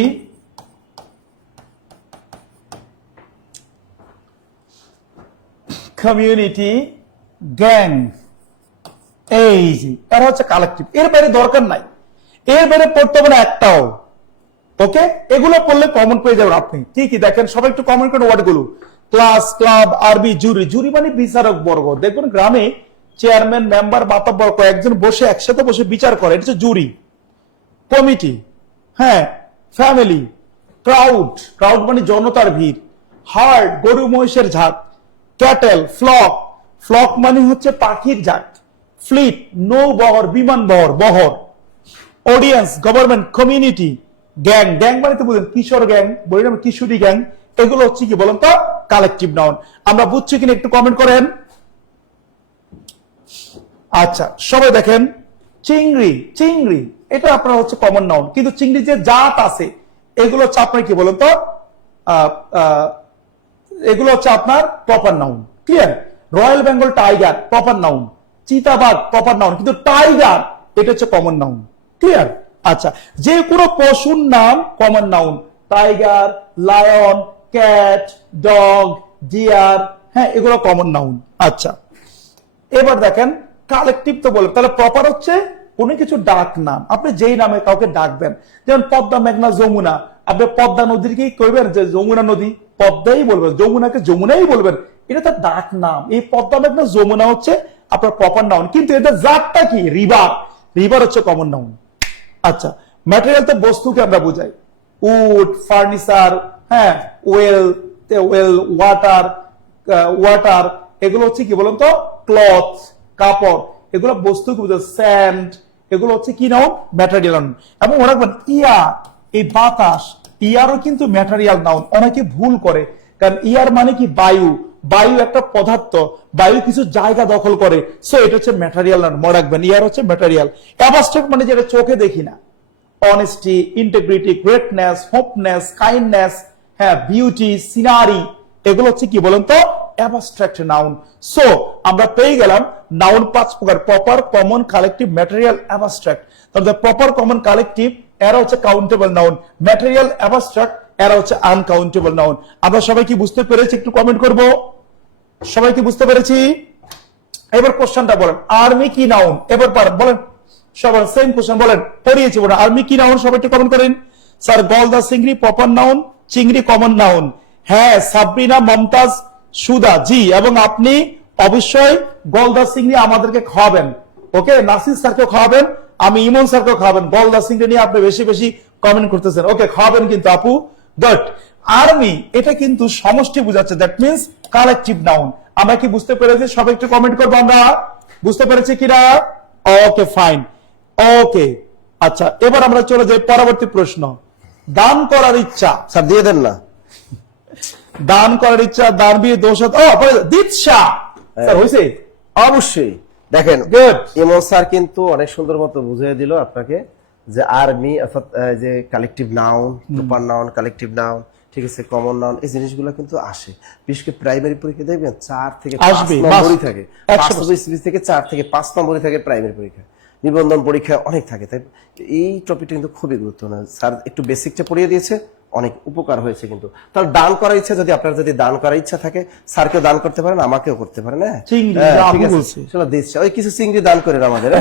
community, gang, এই যে এরা হচ্ছে কালেকটিভ। এর বাইরে দরকার নাই, এর বাইরে পড়তে হবে না একটাও। ওকে, এগুলো পড়লে কমন পেয়ে যাবেন আপনি। কি কি দেখেন? সবাই একটু কমেন্ট করেন ওয়ার্ড গুলো। ক্লাস, ক্লাব, আরবি, জুরি। জুরি মানে বিচারক বর্গ। দেখুন গ্রামে চেয়ারম্যান, মেম্বার, মাতব্বর কয়েকজন বসে একসাথে বসে বিচার করে, এটা হচ্ছে জুরি। কমিটি, হ্যাঁ, ফ্যামিলি, ক্রাউড, ক্রাউড মানে জনতার ভিড়, হার্ড, গরু মহিষের ঝাঁক, ক্যাটেল, ফ্লক, ফ্লক মানে হচ্ছে পাখির ঝাঁক, ফ্লিট, নৌবহর, বিমান বহর, বহর, audience, government, community, gang, gang মানে তো বুঝলেন কিশোর গ্যাং, বলি না কিশোরী গ্যাং, এগুলো হচ্ছে কি বলেন তো? Collective noun. আমরা বুঝছি কিনা একটু কমেন্ট করেন। আচ্ছা, সবাই দেখেন চিংড়ি, চিংড়ি এটা আপনার হচ্ছে কমন নাউন, কিন্তু চিংড়ি যে জাত আছে এগুলো হচ্ছে আপনার কি বলেন তো? এগুলো হচ্ছে আপনার proper noun. Clear? Royal Bengal tiger proper noun, চিতাবাঘ প্রপার নাউন, কিন্তু টাইগার এটা হচ্ছে কমন নাউন। ক্লিয়ার? আচ্ছা, যে কোনো পশুর নাম common noun, tiger, lion, cat, dog, deer, হ্যাঁ, এগুলো কমন নাউন। আচ্ছা, এবার দেখেন কালেকটিভ তো বলে, তাহলে প্রপার হচ্ছে কোনো কিছু ডাক নাম, আপনি যেই নামে কাউকে ডাকবেন। যেমন পদ্মা, মেঘনা, যমুনা, আপনি পদ্মা নদীর কি কইবেন যে যমুনা নদী? পদ্মাই বলবেন। যমুনাকে যমুনাই বলবেন, এটা তার ডাক নাম। এই পদ্মা, মেঘনা, যমুনা হচ্ছে আপনার প্রপার নাউন, কিন্তু এদের জাতটা কি? রিভার। রিভার হচ্ছে কমন নাউন। আচ্ছা, ম্যাটেরিয়াল তো বস্তুকে আমরা বুঝাই, উড, ফার্নিচার, হ্যাঁ, ওয়েল, ওয়েল, ওয়াটার, ওয়াটার, এগুলো হচ্ছে কি বলেন তো? ক্লথ, কাপড়, এগুলো বস্তুকে বোঝায়। স্যান্ড, এগুলো হচ্ছে কি নাউন? Material noun. এবং মনে রাখবেন ইয়ার, এই বাতাস, ইয়ারও কিন্তু ম্যাটেরিয়াল নাউন। অনেকে ভুল করে, কারণ ইয়ার মানে কি? বায়ু। বায়ু একটা পদার্থ, বায়ু কিছু জায়গা দখল করে, সো এটা হচ্ছে ম্যাটেরিয়াল নাউন। মনে রাখবেন ইয়ার হচ্ছে ম্যাটেরিয়াল। অ্যাবস্ট্রাক্ট মানে যেটা চোখে দেখি না, অনেস্টি, ইন্টিগ্রিটি, গ্রেটনেস, হোপনেস, কাইন্ডনেস, হ্যাঁ, বিউটি, সিনারি, এগুলো হচ্ছে কি বলেন তো অ্যাবস্ট্রাক্ট নাউন। সো আমরা পেয়ে গেলাম নাউন 5 প্রকার: proper, common, collective, material, abstract. তাহলে প্রপার, কমন, কালেকটিভ এরা হচ্ছে কাউন্টেবল নাউন, ম্যাটেরিয়াল, অ্যাবস্ট্রাক্ট এরা হচ্ছে আনকাউন্টেবল নাউন। আমরা সবাই কি বুঝতে পেরেছি? একটু কমেন্ট করব। সবাই কি বুঝতে পেরেছি? এবার কোশ্চেনটা বলেন, আর্মি কি নাউন? এবার পারেন বলেন, সবার সেম কোশ্চেন বলেন, পড়িয়েছি বলেন আর্মি কি নাউন? সবাই একটু কমেন্ট করেন। স্যার গলদা চিংড়ি প্রপার নাউন, চিংড়ি কমন নাউন। হ্যাঁ, সাবরিনা, মমতাজ, সুদা, জি। এবং আপনি অবশ্যই গলদা চিংড়ি আমাদেরকে খাওয়াবেন, ওকে? নাসির স্যারকে খাওয়াবেন, আমি ইমন স্যারকে খাওয়াবেন। গলদা চিংড়ি নিয়ে আপনি বেশি বেশি কমেন্ট করতেছেন, ওকে? খাওয়াবেন কিন্তু আপু। গুড। আর্মি এটা কিন্তু সমষ্টি বোঝাচ্ছে, দ্যাট মিন্স কালেকটিভ নাউন। আমরা কি বুঝতে পেরেছি? সবাই একটু কমেন্ট করবো, আমরা বুঝতে পেরেছি কিনা? ওকে, ফাইন, ওকে। আচ্ছা, এবার আমরা চলে যাই পরবর্তী প্রশ্ন। দান করার ইচ্ছা, স্যার দিয়ে দেন না। দান করার ইচ্ছা, দান বিয়ে দোষ, দিচ্ছা স্যার হয়েছে? অবশ্যই। দেখেন, গুড। ইমন স্যার কিন্তু অনেক সুন্দর মতো বুঝিয়ে দিল আপনাকে যে আর্মি অর্থাৎ যে collective noun, proper noun, collective noun, ঠিক আছে, কমন নাউন, এই জিনিসগুলো কিন্তু আসে। বিশেষ করে প্রাইমারি পরীক্ষা দেখবেন 4 থেকে 5 আসবে, নম্বরই থাকে। 100% থেকে 4 থেকে 5 নম্বরই থাকে প্রাইমারি পরীক্ষা। নিবন্ধন পরীক্ষা অনেক থাকে। তাই এই টপিকটা কিন্তু খুবই গুরুত্বপূর্ণ। স্যার একটু বেসিকটা পড়িয়ে দিয়েছে, অনেক উপকার হয়েছে কিন্তু। তাহলে দান করার ইচ্ছা, যদি আপনার যদি দান করার ইচ্ছা থাকে, স্যারকেও দান করতে পারেন, আমাকেও করতে পারেন। হ্যাঁ, চিংড়ি, ঠিক আছে, বলছি। চলো দিচ্ছি, ওই কিছু চিংড়ি দান করেন আমাদের।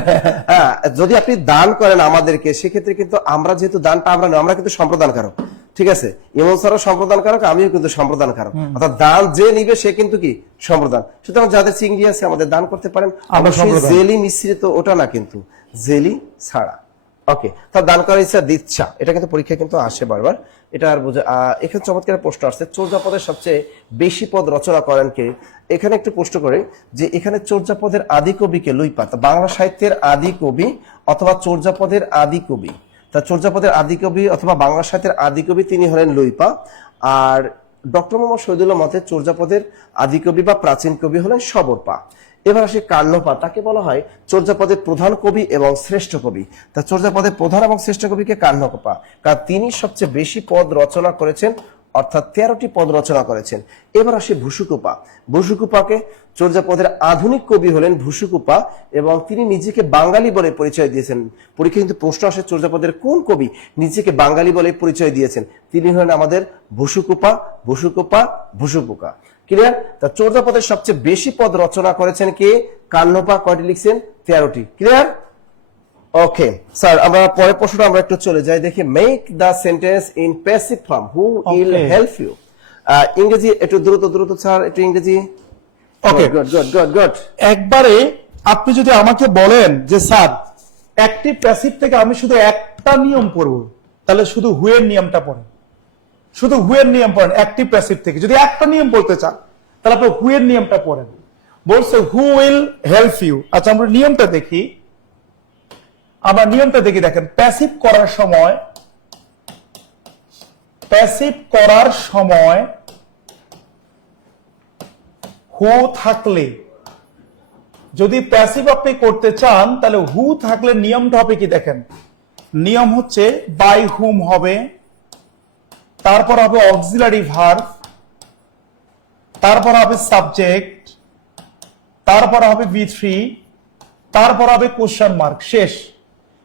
হ্যাঁ, যদি আপনি দান করেন আমাদেরকে, সেক্ষেত্রে কিন্তু আমরা যেহেতু দানটা আমরা নই, আমরা কিন্তু সম্প্রদানকারক, ঠিক আছে? ইমন স্যারও সম্প্রদানকারক, আমিও কিন্তু সম্প্রদানকারক। অর্থাৎ দান যে নিবে সে কিন্তু কি সম্প্রদান। সুতরাং যাদের চিংড়ি আছে আমাদের দান করতে পারেন। অবশ্যই জেলি মিশ্রিত ওটা না, কিন্তু জেলি ছাড়া। ওকে, তার দান করার ইচ্ছা, দিচ্ছা, এটা কিন্তু পরীক্ষা কিন্তু আসে বারবার। এটা আর বোঝা। এখানে চমৎকার প্রশ্ন আসছে, চর্যাপদের সবচেয়ে বেশি পদ রচনা করেন কে? এখানে একটু প্রশ্ন করে যে এখানে চর্যাপদের আদি কবি কে? লুইপা। বাংলা সাহিত্যের আদি কবি অথবা চর্যাপদের আদি কবি, তা চর্যাপদের আদি কবি অথবা বাংলা সাহিত্যের আদি কবি তিনি হলেন লুইপা। আর ডক্টর মোহাম্মদ শহীদুল্লাহ মতে চর্যাপদের আদি কবি বা প্রাচীন কবি হলেন শবরপা। এবার আসে কান্নপা, তাকে বলা হয় চর্যাপদের প্রধান কবি এবং শ্রেষ্ঠ কবি। তা চর্যাপদের প্রধান এবং শ্রেষ্ঠ কবিকে কান্নপা, কারণ তিনি সবচেয়ে বেশি পদ রচনা করেছেন, অর্থাৎ 13টি পদ রচনা করেছেন। এবার আসে ভূসুকুপা। ভূসুকুপাকে চর্যাপদের আধুনিক কবি হলেন ভূসুকুপা, এবং তিনি নিজেকে বাঙালি বলে পরিচয় দিয়েছেন। পরীক্ষা কিন্তু প্রশ্ন আসে চর্যাপদের কোন কবি নিজেকে বাঙালি বলে পরিচয় দিয়েছেন? তিনি হলেন আমাদের ভূসুকুপা। ভূসুকুপা, ভূসুকুপা, ক্লিয়ার? তা চর্যাপদের সবচেয়ে বেশি পদ রচনা করেছেন কে? কান্নপা। কয়টি লিখছেন? 13টি। ক্লিয়ার? ওকে স্যার, আমরা পরের প্রশ্নটা আমরা একটু চলে যাই, দেখি। Make the sentence in passive form, who will help you. ইংরেজি একটু দ্রুত দ্রুত স্যার, একটু ইংরেজি। Okay, good good good good. একবারে আপনি যদি আমাকে বলেন যে স্যার অ্যাক্টিভ প্যাসিভ থেকে আমি শুধু একটা নিয়ম পড়ব, তাহলে শুধু হুয়ের নিয়মটা পড়েন, শুধু হুয়ের নিয়ম পড়েন। অ্যাক্টিভ প্যাসিভ থেকে যদি একটা নিয়ম পড়তে চান, তাহলে আপনি হুয়ের নিয়মটা পড়েন। বলছে হু উইল হেল্প ইউ। আচ্ছা, আমরা নিয়মটা দেখি। আমরা নিয়মটা দেখি, দেখেন, প্যাসিভ করার সময়, প্যাসিভ করার সময় হু থাকলে, যদি প্যাসিভ আপনি করতে চান, তাহলে হু থাকলে নিয়মটা হবে কি? দেখেন, নিয়ম হচ্ছে বাই হুম হবে, তারপর হবে অক্সিলারি ভার্ব, তারপর হবে সাবজেক্ট, তারপর হবে V3, তারপর হবে কোশ্চেন মার্ক, শেষ।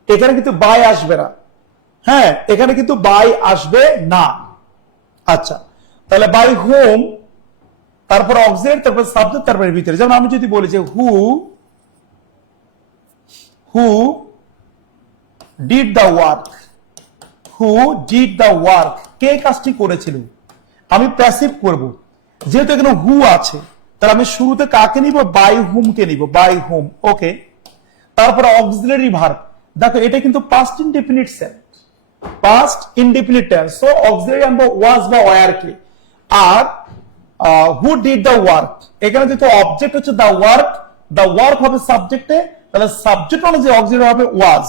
এখানে কিন্তু বাই আসবে না। হ্যাঁ, এখানে কিন্তু বাই আসবে না। আচ্ছা, তাহলে বাই হোম, তারপর অক্সিলারি, তারপর সাবজেক্ট, তারপরে ভিতরে। যেমন আমি যদি বলি যে who did the work, who did the work, কে কাজটি করেছিল? আমি প্যাসিভ করব, যেহেতু এখানে হু আছে, তাহলে আমি শুরুতে কাকে নিব? বাই হুম কে নিব, বাই হুম। ওকে, তারপরে অক্সিলারি ভার্ব। দেখো, এটা কিন্তু past indefinite sense, past indefinite tense, so auxiliary আনবো ওয়াজ বা ওয়্যার কে। আর হু ডিড দ্য ওয়ার্ক, এখানে যেহেতু অবজেক্ট হচ্ছে দ্য ওয়ার্ক হবে সাবজেক্টে, তাহলে সাবজেক্ট অনুযায়ী অক্সিলারি হবে ওয়াজ,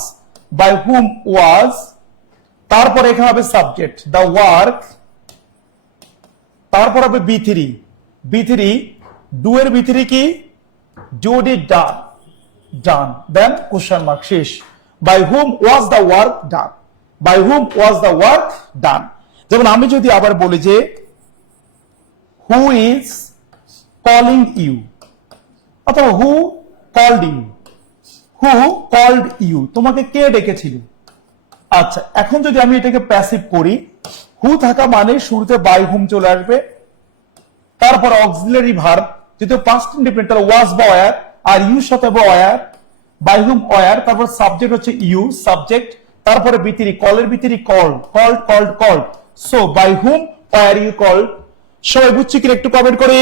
বাই হুম ওয়াজ, তারপর এখানে হবে সাবজেক্ট দ্য ওয়ার্ক, তারপর হবে B3, ডু এর B3 কি? Do did done, then question mark, শেষ। By whom was the work done. By whom was the work done. যেমন আমি যদি আবার বলি যে হু ইজ কলিং ইউ, অথবা who called you, who called you, তোমাকে কে ডেকেছিল। আচ্ছা, এখন যদি আমি এটাকে প্যাসিভ করি, হু থাকা মানে শুরুতে বাই হুম চলে আসবে, তারপর অক্সিলারি ভার্ব, যেহেতু পাস্ট ইনডিফিনিট তাহলে ওয়াজ বা ওয়্যার, আর ইউ সাথে ওয়্যার, বাই হুম ওয়্যার, তারপর সাবজেক্ট হচ্ছে ইউ সাবজেক্ট, তারপরে ভিতরি কলের V three called called called called. So by whom were you called. সবাই বুঝছি কিনা একটু কমেন্ট করি।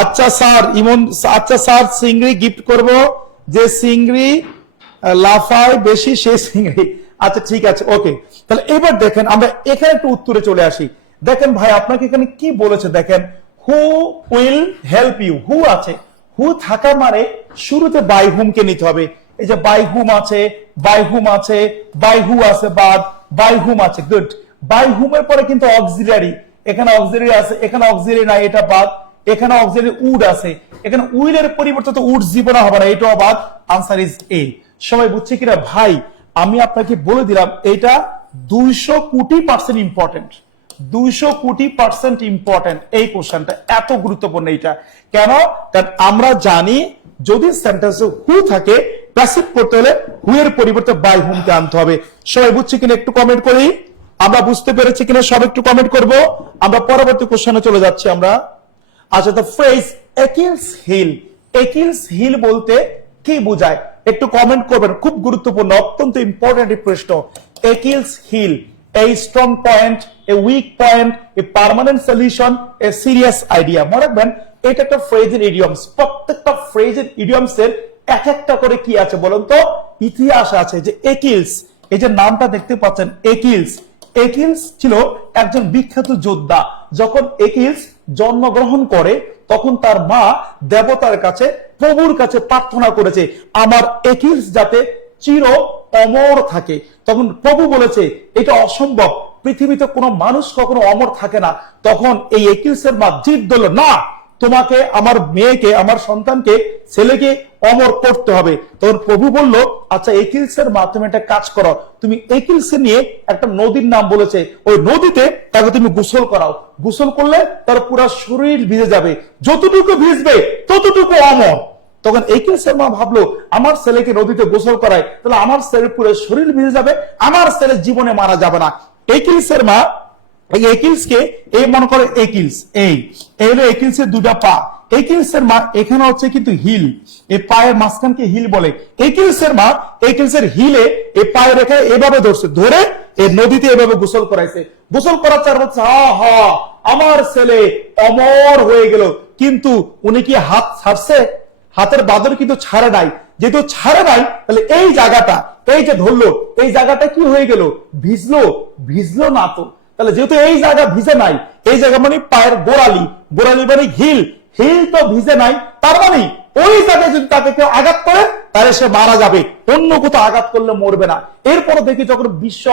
আচ্ছা স্যার ইমন, আচ্ছা স্যার চিংড়ি গিফট করব, যে চিংড়ি লাফায় বেশি সে চিংড়ি। আচ্ছা ঠিক আছে, ওকে। তাহলে এবার দেখেন আমরা এখানে একটু উত্তরে চলে আসি। দেখেন ভাই আপনাকে এখানে কি বলেছে, দেখেন হু উইল হেল্প ইউ, হু আছে, হু থাকা মানে শুরুতে বাই হুম কে নিতে হবে। এই যে বাই হুম আছে, বাই হুম আছে, বাই হু আছে, বাদ বাই হুম আছে, গুড। বাই হুম এর পরে কিন্তু অক্সিলারি, এখানে অক্সিলারি আছে, এখানে অক্সিলারি নাই, এটা বাদ। এখানে অক্সিলারি উড আছে, এখানে উইল এর পরিবর্তে তো উড জীবনে হবে না, এটাও বাদ। Answer is a. সবাই বুঝছে কিনা ভাই? আমি আপনাকে বলে দিলাম এটা 200 কোটি % ইম্পর্টেন্ট, 200 কোটি % ইম্পর্টেন্ট। এই কোশ্চেনটা এত গুরুত্বপূর্ণ। এটা কেন? কারণ আমরা জানি যদি সেন্টেন্সে হু থাকে, প্যাসিভ করতে হলে হু এর পরিবর্তে বাই হুম কে আনতে হবে। সবাই বুঝছে কিনা একটু কমেন্ট করি। আমরা বুঝতে পেরেছি কিনা সব একটু কমেন্ট করব। আমরা পরবর্তী কোশ্চেনে চলে যাচ্ছি আমরা। আচ্ছা, দ্য ফ্রেজ একিলস হিল, একিলস হিল বলতে কি বোঝায় একটু কমেন্ট করবেন, খুব গুরুত্বপূর্ণ, অত্যন্ত ইম্পর্টেন্ট প্রশ্ন। একিলস hill, a strong point, a weak point, a permanent solution, a serious idea। মনে রাখবেন এটা একটা ফ্রেজের ইডিয়মস, প্রত্যেকটা ফ্রেজের ইডিয়মস এর এক একটা করে কি আছে বলুন তো, ইতিহাস আছে। যে একিলস, এই যে নামটা দেখতে পাচ্ছেন একিলস, একিলস ছিল একজন বিখ্যাত যোদ্ধা। যখন একিলস জন্মগ্রহণ করে তখন তার মা দেবতার কাছে, প্রভুর কাছে প্রার্থনা করেছে আমার একিলস যাতে চির অমর থাকে। তখন প্রভু বলেছে এটা অসম্ভব, পৃথিবীতে কোনো মানুষ কখনো অমর থাকে না। তখন এই একিলসের মা জিদ দিল, না, তোমাকে, আমার মেয়েকে, আমার সন্তানকে, ছেলেকে অমর করতে হবে। তখন প্রভু বলল, আচ্ছা একিলসের মাধ্যমে একটা কাজ করো, তুমি একিলস নিয়ে একটা নদীর নাম বলেছে, ওই নদীতে তাকে তুমি গোসল করাও, গোসল করলে তার পুরো শরীর ভিজে যাবে, যতটুকু ভিজবে ততটুকু অমর। তখন একিলসের মা ভাবলো, আমার ছেলেকে নদীতে গোসল করায়, তাহলে আমার ছেলের পুরো শরীর ভিজে যাবে, আমার ছেলে জীবনে মারা যাবে না। একিলসের মা এই একিলসকে, এই মনে করে একিলস, এই হলো একিলসের দুটা পা, একিলসের মা এখানে হচ্ছে কিন্তু হিল, এই পায়ের মাঝখানকে হিল বলে। একিলসের মা একিলসের হিলে এই পায়ের রেখে এভাবে ধরছে, ধরে এই নদীতে এভাবে গোসল করাইছে। গোসল করার চার বলছে, হা আমার ছেলে অমর হয়ে গেল। কিন্তু উনি কি হাত ছাড়ছে? হাতের বাদর কিন্তু ছাড়ে নাই। যেহেতু ছাড়ে নাই, তাহলে এই জায়গাটা, এই যে ধরলো, এই জায়গাটা কি হয়ে গেল? ভিজলো? ভিজলো না তো। তাহলে যেহেতু এই জায়গা ভিজে নাই, এই জায়গা মানে পায়ের গোড়ালি, গোড়ালি মানে হিল, হিল তো ভিজে নাই, তার মানে ওই জায়গায় যদি তাকে কেউ আঘাত করে তাহলে সে মারা যাবে, অন্য কোথাও আঘাত করলে মরবে না। এরপরে দেখি যখন বিশ্ব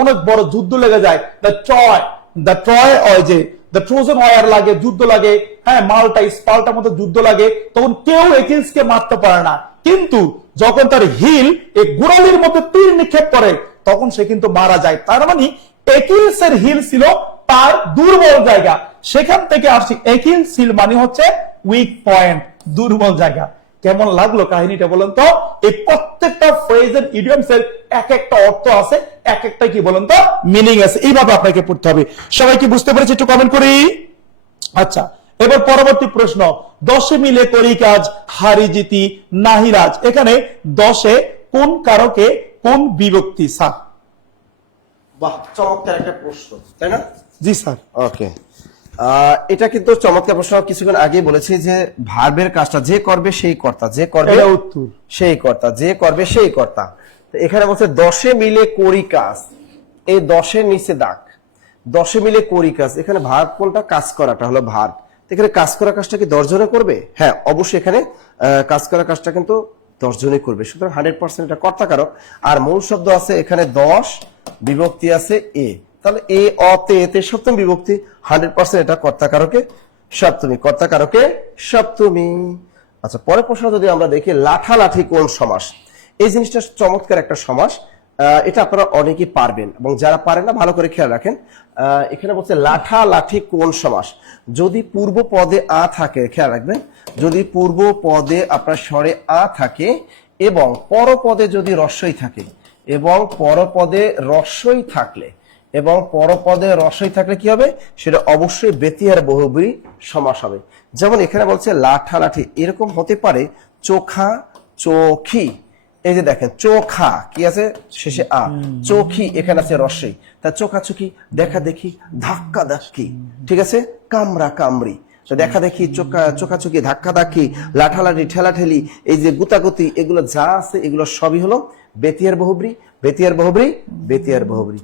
অনেক বড় যুদ্ধ লেগে যায়, দ্য ট্রয় যে দ্য ট্রোজান ওয়ার লাগে, যুদ্ধ লাগে, হ্যাঁ, মাল্টা স্পার্টার মতো যুদ্ধ লাগে, তখন কেউ একিলসকে মারতে পারে না। কিন্তু যখন তার হিল এই গোড়ালির মধ্যে তীর নিক্ষেপ করে তখন সে কিন্তু মারা যায়। তার মানে একিলসের হিল ছিল তার দুর্বল জায়গা, সেখান থেকে আসছে একিলস হিল মানে হচ্ছে উইক পয়েন্ট, দুর্বল জায়গা। কেমন লাগলো কাহিনীটা বলেন তো? এই প্রত্যেকটা ফ্রেজের ইডিয়মসের এক একটা অর্থ আছে, এক একটা কি বলেন তো মিনিং আছে। এইভাবে আপনাকে পড়তে হবে। সবাই কি বুঝতে পেরেছে? একটু কমেন্ট করি। আচ্ছা, এবার পরবর্তী প্রশ্ন, 10 মিলে করি কাজ, হারি জিতি নাহিরাজ। এখানে 10 কোন কারকে কোন বিভক্তি? স্যার বাহ, চমৎকার একটা প্রশ্ন, তাই না? জি স্যার। ওকে, এটা কিন্তু চমৎকার প্রশ্ন। কিছুক্ষণ আগে বলেছি যে ভার্বের কাজটা যে করবে সেই কর্তা, যে করবে উত্তর সেই কর্তা, যে করবে সেই কর্তা। তো এখানে বলছে 10 মিলে করি কাজ, এই 10 নিচে দাগ, 10 মিলে করি কাজ। এখানে ভার্ব কোনটা? কাজ করাটা হলো ভার্ব। এখানে কাজ করা কাজটা কি 10 জনে করবে? হ্যাঁ, অবশ্যই এখানে কাজ করা কাজটা কিন্তু 10 জনে করবে। সুতরাং 100% এটা কর্তাকারক। আর মূল শব্দ আছে এখানে 10, বিভক্তি আছে এ, তাহলে এ অতে এতে সপ্তম বিভক্তি, 100% এটা কর্তাকারকে সপ্তমী, কর্তাকারকে সপ্তমী। আচ্ছা, পরের প্রশ্ন যদি আমরা দেখি, লাঠালাঠি কোন সমাস? এই জিনিসটা চমৎকার একটা সমাস। এটা আপনারা অনেকেই পারবেন, এবং যারা পারেন না ভালো করে খেয়াল রাখেন। এখানে বলছে লাঠা লাঠি কোন সমাস। যদি পূর্ব পদে আ থাকে, খেয়াল রাখবেন, যদি পূর্ব পদে আপনার স্বরে আ থাকে এবং পরপদে যদি রস্বই থাকে, এবং পরপদে রস্বই থাকলে, এবং পরপদে রস্বই থাকলে কি হবে, সেটা অবশ্যই ব্যতিহার বহুব্রী সমাস হবে। যেমন এখানে বলছে লাঠা লাঠি, এরকম হতে পারে চোখা চোখি। এই যে দেখেন চোখা কি আছে শেষে আ, চোখি এখানে আছে রস্বই, তা চোখা চোখি, দেখা দেখি, ধাক্কা ধাক্কি, ঠিক আছে, কামরা কামড়ি, দেখা দেখি, চোখাচোখি, ধাক্কা ধাক্কি, লাঠালাঠি, ঠেলাঠেলি, এই যে গুতাগুতি, এগুলো যা আছে এগুলো সবই হলো বেতিয়ার বহুব্রী, বেতিয়ার বহুব্রী, বেতিয়ার বহুব্রী।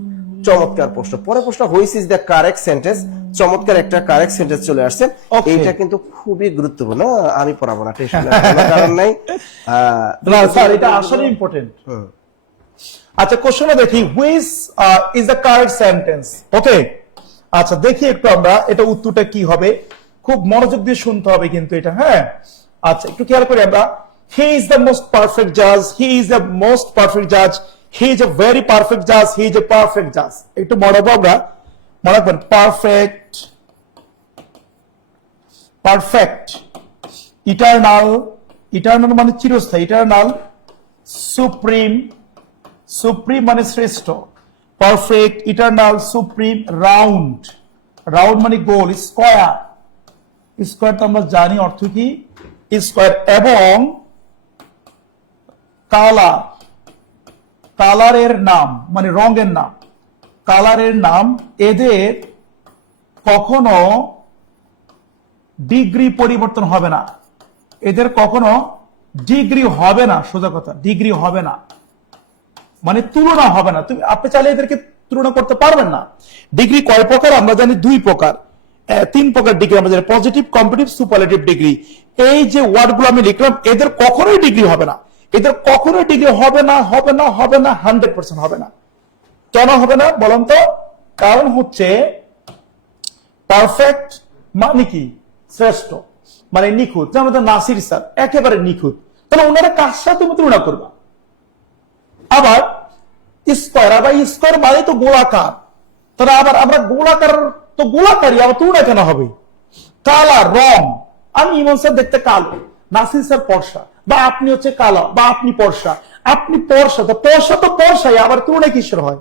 চমৎকার প্রশ্ন। পরে প্রশ্ন, which is the correct sentence. চমৎকার একটা কারেক্ট সেন্টেন্স চলে আসছে। এইটা কিন্তু খুবই গুরুত্বপূর্ণ। আমি পড়াবো না, টেনশন নেওয়ার কারণ নাই। না স্যার, এটা আসলে ইম্পর্টেন্ট। আচ্ছা, কোশ্চেনটা দেখি, which is the correct sentence. Okay, আচ্ছা দেখি একটু আমরা এটা উত্তরটা কি হবে। খুব মনোযোগ দিয়ে শুনতে হবে কিন্তু এটা, হ্যাঁ। আচ্ছা একটু খেয়াল করি আমরা। He is the most perfect জাজ, he is the most perfect জাজ, he is a very perfect জাজ, হি ইজ এ পারফেক্ট জাজ। একটু মনে রাখবো আমরা, মনে রাখবেন পারফেক্ট, পারফেক্ট, ইটারনাল, ইটারনাল মানে চিরস্থায়ী, ইটারনাল, সুপ্রিম, সুপ্রিম মানে শ্রেষ্ঠ, perfect, eternal, supreme, round, round মানে গোল, স্কয়ার, স্কয়ার তো আমরা জানি অর্থ কি, স্কয়ার, এবং কালার, কালারের নাম মানে রঙের নাম, কালারের নাম। এদের কখনো ডিগ্রি পরিবর্তন হবে না, এদের কখনো ডিগ্রি হবে না, সোজা কথা, ডিগ্রি হবে না মানে তুলনা হবে না। তুমি আপনি চাইলে এদেরকে তুলনা করতে পারবেন না। ডিগ্রি কয় প্রকার আমরা জানি, 2 প্রকার, 3 প্রকার ডিগ্রি আমরা জানি, পজিটিভ, কম্পারেটিভ, সুপারলেটিভ ডিগ্রি। এই যে ওয়ার্ডগুলো আমি লিখলাম, এদের কখনোই ডিগ্রি হবে না, এদের কখনোই ডিগ্রি হবে না, হবে না, হবে না, 100% হবে না। কেন হবে না বলুন তো? কারণ হচ্ছে পারফেক্ট মানে কি, শ্রেষ্ঠ মানে নিখুঁত। যেমন আমাদের নাসির স্যার একেবারে নিখুঁত, তাহলে ওনারা কার সাথে তুমি তুলনা করবা? আবার স্কয়ার, আবার স্কয়ার মানে তো গোলাকার, তাহলে আবার আমরা গোলাকার তো গোলাকারই, আবার তুলনা কেন হবে? কালার, রং, আমি ইমন স্যার দেখতে কালো, নাসির স্যার ফর্সা, বা আপনি হচ্ছে কালো, বা আপনি ফর্সা, আপনি ফর্সা, তো ফর্সা তো ফর্সাই, আবার তুলনা কিসের হয়?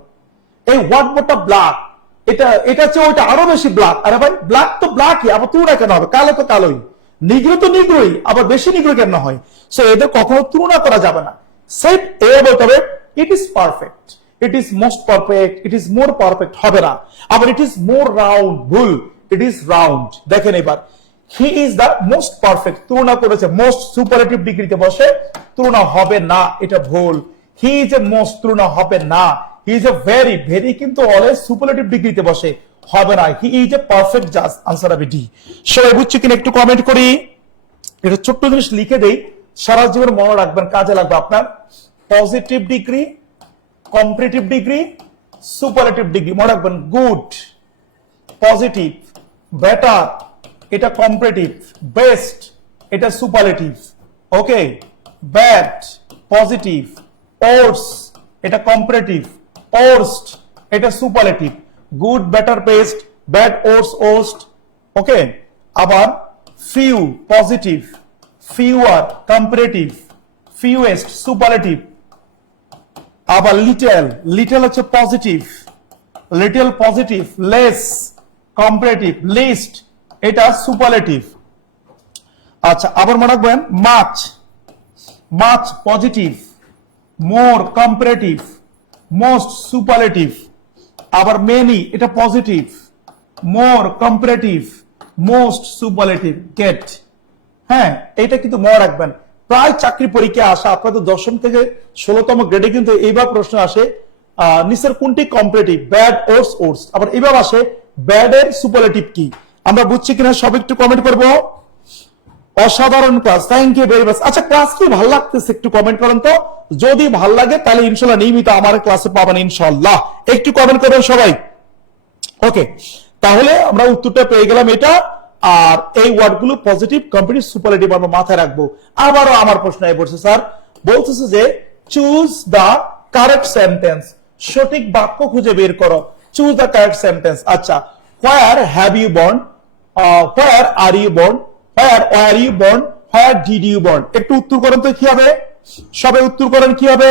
এই হোয়াইট ব্ল্যাক, এটা এটা হচ্ছে ওইটা আরো বেশি ব্ল্যাক, আরে ভাই ব্ল্যাক তো ব্ল্যাকই, আবার তুলনা কেন হবে? কালো তো কালোই, নিগ্রো তো নিগ্রোই, আবার বেশি নিগ্রো কেন হয়? সো এদের কখনো তুলনা করা যাবে না। সেট এ বলতে হবে it is perfect, it is most perfect, it is more perfect হবে না। আবার ইট ইজ মোর রাউন্ড, ভুল, ইট ইজ রাউন্ড। দেখেন এবার, he is the most perfect, তুলনা করেছে, মোস্ট সুপারলেটিভ ডিগ্রিতে বসে, তুলনা হবে না, এটা ভুল। হি ইজ এ মোস্ট, তুলনা হবে না। He is a very, very কিন্তু অলওয়েজ সুপারলেটিভ ডিগ্রিতে বসে, হবে না। হি ইজ এ পারফেক্ট জাজ, আনসার হবে ডি। সবাই বুঝছে কিনা একটু কমেন্ট করি। এটা ছোট্ট জিনিস লিখে দেই, সারা জীবন মনে রাখবেন, কাজে লাগবে আপনার। Positive degree, comparative degree, superlative degree মনে রাখবেন। গুড, পজিটিভ, বেটার, এটা কম্পারেটিভ, বেস্ট, এটা superlative, okay. Bad, positive, worse, এটা কম্পারেটিভ, ওর্স্ট, এটা superlative. Good, better, best, bad, worse, worst, okay. আবার few, positive, fewer, comparative, fewest, superlative. আবার little, little হচ্ছে positive, little positive, less comparative, least এটা superlative. আচ্ছা আবার মনে রাখবেন, much, much positive, more comparative, most superlative. আবার মেনি এটা positive, more comparative, most superlative. Gate, হ্যাঁ এটা কিন্তু মনে রাখবেন। প্রায় চাকরি পরীক্ষা আসা আপনাদের 10ম থেকে 16তম গ্রেডে কিন্তু এইবার প্রশ্ন আসে, নিচের কোনটি কম্পারেটিভ, ব্যাড, ওর্স, ওর্স। আবার এইবার আসে ব্যাড এর সুপারলেটিভ কি, আমরা বুঝছি কিনা সব একটু কমেন্ট করবো। অসাধারণ class, thank you very much. আচ্ছা ক্লাস কি ভালো লাগতেছে একটু কমেন্ট করেন তো, যদি ভালো লাগে তাহলে ইনশাল্লাহ নিয়মিত আমার ক্লাসে পাবেন ইনশাল্লাহ। একটু কমেন্ট করবেন সবাই, ওকে। তাহলে আমরা উত্তরটা পেয়ে গেলাম এটা। আর এই ওয়ার্ডগুলো পজিটিভ, কম্পারেটিভ, সুপারলেটিভ আমরা মাথায় রাখবো। আবারও আমার প্রশ্ন পড়ছে স্যার, বলতেছে যে চুজ দা কারেক্ট সেন্টেন্স, সঠিক বাক্য খুঁজে বের করো, চুজ দ্য কারেক্ট সেন্টেন্স। আচ্ছা, where have you born, where are you born, where were you born, where did you born. একটু উত্তর করেন তো কি হবে, সবাই উত্তর করেন কি হবে।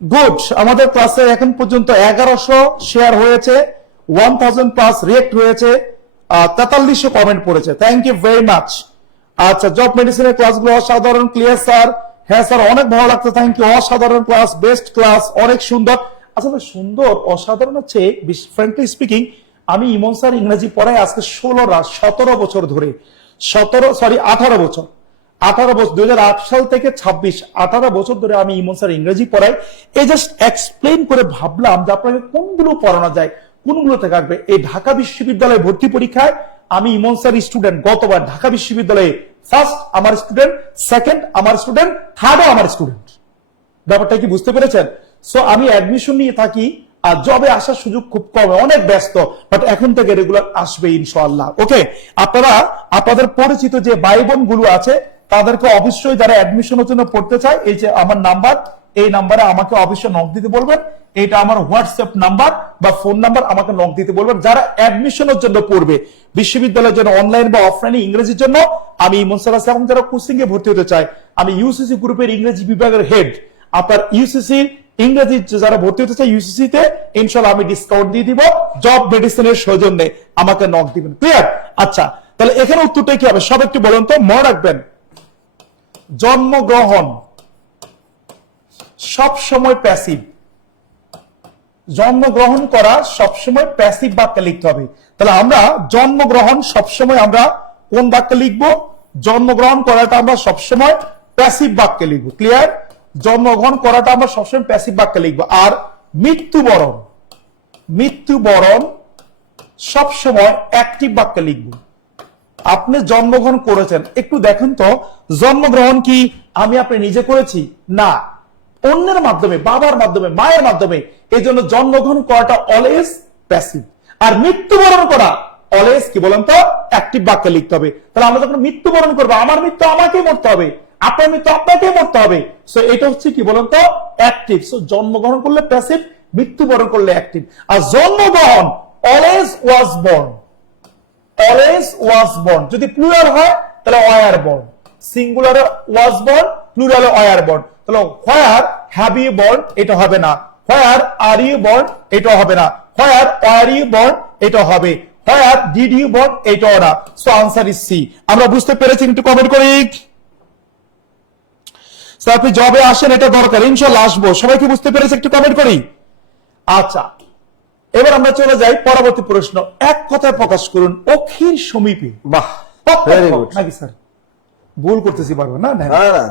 গুড, আমাদের ক্লাসে এখন পর্যন্ত 1100 শেয়ার হয়েছে, 1000 প্লাস রিয়েক্ট হয়েছে, 4300 কমেন্ট পড়েছে। Thank you very much. আচ্ছা, জব মেডিসিনের ক্লাসগুলো অসাধারণ, ক্লিয়ার স্যার। হ্যাঁ স্যার, অনেক ভালো লাগছে, থ্যাংক ইউ। অসাধারণ ক্লাস, বেস্ট ক্লাস, অনেক সুন্দর। আসলে সুন্দর অসাধারণ হচ্ছে, ফ্র্যাঙ্কলি স্পিকিং, আমি ইমন স্যার ইংরেজি পড়াই আজকে 17 বছর ধরে, 18 বছর, 2008 সাল থেকে 18 বছর ধরে আমি ইমন স্যার ইংরেজি পড়াই। এই জাস্ট এক্সপ্লেন করে ভাবলাম যে আপনাকে কোনগুলো পড়ানো যায়, কোনগুলো থেকে আসবে। এই ঢাকা বিশ্ববিদ্যালয়ে ভর্তি পরীক্ষায় আমি ইমন স্যার স্টুডেন্ট, গতবার ঢাকা বিশ্ববিদ্যালয়ে ফার্স্ট আমার স্টুডেন্ট, সেকেন্ড আমার স্টুডেন্ট, থার্ডও আমার স্টুডেন্ট। ব্যাপারটা কি বুঝতে পেরেছেন? সো আমি অ্যাডমিশন নিয়ে থাকি, আর জবে আসার সুযোগ খুব কম, অনেক ব্যস্ত, বাট এখন থেকে রেগুলার আসবে ইনশাআল্লাহ। ওকে, আপনারা আপনাদের পরিচিত যে ভাই বোন গুলো আছে তাদেরকে অবশ্যই, যারা অ্যাডমিশনের জন্য পড়তে চায়, এই যে আমার নাম্বার, এই নাম্বারে আমাকে অবশ্যই নক দিতে বলবেন। এটা আমার হোয়াটসঅ্যাপ নাম্বার বা ফোন নাম্বার, আমাকে নক দিতে বলবেন। যারা অ্যাডমিশনের জন্য পড়বে বিশ্ববিদ্যালয়ের জন্য, অনলাইন বা অফলাইনে ইংরেজির জন্য, আমি ইমন স্যার আছি। এবং যারা কোচিং এ ভর্তি হতে চায়, আমি ইউসিসি গ্রুপের ইংরেজি বিভাগের হেড। আপনার ইউসিসি ইংরেজি যারা ভর্তি হতে চায় ইউসিসি তে, ইনশাআল্লাহ আমি ডিসকাউন্ট দিয়ে দিব। জব মেডিসিনের সৌজন্যে আমাকে নক দিবেন। ক্লিয়ার? আচ্ছা, তাহলে এখানে উত্তরটা কি হবে সব একটু বলুন তো, মনে রাখবেন। জন্মগ্রহণ সব সময় প্যাসিভ, জন্মগ্রহণ করা সবসময় প্যাসিভ বাক্যে লিখতে হবে। তাহলে আমরা জন্মগ্রহণ সবসময় আমরা কোন বাক্যে লিখবো? জন্মগ্রহণ করাটা আমরা সবসময় প্যাসিভ বাক্যে লিখবো। ক্লিয়ার? জন্মগ্রহণ করাটা আমরা সবসময় প্যাসিভ বাক্যে লিখবো। আর মৃত্যুবরণ, মৃত্যুবরণ সবসময় অ্যাক্টিভ বাক্যে লিখবো। আপনি জন্মগ্রহণ করেছেন, একটু দেখেন তো, জন্মগ্রহণ কি আমি আপনি নিজে করেছি? না, অন্যের মাধ্যমে, বাবার মাধ্যমে, মায়ের মাধ্যমে। এই জন্য জন্মগ্রহণ করাটা অলওয়েজ প্যাসিভ। আর মৃত্যুবরণ করা অলওয়েজ কি বলেন তো, অ্যাক্টিভ বাক্যে লিখতে হবে। তাহলে আমরা যখন মৃত্যুবরণ করবো, আমার মৃত্যু আমাকেই মরতে হবে, আপনার মৃত্যু আপনাকেই মরতে হবে। সো এটা হচ্ছে কি বলেন তো, অ্যাক্টিভ। সো জন্মগ্রহণ করলে প্যাসিভ, মৃত্যুবরণ করলে অ্যাক্টিভ। আর জন্মগ্রহণ always was born, always was born. যদি প্লুরাল হয় তাহলে ওয়ার বর্ন, সিঙ্গুলারে ওয়াজ বর্ন, প্লুরালে ওয়ার বর্ন। তাহলে হোয়ার হ্যাভ ইউ বর্ন, এটা হবে না। হোয়ার আর ইউ বর্ন, এটা হবে না। হোয়ার ওয়ার ইউ বর্ন, এটা হবে। হোয়ার ডিড ইউ বর্ন, এটাও না। So answer is C. আমরা বুঝতে পেরেছি? একটু কমেন্ট করি। স্যার আপনি জবে আসেন, এটা দরকার, ইনশাআল্লাহ আসবো। সবাইকে বুঝতে পেরেছে? একটু কমেন্ট করি। আচ্ছা, এবার আমরা চলে যাই পরবর্তী প্রশ্ন। এক কথায় প্রকাশ করুন অক্ষির সমীপে। বাহ, ভেরি গুড। নাকি স্যার ভুল করতেছি পারবো না? না না,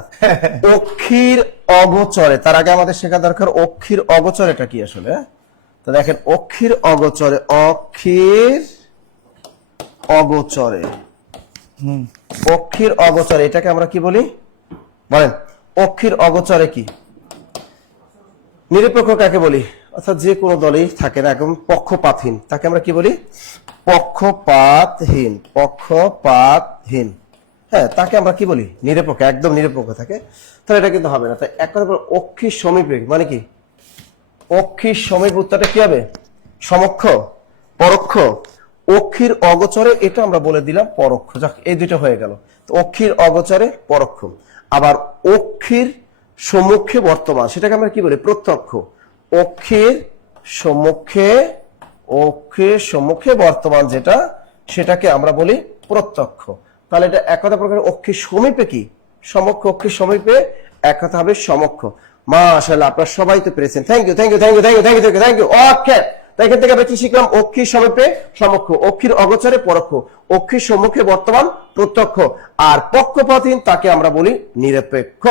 অক্ষির অগোচরে, তার আগে আমাদের শেখা দরকার অক্ষির অগোচরেটা কি আসলে। তো দেখেন, অক্ষির অগোচরে, অক্ষির অগোচরে, অক্ষির অগোচরে এটাকে আমরা কি বলি বলেন? অক্ষির অগোচরে কি? নিরপেক্ষ কাকে বলি? অর্থাৎ যে কোনো দলেই থাকে না, একদম পক্ষপাতহীন, তাকে আমরা কি বলি? পক্ষপাতহীন, পক্ষপাতহীন। হ্যাঁ, তাকে আমরা কি বলি? নিরপেক্ষ, একদম নিরপেক্ষ থাকে। তাহলে এটা কিন্তু হবে না। তাই এক কথা বলে অক্ষির সমীপে মানে কি? অক্ষির সমীপ, উত্তরটা কি হবে? সমক্ষ, পরোক্ষ। অক্ষির অগোচরে এটা আমরা বলে দিলাম পরোক্ষ। যাক, এই দুটো হয়ে গেল। তো অক্ষির অগোচরে পরোক্ষ। আবার অক্ষির সম্মুখে বর্তমান, সেটাকে আমরা কি বলি? প্রত্যক্ষ। অক্ষির সম্মুখে, অক্ষির সম্মুখে বর্তমান যেটা, সেটাকে আমরা বলি প্রত্যক্ষ। তাহলে এটা এক কথা প্রকার অক্ষির সমীপে কি? সমক্ষ। অক্ষির সমীপে এক কথা হবে সমক্ষ। মাশাআল্লাহ, আপনারা সবাই তো পেরেছেন। Thank you, thank you, thank you, thank you, thank you, thank you. Okay, তাই এখান থেকে আমরা কি শিখলাম? অক্ষির সমীপে সমক্ষ, অক্ষির অগোচরে পরোক্ষ, অক্ষির সম্মুখে বর্তমান প্রত্যক্ষ, আর পক্ষপাতহীন তাকে আমরা বলি নিরপেক্ষ।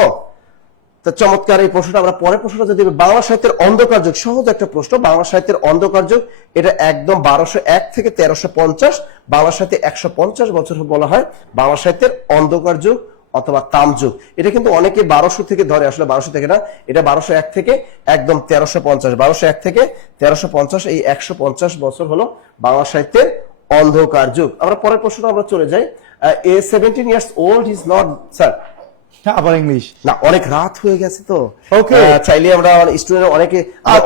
তো চমৎকার এই প্রশ্নটা। আমরা পরের প্রশ্নটা যদি বাংলা সাহিত্যের অন্ধকার যুগ, সহজ একটা প্রশ্ন। বাংলা সাহিত্যের অন্ধকার যুগ, এটা একদম 1201 থেকে 1350। বাংলা সাহিত্যে 150 বছর বলা হয় বাংলা সাহিত্যের অন্ধকার যুগ অথবা তামযুগ। এটা কিন্তু অনেকে 1200 থেকে ধরে, আসলে 1200 থেকে না, এটা 1201 থেকে একদম 1350। 1201 থেকে 1350, এই 150 বছর হলো বাংলা সাহিত্যের অন্ধকার যুগ। আমরা পরের প্রশ্নটা আমরা চলে যাই। A 17 years old is not, sir আবার ইংলিশ। না অনেক রাত হয়ে গেছে তো Okay. চাইলে আমরা স্টুডেন্ট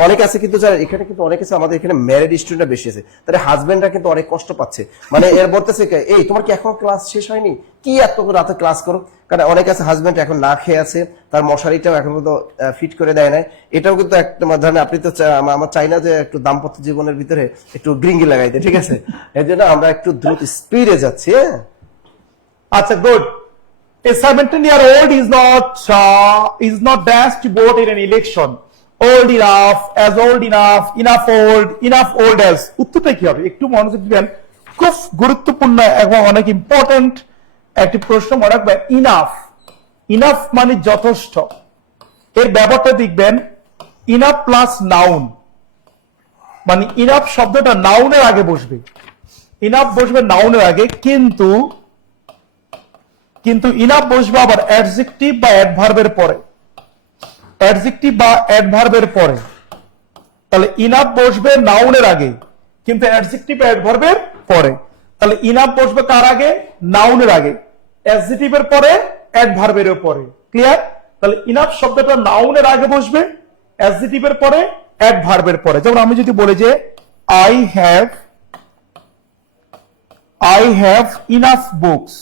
অনেকে আছে কিন্তু যারা এখানে কিন্তু অনেক আছে আমাদের এখানে ম্যারিড স্টুডেন্ট বেশি আছে, তাহলে হাজবেন্ডরা কিন্তু অনেক কষ্ট পাচ্ছে, মানে এর বলতেছে এই তোমার কি এখন ক্লাস শেষ হয়নি, কি এত রাতে ক্লাস করো, কারণ অনেক আছে হাজবেন্ড এখন না খেয়ে আছে, তার মশারিটাও এখন কিন্তু ফিট করে দেয় না, এটাও কিন্তু একটা মাধ্যমে আপনি তো আমার চাই না যে একটু দাম্পত্য জীবনের ভিতরে একটু গ্রিঙ্গি লাগাইতে, ঠিক আছে, এর জন্য আমরা একটু দ্রুত স্পিডে যাচ্ছি। হ্যাঁ আচ্ছা, good. A 17-year-old is not dashed to vote in an election. Old enough, as old enough, enough old as. উত্তরটা কি হবে একটু মনোযোগ দিবেন, খুব গুরুত্বপূর্ণ এবং অনেক ইম্পর্টেন্ট একটি প্রশ্ন মনে রাখবেন। ইনাফ মানে যথেষ্ট, এর ব্যাপারটা দেখবেন ইনাফ প্লাস নাউন, মানে ইনাফ শব্দটা নাউনের আগে বসবে, ইনাফ বসবে নাউনের আগে, কিন্তু ইনাফ বসবে আবার অ্যাডজেক্টিভ বা অ্যাডভার্বের পরে, অ্যাডজেক্টিভ বা অ্যাডভার্বের পরে। তাহলে ইনাফ বসবে নাউনের আগে কিন্তু অ্যাডজেক্টিভ অ্যাডভার্বের পরে, তাহলে ইনাফ বসবে কার আগে? নাউনের আগে, অ্যাডজেক্টিভের পরে, অ্যাডভার্বের পরে। ক্লিয়ার? তাহলে ইনাফ শব্দটা নাউনের আগে বসবে, অ্যাডজেক্টিভের পরে, অ্যাডভার্বের পরে। যেমন আমি যদি বলি যে I have enough books,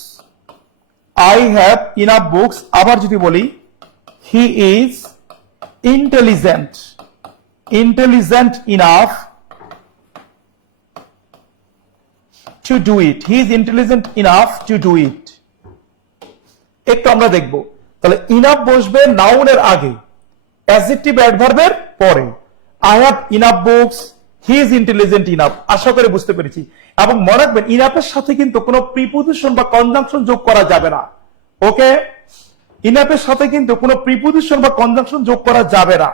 I have enough books, আবার যদি বলি he is intelligent enough to do it, he is intelligent enough to do it। একটু আমরা দেখব, তাহলে ইনাফ বসবে নাউনের আগে, অ্যাডজেক্টিভ অ্যাডভার্বের পরে। I have enough books, he is intelligent enough। আশা করে বুঝতে পেরেছি। এবং মনে রাখবেন ইনাফের সাথে কিন্তু কোনো প্রিপোজিশন বা কনজাংশন যোগ করা যাবে না। ওকে, ইনাফের সাথে কিন্তু কোনো প্রিপোজিশন বা কনজাংশন যোগ করা যাবে না,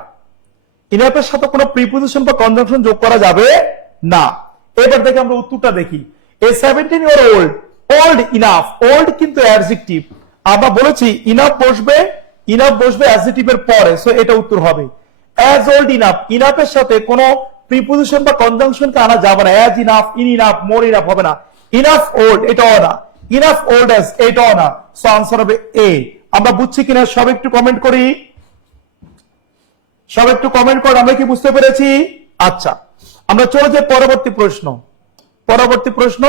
ইনাফের সাথে কোনো প্রিপোজিশন বা কনজাংশন যোগ করা যাবে না। এবার দেখে আমরা উত্তরটা দেখি। এ 17-year-old, ওল্ড ইনাফ, ওল্ড কিন্তু অ্যাডজেক্টিভ, আমরা বলেছি ইনাফ বসবে অ্যাডজেক্টিভের পরে, সো এটা উত্তর হবে। অ্যাজ ওল্ড ইনাফ, ইনাফের সাথে কোনো প্রিপোজিশন বা কনজাংশনকে আনা যাবে না, as enough, in enough, more enough হবে না। ইনাফ ওল্ড এটাও না, ইনাফ ওল্ড অ্যাজ এটাও না, সো আনসার হবে এ। আমরা বুঝছি কিনা সব একটু কমেন্ট করি, সব একটু কমেন্ট করে আমরা কি বুঝতে পেরেছি? আচ্ছা, আমরা চলে যাই পরবর্তী প্রশ্ন।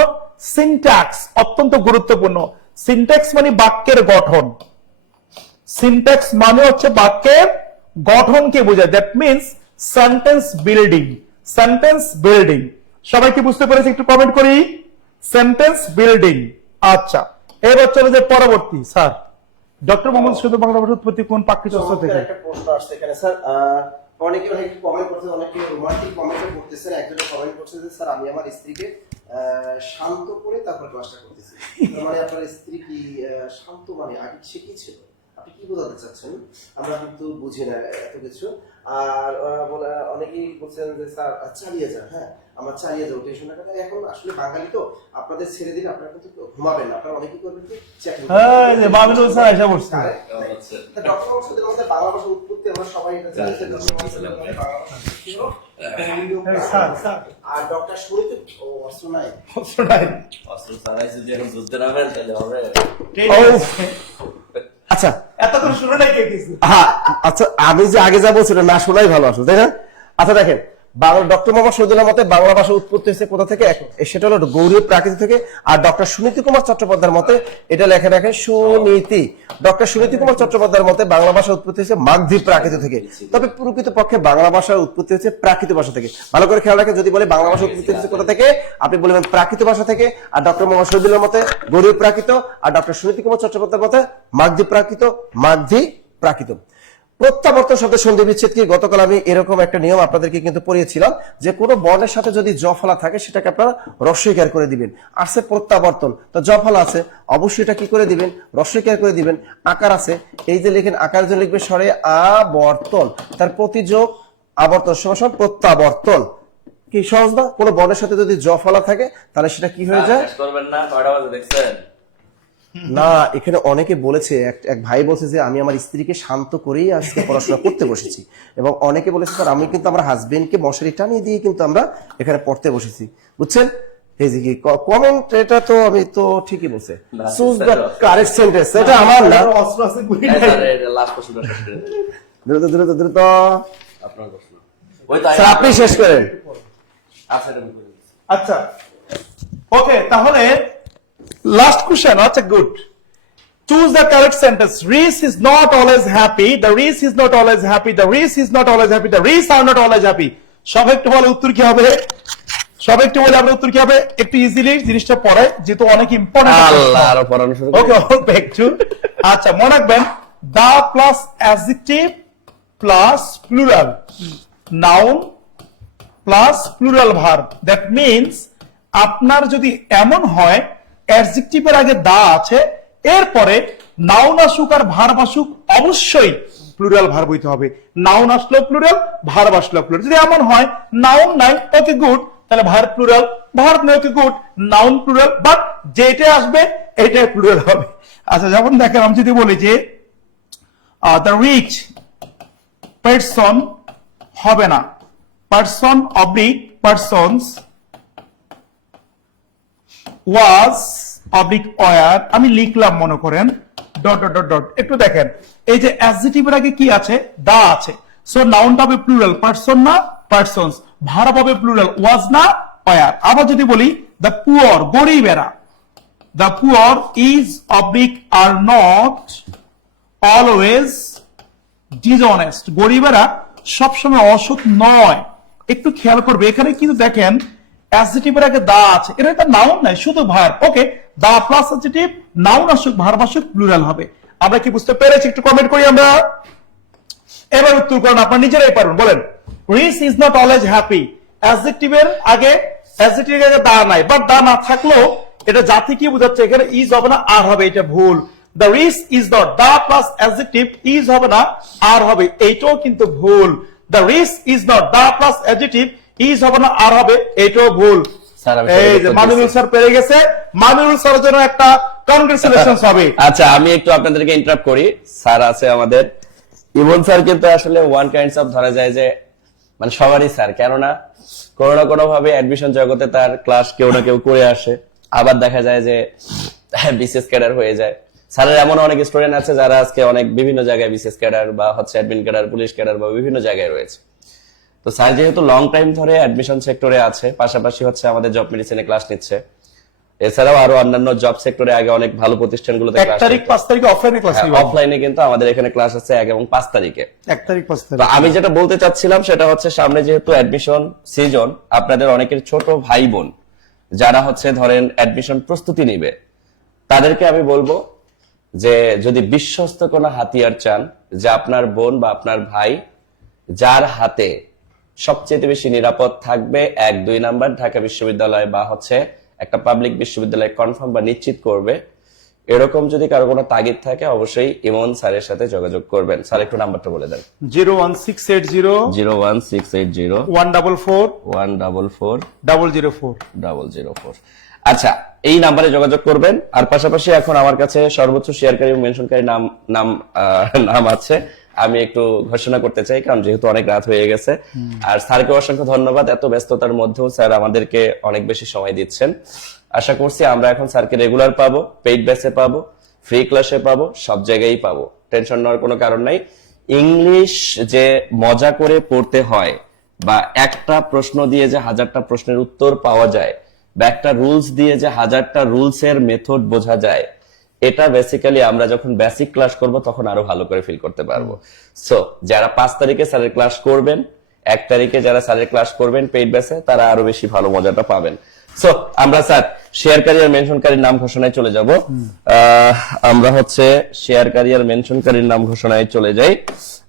সিনট্যাক্স অত্যন্ত গুরুত্বপূর্ণ। সিনট্যাক্স মানে বাক্যের গঠন, সিনট্যাক্স মানে হচ্ছে বাক্যের গঠনকে বোঝায়, দ্যাট মিন্স সেন্টেন্স বিল্ডিং। সবাই কি বুঝতে পেরেছে? একটু কমেন্ট করি, সেন্টেন্স বিল্ডিং। আচ্ছা, এবার চলে যে পরবর্তী। স্যার, ডক্টর মোহাম্মদ শুধু বাংলা ভাষা উৎপত্তি কোন পাঠ্যচক্র থেকে? একটা প্রশ্ন আসছে এখানে স্যার, অনেকে কমেন্ট করছেন, অনেকে রোমান্টিক কমেন্ট করতেছেন। একজনে কমেন্ট করছে যে স্যার আমি আমার স্ত্রীকে শান্ত করে তারপর ক্লাসটা করতেছি, মানে আপনার স্ত্রী কি শান্ত মানে আগে সে কি ছিল, আপনি কি বোঝাতে চাচ্ছেন? আমরা কিন্তু বুঝি না এত কিছু। আর অনেকেই বলছেন যে স্যার চালিয়ে যান, হ্যাঁ আমরা চালিয়ে যাবো, টেনশন না। এখন আসলে বাঙালি তো, আপনাদের ছেড়ে দিলে আপনারা কিন্তু ঘুমাবেন না, আপনারা অনেকেই করবেন কি বাংলা ভাষা উৎপত্তি আমরা সবাই এটা জানি, আর ডক্টর শুরুতে অস্ত্র নাই, অস্ত্র ছাড়াই যদি এখন যুদ্ধে নামেন তাহলে হবে। আচ্ছা এত করে শুনে নাই কে কিছু। হ্যাঁ আচ্ছা, আমি যে আগে যা বলছিলাম না শোনাই ভালো আসলে, তাই না? আচ্ছা দেখেন, ডক্টর মোহাম্মদ শহীদুল্লাহর মতে বাংলা ভাষা উৎপত্তি হয়েছে কোথা থেকে? সেটা হলো গৌরীয় প্রাকৃতি থেকে। আর ডক্টর সুনীতি কুমার চট্টোপাধ্যায়ের মতে এটা লেখা রাখে সুনীতি, ডক্টর সুনীতি কুমার চট্টোপাধ্যায়ের মতে বাংলা ভাষা উৎপত্তি হয়েছে মাগধী প্রাকৃত থেকে। তবে প্রকৃত পক্ষে বাংলা ভাষার উৎপত্তি হচ্ছে প্রাকৃত ভাষা থেকে। ভালো করে খেয়াল রাখেন, যদি বলে বাংলা ভাষা উৎপত্তি হচ্ছে কোথা থেকে, আপনি বলবেন প্রাকৃত ভাষা থেকে। আর ডক্টর মোহাম্মদ শহীদুল্লাহর মতে গৌরীয় প্রাকৃত, আর ডক্টর সুনীতি কুমার চট্টোপাধ্যায়ের মতে মাগধী প্রাকৃত। প্রত্যাবর্তন শব্দের সন্ধি বিচ্ছেদ কি? গতকাল আমি এরকম একটা নিয়ম আপনাদেরকে কিন্তু পড়িয়েছিলাম যে কোনো বর্ণের সাথে যদি জ ফলা থাকে সেটাকে আপনারা রস্বইকার করে দিবেন। আসছে প্রত্যাবর্তন, তো জ ফলা আছে, অবশ্যই এটা কি করে দিবেন? রস্বইকার করে দিবেন। আকার আছে, এই যে লিখেন আকার জন্য লিখবে স্বরে আবর্তন, তার প্রতিযোগ আবর্তন সমান প্রত্যাবর্তন। কি সহজ না? কোনো বর্ণের সাথে যদি জ ফলা থাকে তাহলে সেটা কি হয়ে যায়? করবেন না, কয়টা বাজে দেখছেন? না, এখানে অনেকে বলেছে, এক ভাই বলছে যে আমি আমার স্ত্রীকে শান্ত করেই আজকে পড়াশোনা করতে বসেছি, এবং অনেকে বলেছে স্যার আমি কিন্তু আমার হাজবেন্ডকে মশারি টানিয়ে দিয়ে কিন্তু আমরা এখানে পড়তে বসেছি, বুঝছেন? এই যে কি কমেন্ট, এটা তো আমি তো ঠিকই বলছে, না, choose sir, the correct sentence, এটা আমার না। অস্ত্র আছে গুলি এই নাই। স্যার, এটা লাস্ট প্রশ্নটা শেষ করে দেন। দ্রুত দ্রুত দ্রুত আপনার প্রশ্ন। ওই তো স্যার আপনি শেষ করেন। আচ্ছা, এটা আমি করে দিচ্ছি। আচ্ছা ওকে, তাহলে লাস্ট কোশ্চেন। আচ্ছা good, choose the correct sentence. Reese is not always happy, the Reese is not always happy, the Reese is not always happy, the Reese are not always happy। সবাই একটু বলে উত্তর কি হবে, সবাই একটু বলে আপনার উত্তর কি হবে, একটু ইজিলি জিনিসটা পড়ে, যেহেতু অনেক ইম্পর্টেন্ট। আল্লাহ, আরো পড়ানো শুরু ওকে, অল্প একটু। আচ্ছা মনে রাখবেন, the plus adjective plus plural, noun plus plural verb. That means আপনার যদি এমন হয় অ্যাডজেক্টিভের আগে দা আছে, এরপরে নাউন আসুক আর ভার্ব আসুক, অবশ্যই প্লুরাল ভার্ব হইতে হবে। নাউন আসলো প্লুরাল, ভার্ব আসলো প্লুরাল। যদি এমন হয় নাউন নাই, ওকে গুড, তাহলে ভার্ব প্লুরাল, ভার্ব নাই, okay good, noun plural, but যেটা আসবে এটাই প্লুরাল হবে। আচ্ছা যেমন দেখেন, আমি যদি বলি যে দ্য রিচ পারসন, হবে না, পারসন অবলিক পারসনস, ওয়াজ অবলিক ওয়ার, আমি লিখলাম মনে করেন ডট ডট ডট ডট। একটু দেখেন, এই যে অ্যাডজেক্টিভের আগে কি আছে, দা আছে, সো নাউনটা হবে প্লুরাল, পারসন না পারসনস, ভার্ব হবে প্লুরাল, ওয়াজ না ওয়ার। আবার যদি বলি দ্য পুয়ার, গরিবেরা, the poor is oblique are not always dishonest, গরিবেরা সবসময় অসৎ নয়। একটু খেয়াল করবে, এখানে কিন্তু দেখেন অ্যাডজেক্টিভের আগে দা আছে, এটা একটা নাউন নাই, শুধু verb. Okay, the plus adjective, noun আসুক ভার্ব আসুক, প্লুরাল হবে। আমরা কি বুঝতে পেরেছি? একটু কমেন্ট করি আমরা। এবার উত্তর করুন, আপনারা নিজেরাই পারুন। বলেন, rich is not always happy, অ্যাডজেক্টিভের আগে, অ্যাডজেক্টিভের আগে দা নাই, বাট দা না থাকলেও এটা জাতি কি বোঝাচ্ছে, এখানে ইজ হবে না আর হবে, এটা ভুল। The rich is not, the plus adjective, is হবে না আর হবে, এইটাও কিন্তু ভুল। The rich is not, the plus adjective, is হবে না আর হবে, এইটাও ভুল। স্যার, আমি এই যে মামিনুল স্যার পেরে গেছে, মামিনুল স্যারের জন্য একটা কনগ্রেচুলেশনস হবে। আচ্ছা, আমি একটু আপনাদেরকে ইন্টারাপ্ট করি। স্যার আছে আমাদের, ইমন স্যার কিন্তু আসলে ওয়ান কাইন্ডস অফ ধরা যায় যে মানে সবারই স্যার, কেননা কোনো না কোনো ভাবে অ্যাডমিশন জগতে তার ক্লাস কেউ না কেউ করে আসে, আবার দেখা যায় যে বিসিএস ক্যাডার হয়ে যায়। স্যারের এমন অনেক স্টুডেন্ট আছে যারা আজকে অনেক বিভিন্ন জায়গায় বিসিএস ক্যাডার বা হচ্ছে অ্যাডমিন ক্যাডার, পুলিশ ক্যাডার বা বিভিন্ন জায়গায় রয়েছে। তো স্যার যেহেতু লং টাইম ধরে অ্যাডমিশন সেক্টরে আছে, পাশাপাশি হচ্ছে আমাদের জব মেডিসিনে ক্লাস নিচ্ছে, এছাড়াও আরো অন্যান্য জব সেক্টরে আগে অনেক ভালো প্রতিষ্ঠানগুলোতে 1 তারিখ 5 তারিখে অফলাইনে ক্লাস নিব, অফলাইনে কিন্তু আমাদের এখানে ক্লাস আছে 1 এবং 5 তারিখে। 1 তারিখ 5 তো তারিখ। আমি যেটা বলতে চাচ্ছিলাম সেটা হচ্ছে, সামনে যেহেতু অ্যাডমিশন সিজন, আপনাদের অনেকের ছোট ভাই বোন যারা হচ্ছে ধরেন অ্যাডমিশন প্রস্তুতি নিবে, তাদেরকে আমি বলবো যে যদি বিশ্বস্ত কোনো হাতিয়ার চান, যে আপনার বোন বা আপনার ভাই যার হাতে সবচেয়ে বেশি নিরাপদ থাকবে, 1-2 নাম্বার ঢাকা বিশ্ববিদ্যালয় বা হচ্ছে একটা পাবলিক বিশ্ববিদ্যালয় কনফার্ম বা নিশ্চিত করবে, এরকম যদি কারো কোনো তাগিদ থাকে, অবশ্যই ইমন স্যারের সাথে যোগাযোগ করবেন। স্যার একটু নাম্বারটা বলে দেন। 01680 01680 144 144 004। 004। আচ্ছা, এই নাম্বারে যোগাযোগ করবেন। আর পাশাপাশি এখন আমার কাছে সর্বোচ্চ শেয়ারকারী এবং মেনশনকারী নাম আছে, আমি একটু ঘোষণা করতে চাই, কারণ যেহেতু অনেক রাত হয়ে গেছে। আর স্যারকে অসংখ্য ধন্যবাদ, এত ব্যস্ততার মধ্যেও স্যার আমাদেরকে অনেক বেশি সময় দিচ্ছেন। আশা করছি আমরা এখন স্যারকে রেগুলার পাবো, পেইড ব্যাচে পাবো, ফ্রি ক্লাসে পাবো, সব জায়গায় পাবো, টেনশন নেওয়ার কোনো কারণ নাই। ইংলিশ যে মজা করে পড়তে হয়, বা একটা প্রশ্ন দিয়ে যে 1000টা প্রশ্নের উত্তর পাওয়া যায়, বা একটা রুলস দিয়ে যে 1000টা রুলস এর মেথড বোঝা যায়, এটা বেসিক্যালি আমরা যখন বেসিক ক্লাস করব তখন আরো ভালো করে ফিল করতে পারবো। সো যারা 5 তারিখে স্যারের ক্লাস করবেন, 1 তারিখে যারা স্যারের ক্লাস করবেন পেইড ব্যাচে, তারা আরো বেশি ভালো মজাটা পাবেন। সো আমরা স্যার শেয়ারকারী আর মেনশনকারীর নাম ঘোষণায় চলে যাব। আমরা হচ্ছে শেয়ারকারী আর মেনশনকারীর নাম ঘোষণায় চলে যাই।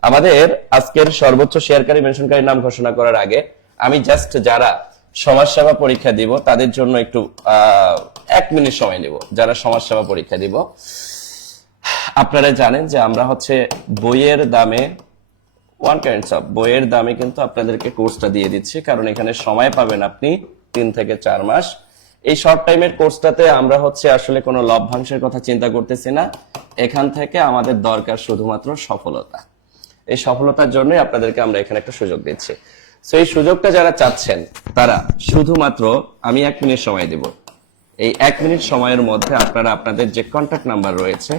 আমাদের আজকের সর্বোচ্চ শেয়ারকারী মেনশনকারীর নাম ঘোষণা করার আগে আমি জাস্ট যারা সমাজসেবা পরীক্ষা দিব তাদের জন্য একটু 1 মিনিট সময় নেব। যারা সমাজসেবা পরীক্ষা দিব, আপনারা জানেন যে আমরা হচ্ছে বইয়ের দামে, ওয়ান কাইন্ডস অফ বইয়ের দামে কিন্তু আপনাদেরকে কোর্সটা দিয়ে দিচ্ছি, কারণ এখানে সময় পাবেন আপনি 3 থেকে 4 মাস। এই শর্ট টাইমের কোর্সটাতে আমরা হচ্ছে আসলে কোনো লভ্যাংশের কথা চিন্তা করতেছি না, এখান থেকে আমাদের দরকার শুধুমাত্র সফলতা। এই সফলতার জন্যই আপনাদেরকে আমরা এখানে একটা সুযোগ দিচ্ছি। তো এই সুযোগটা যারা চাচ্ছেন তারা শুধুমাত্র আমি 1 মিনিট সময় দিব। এই 1 মিনিট সময়ের মধ্যে আপনারা আপনাদের যে কন্ট্যাক্ট নাম্বার রয়েছে,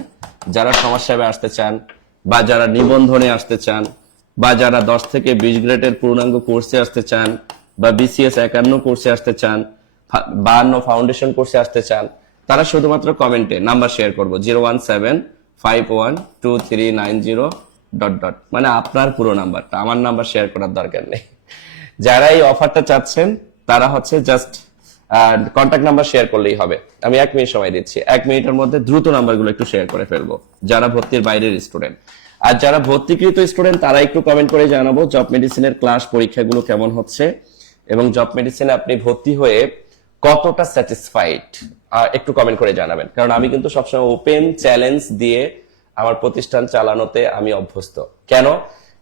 যারা সমাজসেবায় আসতে চান বা যারা নিবন্ধনে আসতে চান বা যারা 10 থেকে 20 গ্রেডের পূর্ণাঙ্গ কোর্সে আসতে চান বা BCS 51 কোর্সে আসতে চান, 52 ফাউন্ডেশন কোর্সে আসতে চান, তারা শুধুমাত্র কমেন্টে নাম্বার শেয়ার করবো 017512390 ... মানে আপনার পুরো নাম্বারটা, আমার নাম্বার শেয়ার করার দরকার নেই। যারা এই অফারটা চাচ্ছেন তারা হচ্ছে জাস্ট কন্ট্যাক্ট নাম্বার শেয়ার করলেই হবে। আমি 1 মিনিট সময় দিচ্ছি, 1 মিনিটের মধ্যে দ্রুত নাম্বারগুলো একটু শেয়ার করে ফেলবো যারা ভর্তির বাইরের স্টুডেন্ট। আর যারা ভর্তিকৃত স্টুডেন্ট তারা একটু কমেন্ট করে জানাবো জব মেডিসিনের ক্লাস পরীক্ষাগুলো কেমন হচ্ছে এবং জব মেডিসিনে আপনি ভর্তি হয়ে কতটা স্যাটিসফাইড একটু কমেন্ট করে জানাবেন। কারণ আমি কিন্তু সবসময় ওপেন চ্যালেঞ্জ দিয়ে আমার প্রতিষ্ঠান চালানোতে আমি অভ্যস্ত। কেন?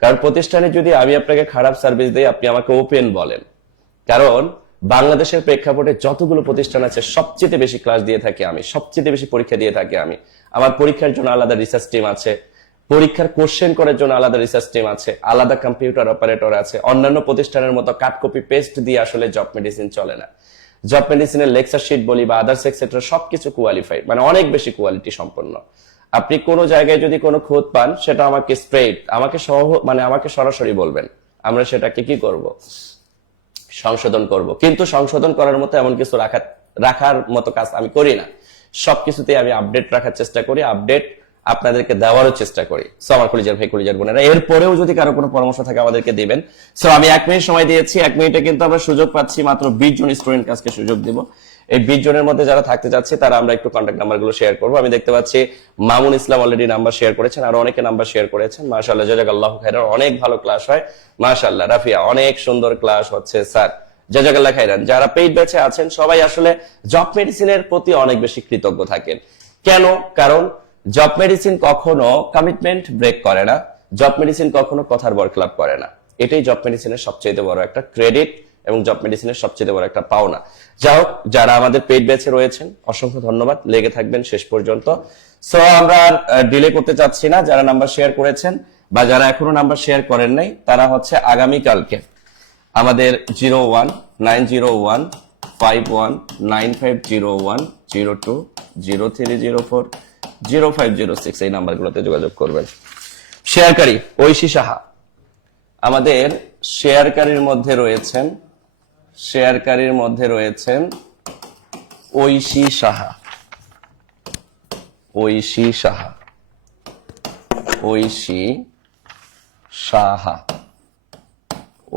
কারণ প্রতিষ্ঠানে যদি আমি আপনাকে খারাপ সার্ভিস দিই, আপনি আমাকে ওপেন বলেন। কারণ বাংলাদেশের প্রেক্ষাপটে যতগুলো প্রতিষ্ঠান আছে সবচেয়ে বেশি ক্লাস দিয়ে থাকি আমি, সবচেয়ে বেশি পরীক্ষা দিয়ে থাকি আমি। আমার পরীক্ষার জন্য আলাদা রিসার্চ টিম আছে, পরীক্ষার কোশ্চেন করার জন্য আলাদা রিসার্চ টিম আছে, আলাদা কম্পিউটার অপারেটর আছে। অন্যান্য প্রতিষ্ঠানের মতো কাট কপি পেস্ট দিয়ে আসলে জব মেডিসিন চলে না। জব মেডিসিনের লেকচার শিট বলি বা আদার্স এক্সেট্রা সবকিছু কোয়ালিফাইড, মানে অনেক বেশি কোয়ালিটি সম্পন্ন। আপনি কোনো জায়গায় যদি কোনো খোঁজ পান সেটা আমাকে স্ট্রেট আমাকে সরাসরি বলবেন, আমরা সেটাকে কি করব, সংশোধন করব। কিন্তু সংশোধন করার মতো এমন কিছু রাখার মতো কাজ আমি করি না। সবকিছুতে আমি আপডেট রাখার চেষ্টা করি, আপডেট আপনাদেরকে দেওয়ারও চেষ্টা করি। সো আমার কলিজার ভাই কলিজার বোনেরা, এরপরেও যদি কারো কোনো পরামর্শ থাকে আমাদেরকে দিবেন। সো আমি 1 মিনিট সময় দিয়েছি, 1 মিনিটে কিন্তু আমরা সুযোগ পাচ্ছি মাত্র 20 জন স্টুডেন্ট কাছকে সুযোগ দিব। এই 20 জনের মধ্যে যারা থাকতে যাচ্ছে তারা আমরা একটু কন্ট্যাক্ট নাম্বারগুলো শেয়ার করবো। আমি দেখতে পাচ্ছি মামুন ইসলাম অলরেডি নাম্বার শেয়ার করেছেন, আর অনেকে নাম্বার শেয়ার করেছেন। মাশাআল্লাহ, জাযাকাল্লাহু খাইরান, অনেক ভালো ক্লাস হয়। মাশাআল্লাহ রাফিয়া, অনেক সুন্দর ক্লাস হচ্ছে স্যার, জাযাকাল্লাহু খাইরান। যারা পেইড ব্যাচে আছেন সবাই আসলে জব মেডিসিনের প্রতি অনেক বেশি কৃতজ্ঞ থাকেন। কেন? কারণ জব মেডিসিন কখনো কমিটমেন্ট ব্রেক করে না, জব মেডিসিন কখনো কথার বরখেলাপ করে না। এটাই জব মেডিসিনের সবচেয়ে বড় একটা ক্রেডিট এবং জব মেডিসিনের সবচেয়ে বড় একটা পাওনা। যাই হোক, যারা আমাদের পেইড ব্যাচে রয়েছেন অসংখ্য ধন্যবাদ, লেগে থাকবেন শেষ পর্যন্ত। সো আমরা আর ডিলে করতে চাচ্ছি না। যারা নাম্বার শেয়ার করেছেন বা যারা এখনো নাম্বার শেয়ার করেন নাই তারা হচ্ছে আগামী কালকে আমাদের 01901950010203040506 এই নাম্বারগুলোতে যোগাযোগ করবেন। শেয়ারকারী ঐশী সাহা আমাদের শেয়ারকারীর মধ্যে রয়েছেন, ঐশী সাহা, ঐশী সাহা, ঐশী সাহা,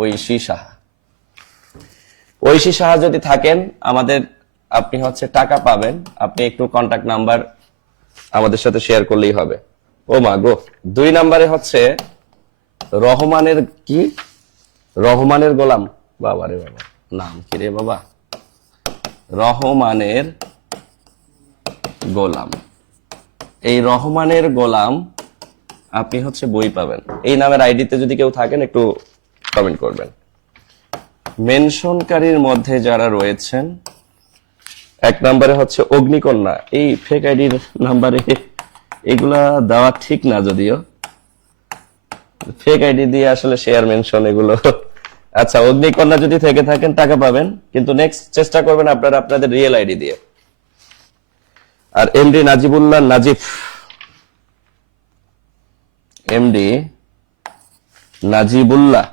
ঐশী সাহা। ঐশী সাহা যদি থাকেন আমাদের, আপনি হচ্ছে টাকা পাবেন। আপনি একটু কন্টাক্ট নাম্বার আমাদের সাথে শেয়ার করলেই হবে। ও মা গো, 2 নাম্বারে হচ্ছে রহমানের কি, রহমানের গোলাম, বাবা রে বাবা, নাম কি রে বাবা, রহমানের গোলাম। এই রহমানের গোলাম আপনি হচ্ছে বই পাবেন। এই নামের আইডিতে যদি কেউ থাকেন একটু কমেন্ট করবেন। মেনশনকারীর মধ্যে যারা রয়েছেন 1 নম্বরে হচ্ছে অগ্নিকন্যা। এই ফেক আইডির নাম্বারে এগুলা দেওয়া ঠিক না, যদিও ফেক আইডি দিয়ে আসলে শেয়ার মেনশন এগুলো। আচ্ছা, অগ্নিকন্যা যদি থেকে থাকেন টাকা পাবেন, কিন্তু নেক্সট চেষ্টা করবেন আপনারা আপনাদের রিয়েল আইডি দিয়ে। আর এমডি নাজিবুল্লাহ নাজিব, এমডি নাজিবুল্লাহ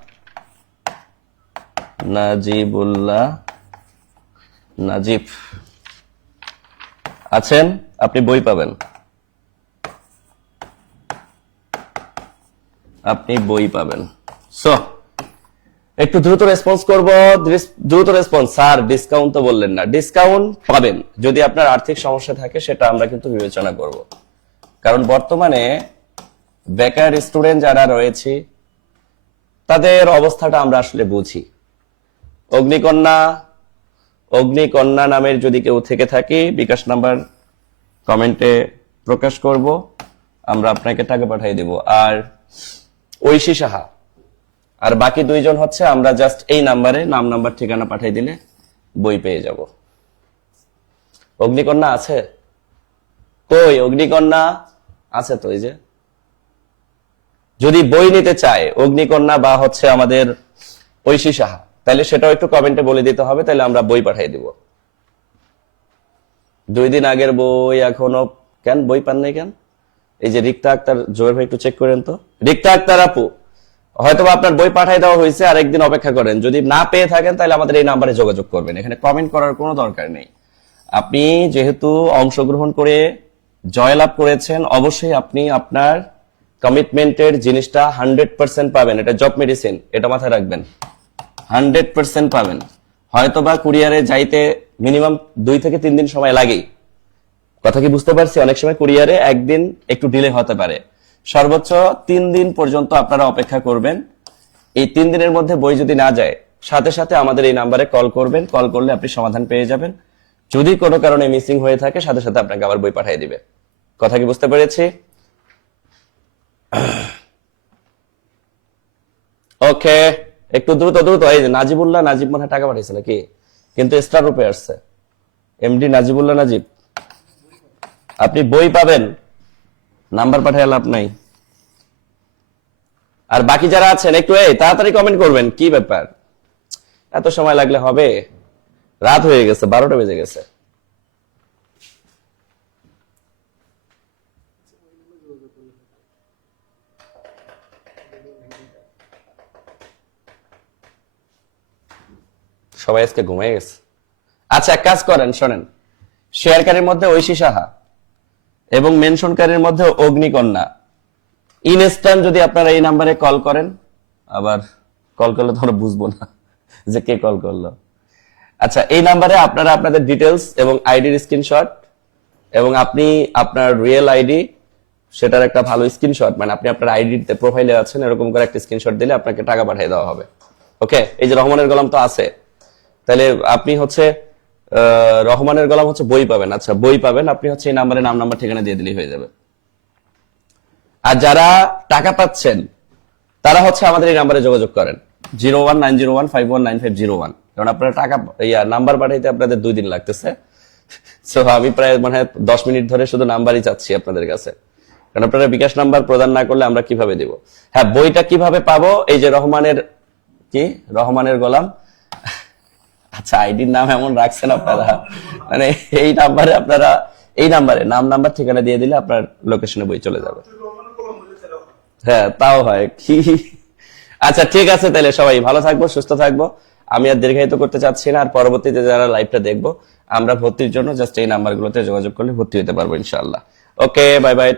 নাজিব আছেন, আপনি বই পাবেন, আপনি বই পাবেন। সো একটু দ্রুত রেসপন্স করব, দ্রুত রেসপন্স। স্যার ডিসকাউন্ট তো বললেন না। ডিসকাউন্ট পাবেন যদি আপনার আর্থিক সমস্যা থাকে, সেটা আমরা কিন্তু বিবেচনা করব। কারণ বর্তমানে বেকার স্টুডেন্ট যারা রয়েছে তাদের অবস্থাটা আমরা আসলে বুঝি। অগ্নিকন্যা নামের যদি কেউ থেকে থাকে, বিকাশ নাম্বার কমেন্টে প্রকাশ করব, আমরা আপনাকে টাকা পাঠিয়ে দেব। আর ঐশী সাহা আর বাকি 2 জন হচ্ছে আমরা জাস্ট এই নাম্বারে নাম, নাম্বার, ঠিকানা পাঠিয়ে দিলে বই পেয়ে যাব। অগ্নিকন্যা আছে কই? অগ্নিকন্যা আছে তো, এই যে। যদি বই নিতে চায় অগ্নিকন্যা বা হচ্ছে আমাদের ঐশী সাহা, তাহলে সেটাও একটু কমেন্টে বলে দিতে হবে, তাহলে আমরা বই পাঠিয়ে দিব। 2 দিন আগের বই এখনো কেন বই পান নাই কেন? এই যে রিক্তা আক্তার, জোয়ের ভাই একটু চেক করেন তো। রিক্তা আক্তার আপু, হয়তো আপনার বই পাঠিয়ে দেওয়া হয়েছে, আর একদিন অপেক্ষা করেন। যদি না পেয়ে থাকেন তাহলে আমাদের এই নাম্বারে যোগাযোগ করবেন, এখানে কমেন্ট করার কোনো দরকার নেই। আপনি যেহেতু অংশগ্রহণ করে জয়লাভ করেছেন, অবশ্যই আপনি আপনার কমিটমেন্টের জিনিসটা 100% পাবেন। এটা জব মেডিসিন, এটা মাথায় রাখবেন, 100% পাবেন। হয়তোবা কুরিয়ারে যাইতে মিনিমাম 2 থেকে 3 দিন সময় লাগেই, কথা কি বুঝতে পারছি? অনেক সময় কুরিয়ারে একদিন একটু ডিলে হতে পারে, সর্বোচ্চ 3 দিন পর্যন্ত আপনারা অপেক্ষা করবেন। এই 3 দিনের মধ্যে বই যদি না যায়, সাথে সাথে আমাদের এই নাম্বারে কল করবেন, কল করলে আপনি সমাধান পেয়ে যাবেন। যদি কোনো কারণে মিসিং হয়ে থাকে, সাথে সাথে আপনাকে আবার বই পাঠিয়ে দিবে। কথা কি বুঝতে পেরেছি? ওকে, একটু দ্রুত দ্রুত। এই যে নাজিবুল্লাহ, নাজিব মনে হয় টাকা পাঠিয়েছে নাকি, কিন্তু স্টার রূপে আসছে। এমডি নাজিবুল্লাহ নাজিব, আপনি বই পাবেন, নাম্বার পাঠিয়ে লাভ নাই। আর বাকি যারা আছেন একটু তাড়াতাড়ি কমেন্ট করবেন। কি ব্যাপার, এত সময় লাগলে হবে? রাত হয়ে গেছে, 12টা বেজে গেছে। সবাই আজকে ঘুমিয়ে গেছে। আচ্ছা, এক কাজ করেন, শোনেন, শেয়ারকারীর মধ্যে ঐশী সাহা এবং মেনশনকারীর মধ্যে অগ্নিকন্যা, ইনস্ট্যান্ট যদি আপনারা এই নাম্বারে কল করেন, আবার কল করলে তো আমরা বুঝবো না যে কে কল করলো। আচ্ছা, এই নাম্বারে আপনারা আপনাদের ডিটেলস এবং আইডির স্ক্রিনশট, এবং আপনি আপনার রিয়েল আইডি, সেটার একটা ভালো স্ক্রিনশট, মানে আপনি আপনার আইডিতে প্রোফাইলে আছেন এরকম করে একটা স্ক্রিনশট দিলে আপনাকে টাকা পাঠিয়ে দেওয়া হবে। ওকে, এই যে রহমানের গোলাম তো আছে, তাহলে আপনি হচ্ছে রহমানের গোলাম হচ্ছে বই পাবেন। আচ্ছা, বই পাবেন, আপনি হচ্ছে এই নাম্বারে নাম নাম্বার ঠিকানা দিয়ে দিলেই হয়ে যাবে। আর যারা টাকা পাচ্ছেন তারা হচ্ছে আমাদের এই নাম্বারে যোগাযোগ করেন, 01901519501, কারণ আপনারা টাকা নাম্বার পাঠাইতে আপনাদের 2 দিন লাগতেছে। সো আমি প্রায় মানে 10 মিনিট ধরে শুধু নাম্বারই চাচ্ছি আপনাদের কাছে, কারণ আপনারা বিকাশ নাম্বার প্রদান না করলে আমরা কিভাবে দিব। হ্যাঁ, বইটা কিভাবে পাবো? এই যে রহমানের গোলাম, আচ্ছা আইডির নাম এমন রাখছেন আপনারা, মানে এই নাম্বারে আপনারা এই নাম্বারে নাম নাম্বার ঠিকানা দিয়ে দিলে আপনার লোকেশনে বই চলে যাবে। হ্যাঁ, তাও হয় কি। আচ্ছা ঠিক আছে, তাহলে সবাই ভালো থাকবো, সুস্থ থাকবো। আমি আর দীর্ঘায়িত করতে চাচ্ছি না। আর পরবর্তীতে যারা লাইভটা দেখবো, আমরা ভর্তির জন্য জাস্ট এই নাম্বারগুলোতে যোগাযোগ করলে ভর্তি হতে পারবো ইনশাআল্লাহ। ওকে, বাই বাই।